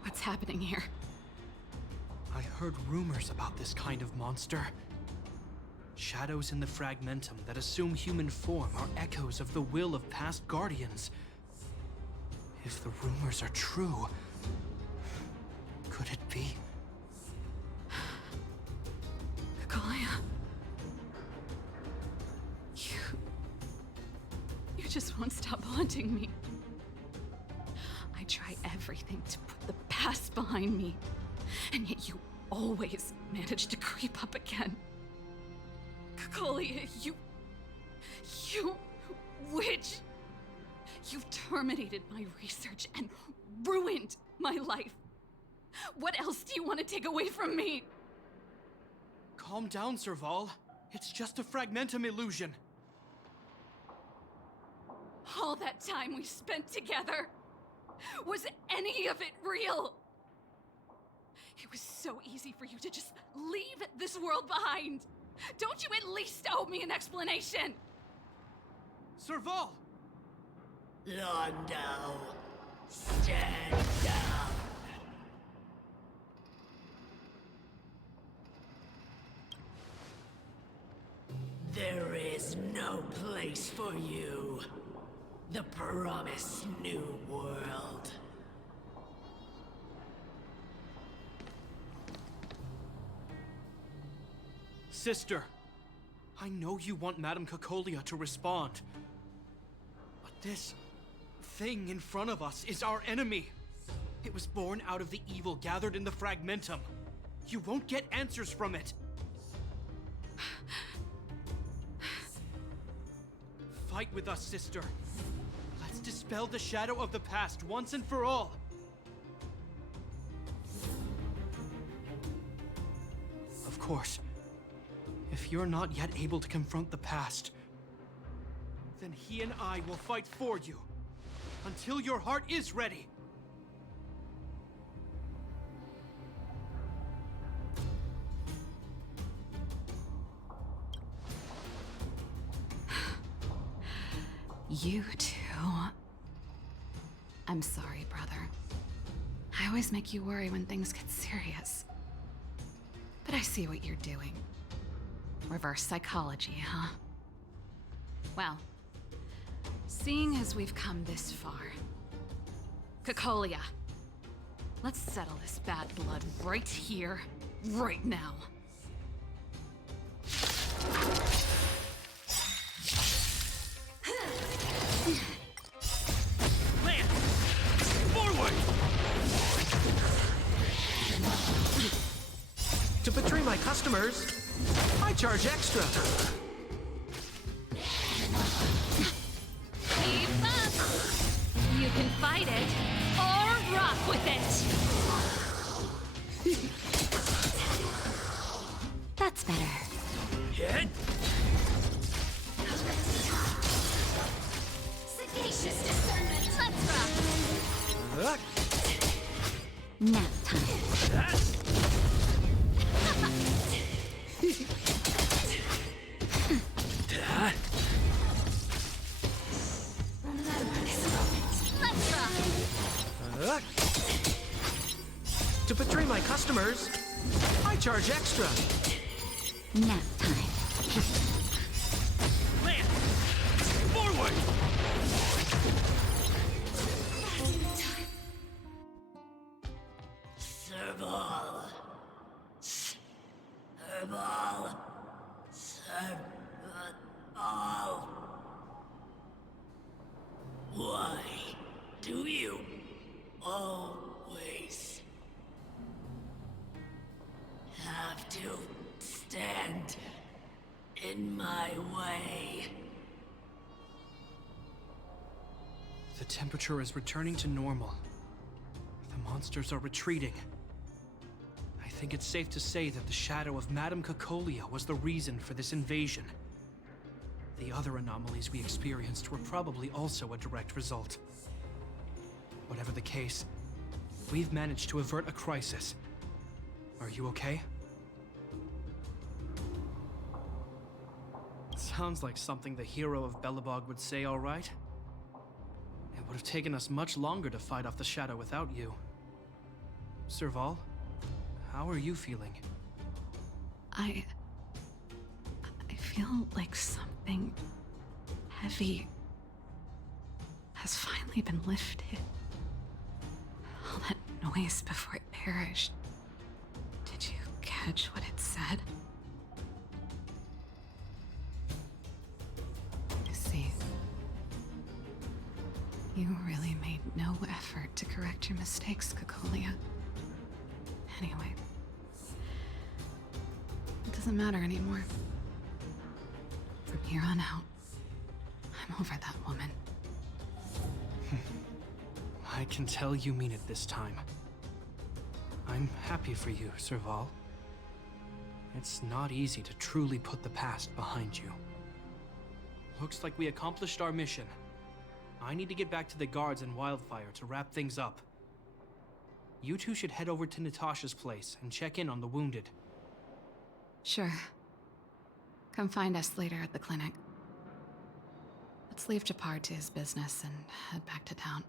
What's happening here? I heard rumors about this kind of monster. Shadows in the fragmentum that assume human form are echoes of the will of past guardians. If the rumors are true, could it be? Kalia. You just won't stop haunting me. I try everything to put the past behind me, and yet you always manage to creep up again. Kalia, you witch! You've terminated my research and ruined my life. What else do you want to take away from me? Calm down, Serval. It's just a fragmentum illusion. All that time we spent together, was any of it real? It was so easy for you to just leave this world behind. Don't you at least owe me an explanation? Serval! Londo, stand down. There is no place for you. The promised new world. Sister, I know you want Madame Cocolia to respond. But this thing in front of us is our enemy. It was born out of the evil gathered in the fragmentum. You won't get answers from it. Fight with us, sister. Let's dispel the shadow of the past once and for all. Of course, if you're not yet able to confront the past, then he and I will fight for you until your heart is ready. You too. I'm sorry, brother. I always make you worry when things get serious. But I see what you're doing. Reverse psychology, huh? Well, seeing as we've come this far, Cocolia, let's settle this bad blood right here, right now. Land! Forward! To betray my customers, I charge extra. Keep up! You can fight it, or rock with it! That's better. Hit! Sagacious discernment. Let's rock. Nap time. Let's rock. To betray my customers, I charge extra. Nap time. Land! Forward! Serval. Serval. Serval. Why do you always have to stand in my way? The temperature is returning to normal. The monsters are retreating. I think it's safe to say that the shadow of Madame Cocolia was the reason for this invasion. The other anomalies we experienced were probably also a direct result. Whatever the case, we've managed to avert a crisis. Are you okay? Sounds like something the hero of Belobog would say, all right? It would have taken us much longer to fight off the shadow without you. Serval, how are you feeling? I feel like something heavy has finally been lifted. All that noise before it perished. Did you catch what it said? You see, you really made no effort to correct your mistakes, Cocolia. Anyway, it doesn't matter anymore. From here on out, I'm over that woman. I can tell you mean it this time. I'm happy for you, Serval. It's not easy to truly put the past behind you. Looks like we accomplished our mission. I need to get back to the guards in Wildfire to wrap things up. You two should head over to Natasha's place and check in on the wounded. Sure. Come find us later at the clinic. Let's leave Japar to his business and head back to town.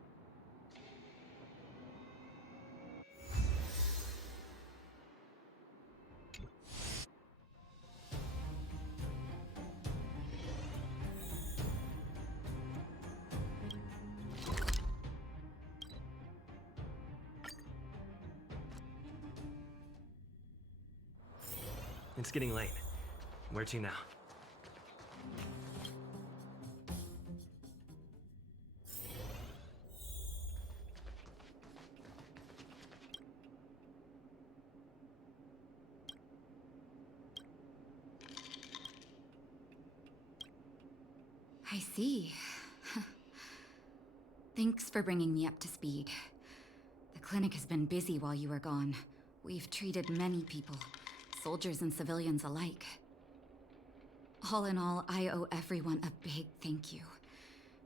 It's getting late. Where to now? I see. Thanks for bringing me up to speed. The clinic has been busy while you were gone. We've treated many people, soldiers and civilians alike. All in all, I owe everyone a big thank you.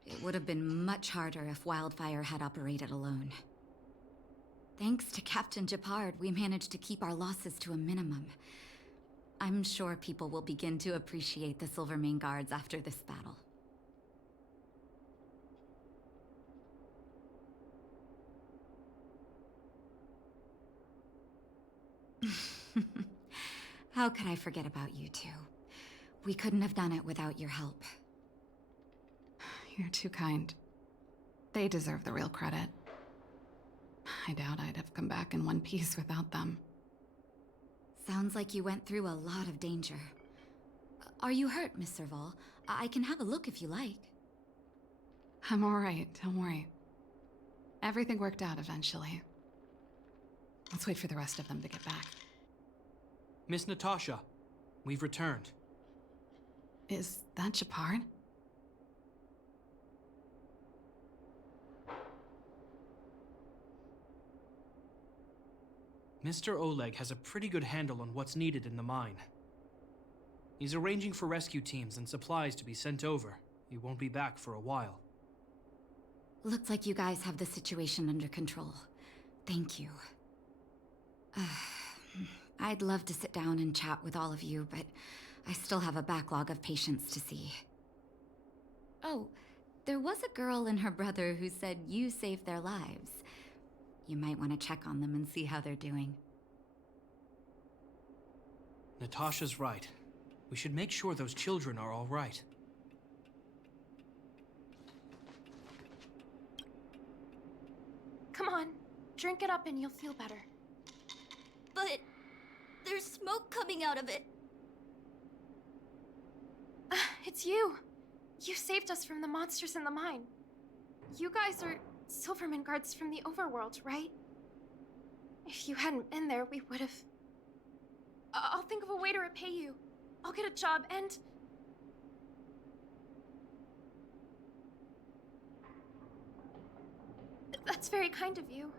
It would have been much harder if Wildfire had operated alone. Thanks to Captain Japard, we managed to keep our losses to a minimum. I'm sure people will begin to appreciate the Silvermane Guards after this battle. How could I forget about you two? We couldn't have done it without your help. You're too kind. They deserve the real credit. I doubt I'd have come back in one piece without them. Sounds like you went through a lot of danger. Are you hurt, Miss Serval? I can have a look if you like. I'm alright, don't worry. Everything worked out eventually. Let's wait for the rest of them to get back. Miss Natasha, we've returned. Is that Japard? Mr. Oleg has a pretty good handle on what's needed in the mine. He's arranging for rescue teams and supplies to be sent over. He won't be back for a while. Looks like you guys have the situation under control. Thank you. I'd love to sit down and chat with all of you, but I still have a backlog of patients to see. Oh, there was a girl and her brother who said you saved their lives. You might want to check on them and see how they're doing. Natasha's right. We should make sure those children are all right. Come on, drink it up and you'll feel better. But there's smoke coming out of it. It's you. You saved us from the monsters in the mine. You guys are Silverman guards from the overworld, right? If you hadn't been there, we would have... I'll think of a way to repay you. I'll get a job and... That's very kind of you.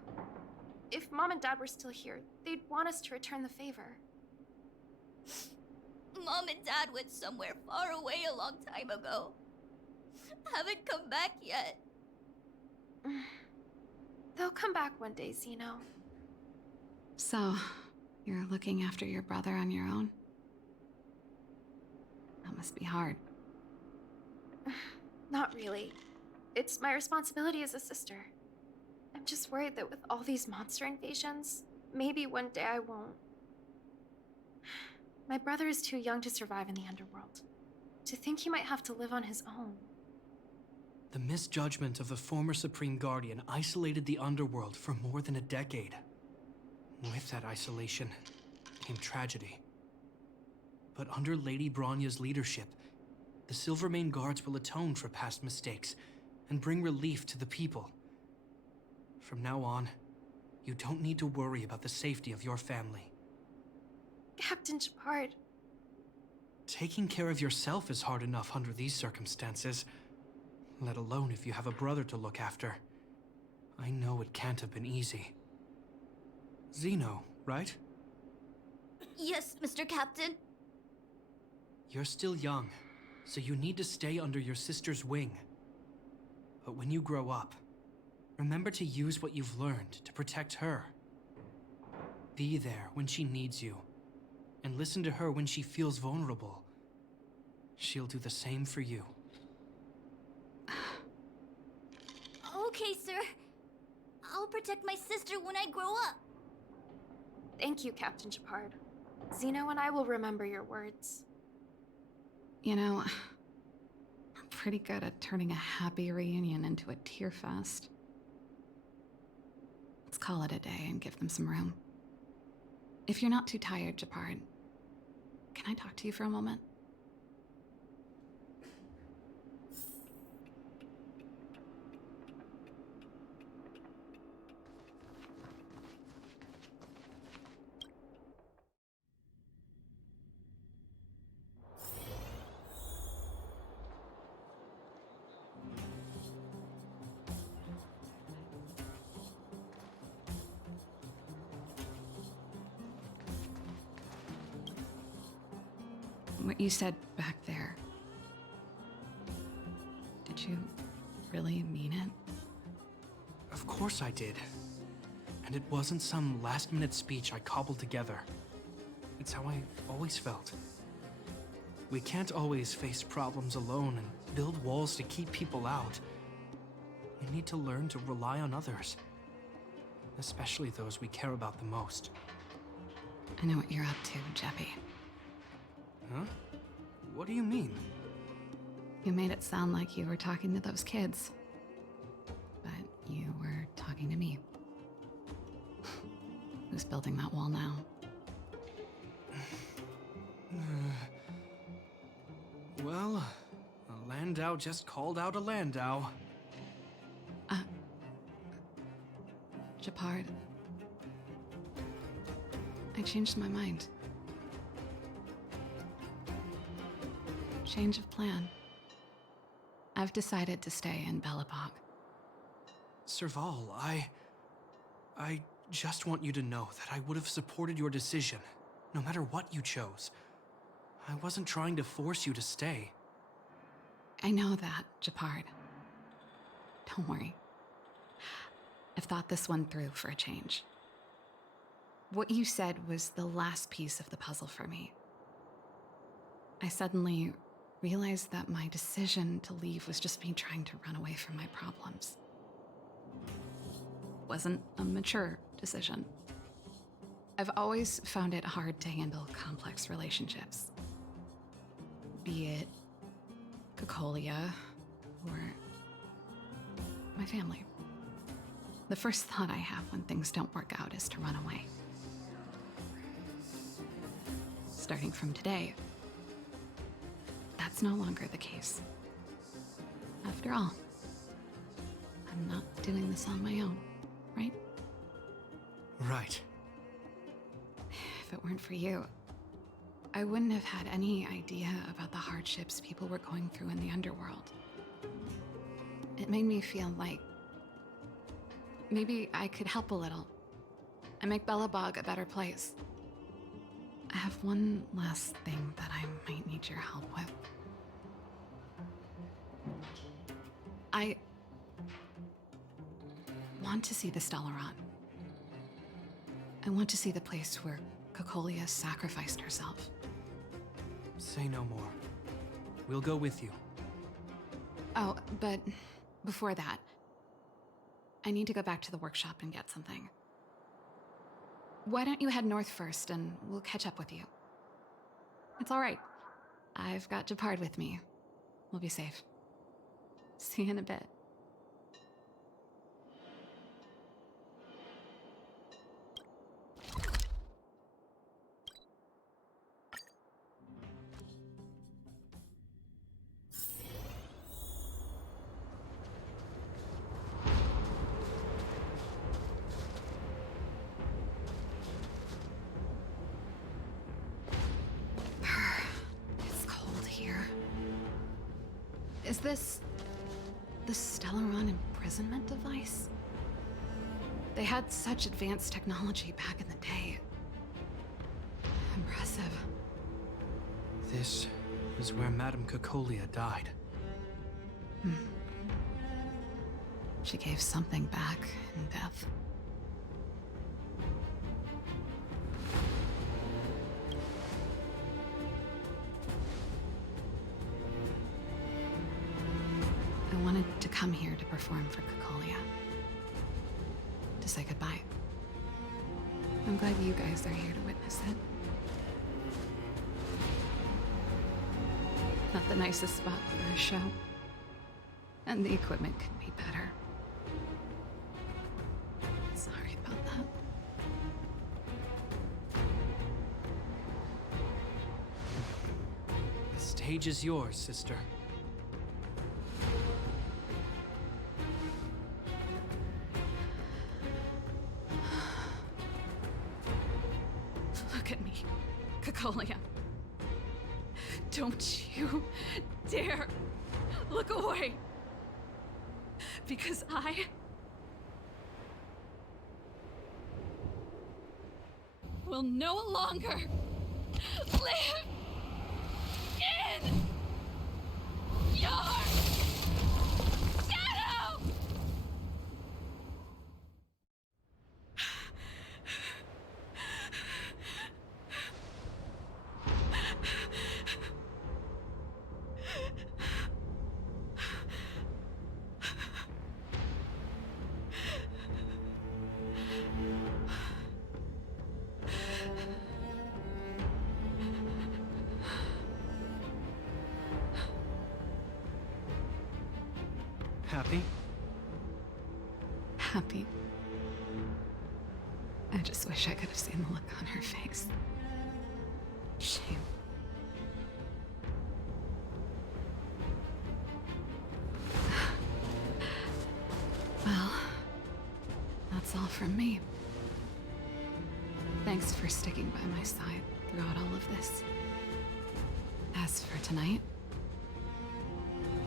If Mom and Dad were still here, they'd want us to return the favor. Mom and Dad went somewhere far away a long time ago. Haven't come back yet. They'll come back one day, Zeno. So, you're looking after your brother on your own? That must be hard. Not really. It's my responsibility as a sister. I'm just worried that with all these monster invasions, maybe one day I won't. My brother is too young to survive in the underworld. To think he might have to live on his own. The misjudgment of the former Supreme Guardian isolated the underworld for more than a decade. With that isolation came tragedy. But under Lady Bronya's leadership, the Silvermane Guards will atone for past mistakes and bring relief to the people. From now on, you don't need to worry about the safety of your family. Captain Shepard. Taking care of yourself is hard enough under these circumstances, let alone if you have a brother to look after. I know it can't have been easy. Zeno, right? Yes, Mr. Captain. You're still young, so you need to stay under your sister's wing. But when you grow up, remember to use what you've learned to protect her. Be there when she needs you, and listen to her when she feels vulnerable. She'll do the same for you. Okay, sir. I'll protect my sister when I grow up. Thank you, Captain Shepard. Zeno and I will remember your words. You know, I'm pretty good at turning a happy reunion into a tear fest. Let's call it a day and give them some room. If you're not too tired, Shepard, can I talk to you for a moment? What you said back there, did you really mean it? Of course I did. And it wasn't some last-minute speech I cobbled together. It's how I always felt. We can't always face problems alone and build walls to keep people out. We need to learn to rely on others. Especially those we care about the most. I know what you're up to, Jeppy. Huh? What do you mean? You made it sound like you were talking to those kids. But you were talking to me. Who's building that wall now? Well, a Landau just called out a Landau. Shepard. I changed my mind. Change of plan. I've decided to stay in Belobog. Serval, I just want you to know that I would have supported your decision, no matter what you chose. I wasn't trying to force you to stay. I know that, Shepard. Don't worry. I've thought this one through for a change. What you said was the last piece of the puzzle for me. I suddenly realized that my decision to leave was just me trying to run away from my problems. Wasn't a mature decision. I've always found it hard to handle complex relationships. Be it Cocolia or my family. The first thought I have when things don't work out is to run away. Starting from today, that's no longer the case. After all, I'm not doing this on my own, right? Right. If it weren't for you, I wouldn't have had any idea about the hardships people were going through in the underworld. It made me feel like maybe I could help a little and make Belobog a better place. I have one last thing that I might need your help with. I want to see the Stellaron. I want to see the place where Cocolia sacrificed herself. Say no more. We'll go with you. Oh, but before that, I need to go back to the workshop and get something. Why don't you head north first and we'll catch up with you? It's all right. I've got Japard with me. We'll be safe. See you in a bit. It's cold here. Is this the Stellaron imprisonment device? They had such advanced technology back in the day. Impressive. This is where Madame Cocolia died. She gave something back in death. I wanted to come here to perform for Cocolia. To say goodbye. I'm glad you guys are here to witness it. Not the nicest spot for a show. And the equipment could be better. Sorry about that. The stage is yours, sister. Look at me, Cocolia. Don't you dare look away. Because I will no longer live in your shadow! Happy? Happy. I just wish I could have seen the look on her face. Shame. Well, that's all from me. Thanks for sticking by my side throughout all of this. As for tonight,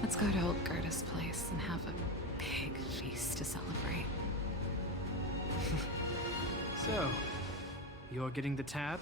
let's go to old Gerda's place and have a big feast to celebrate. So, you're getting the tab?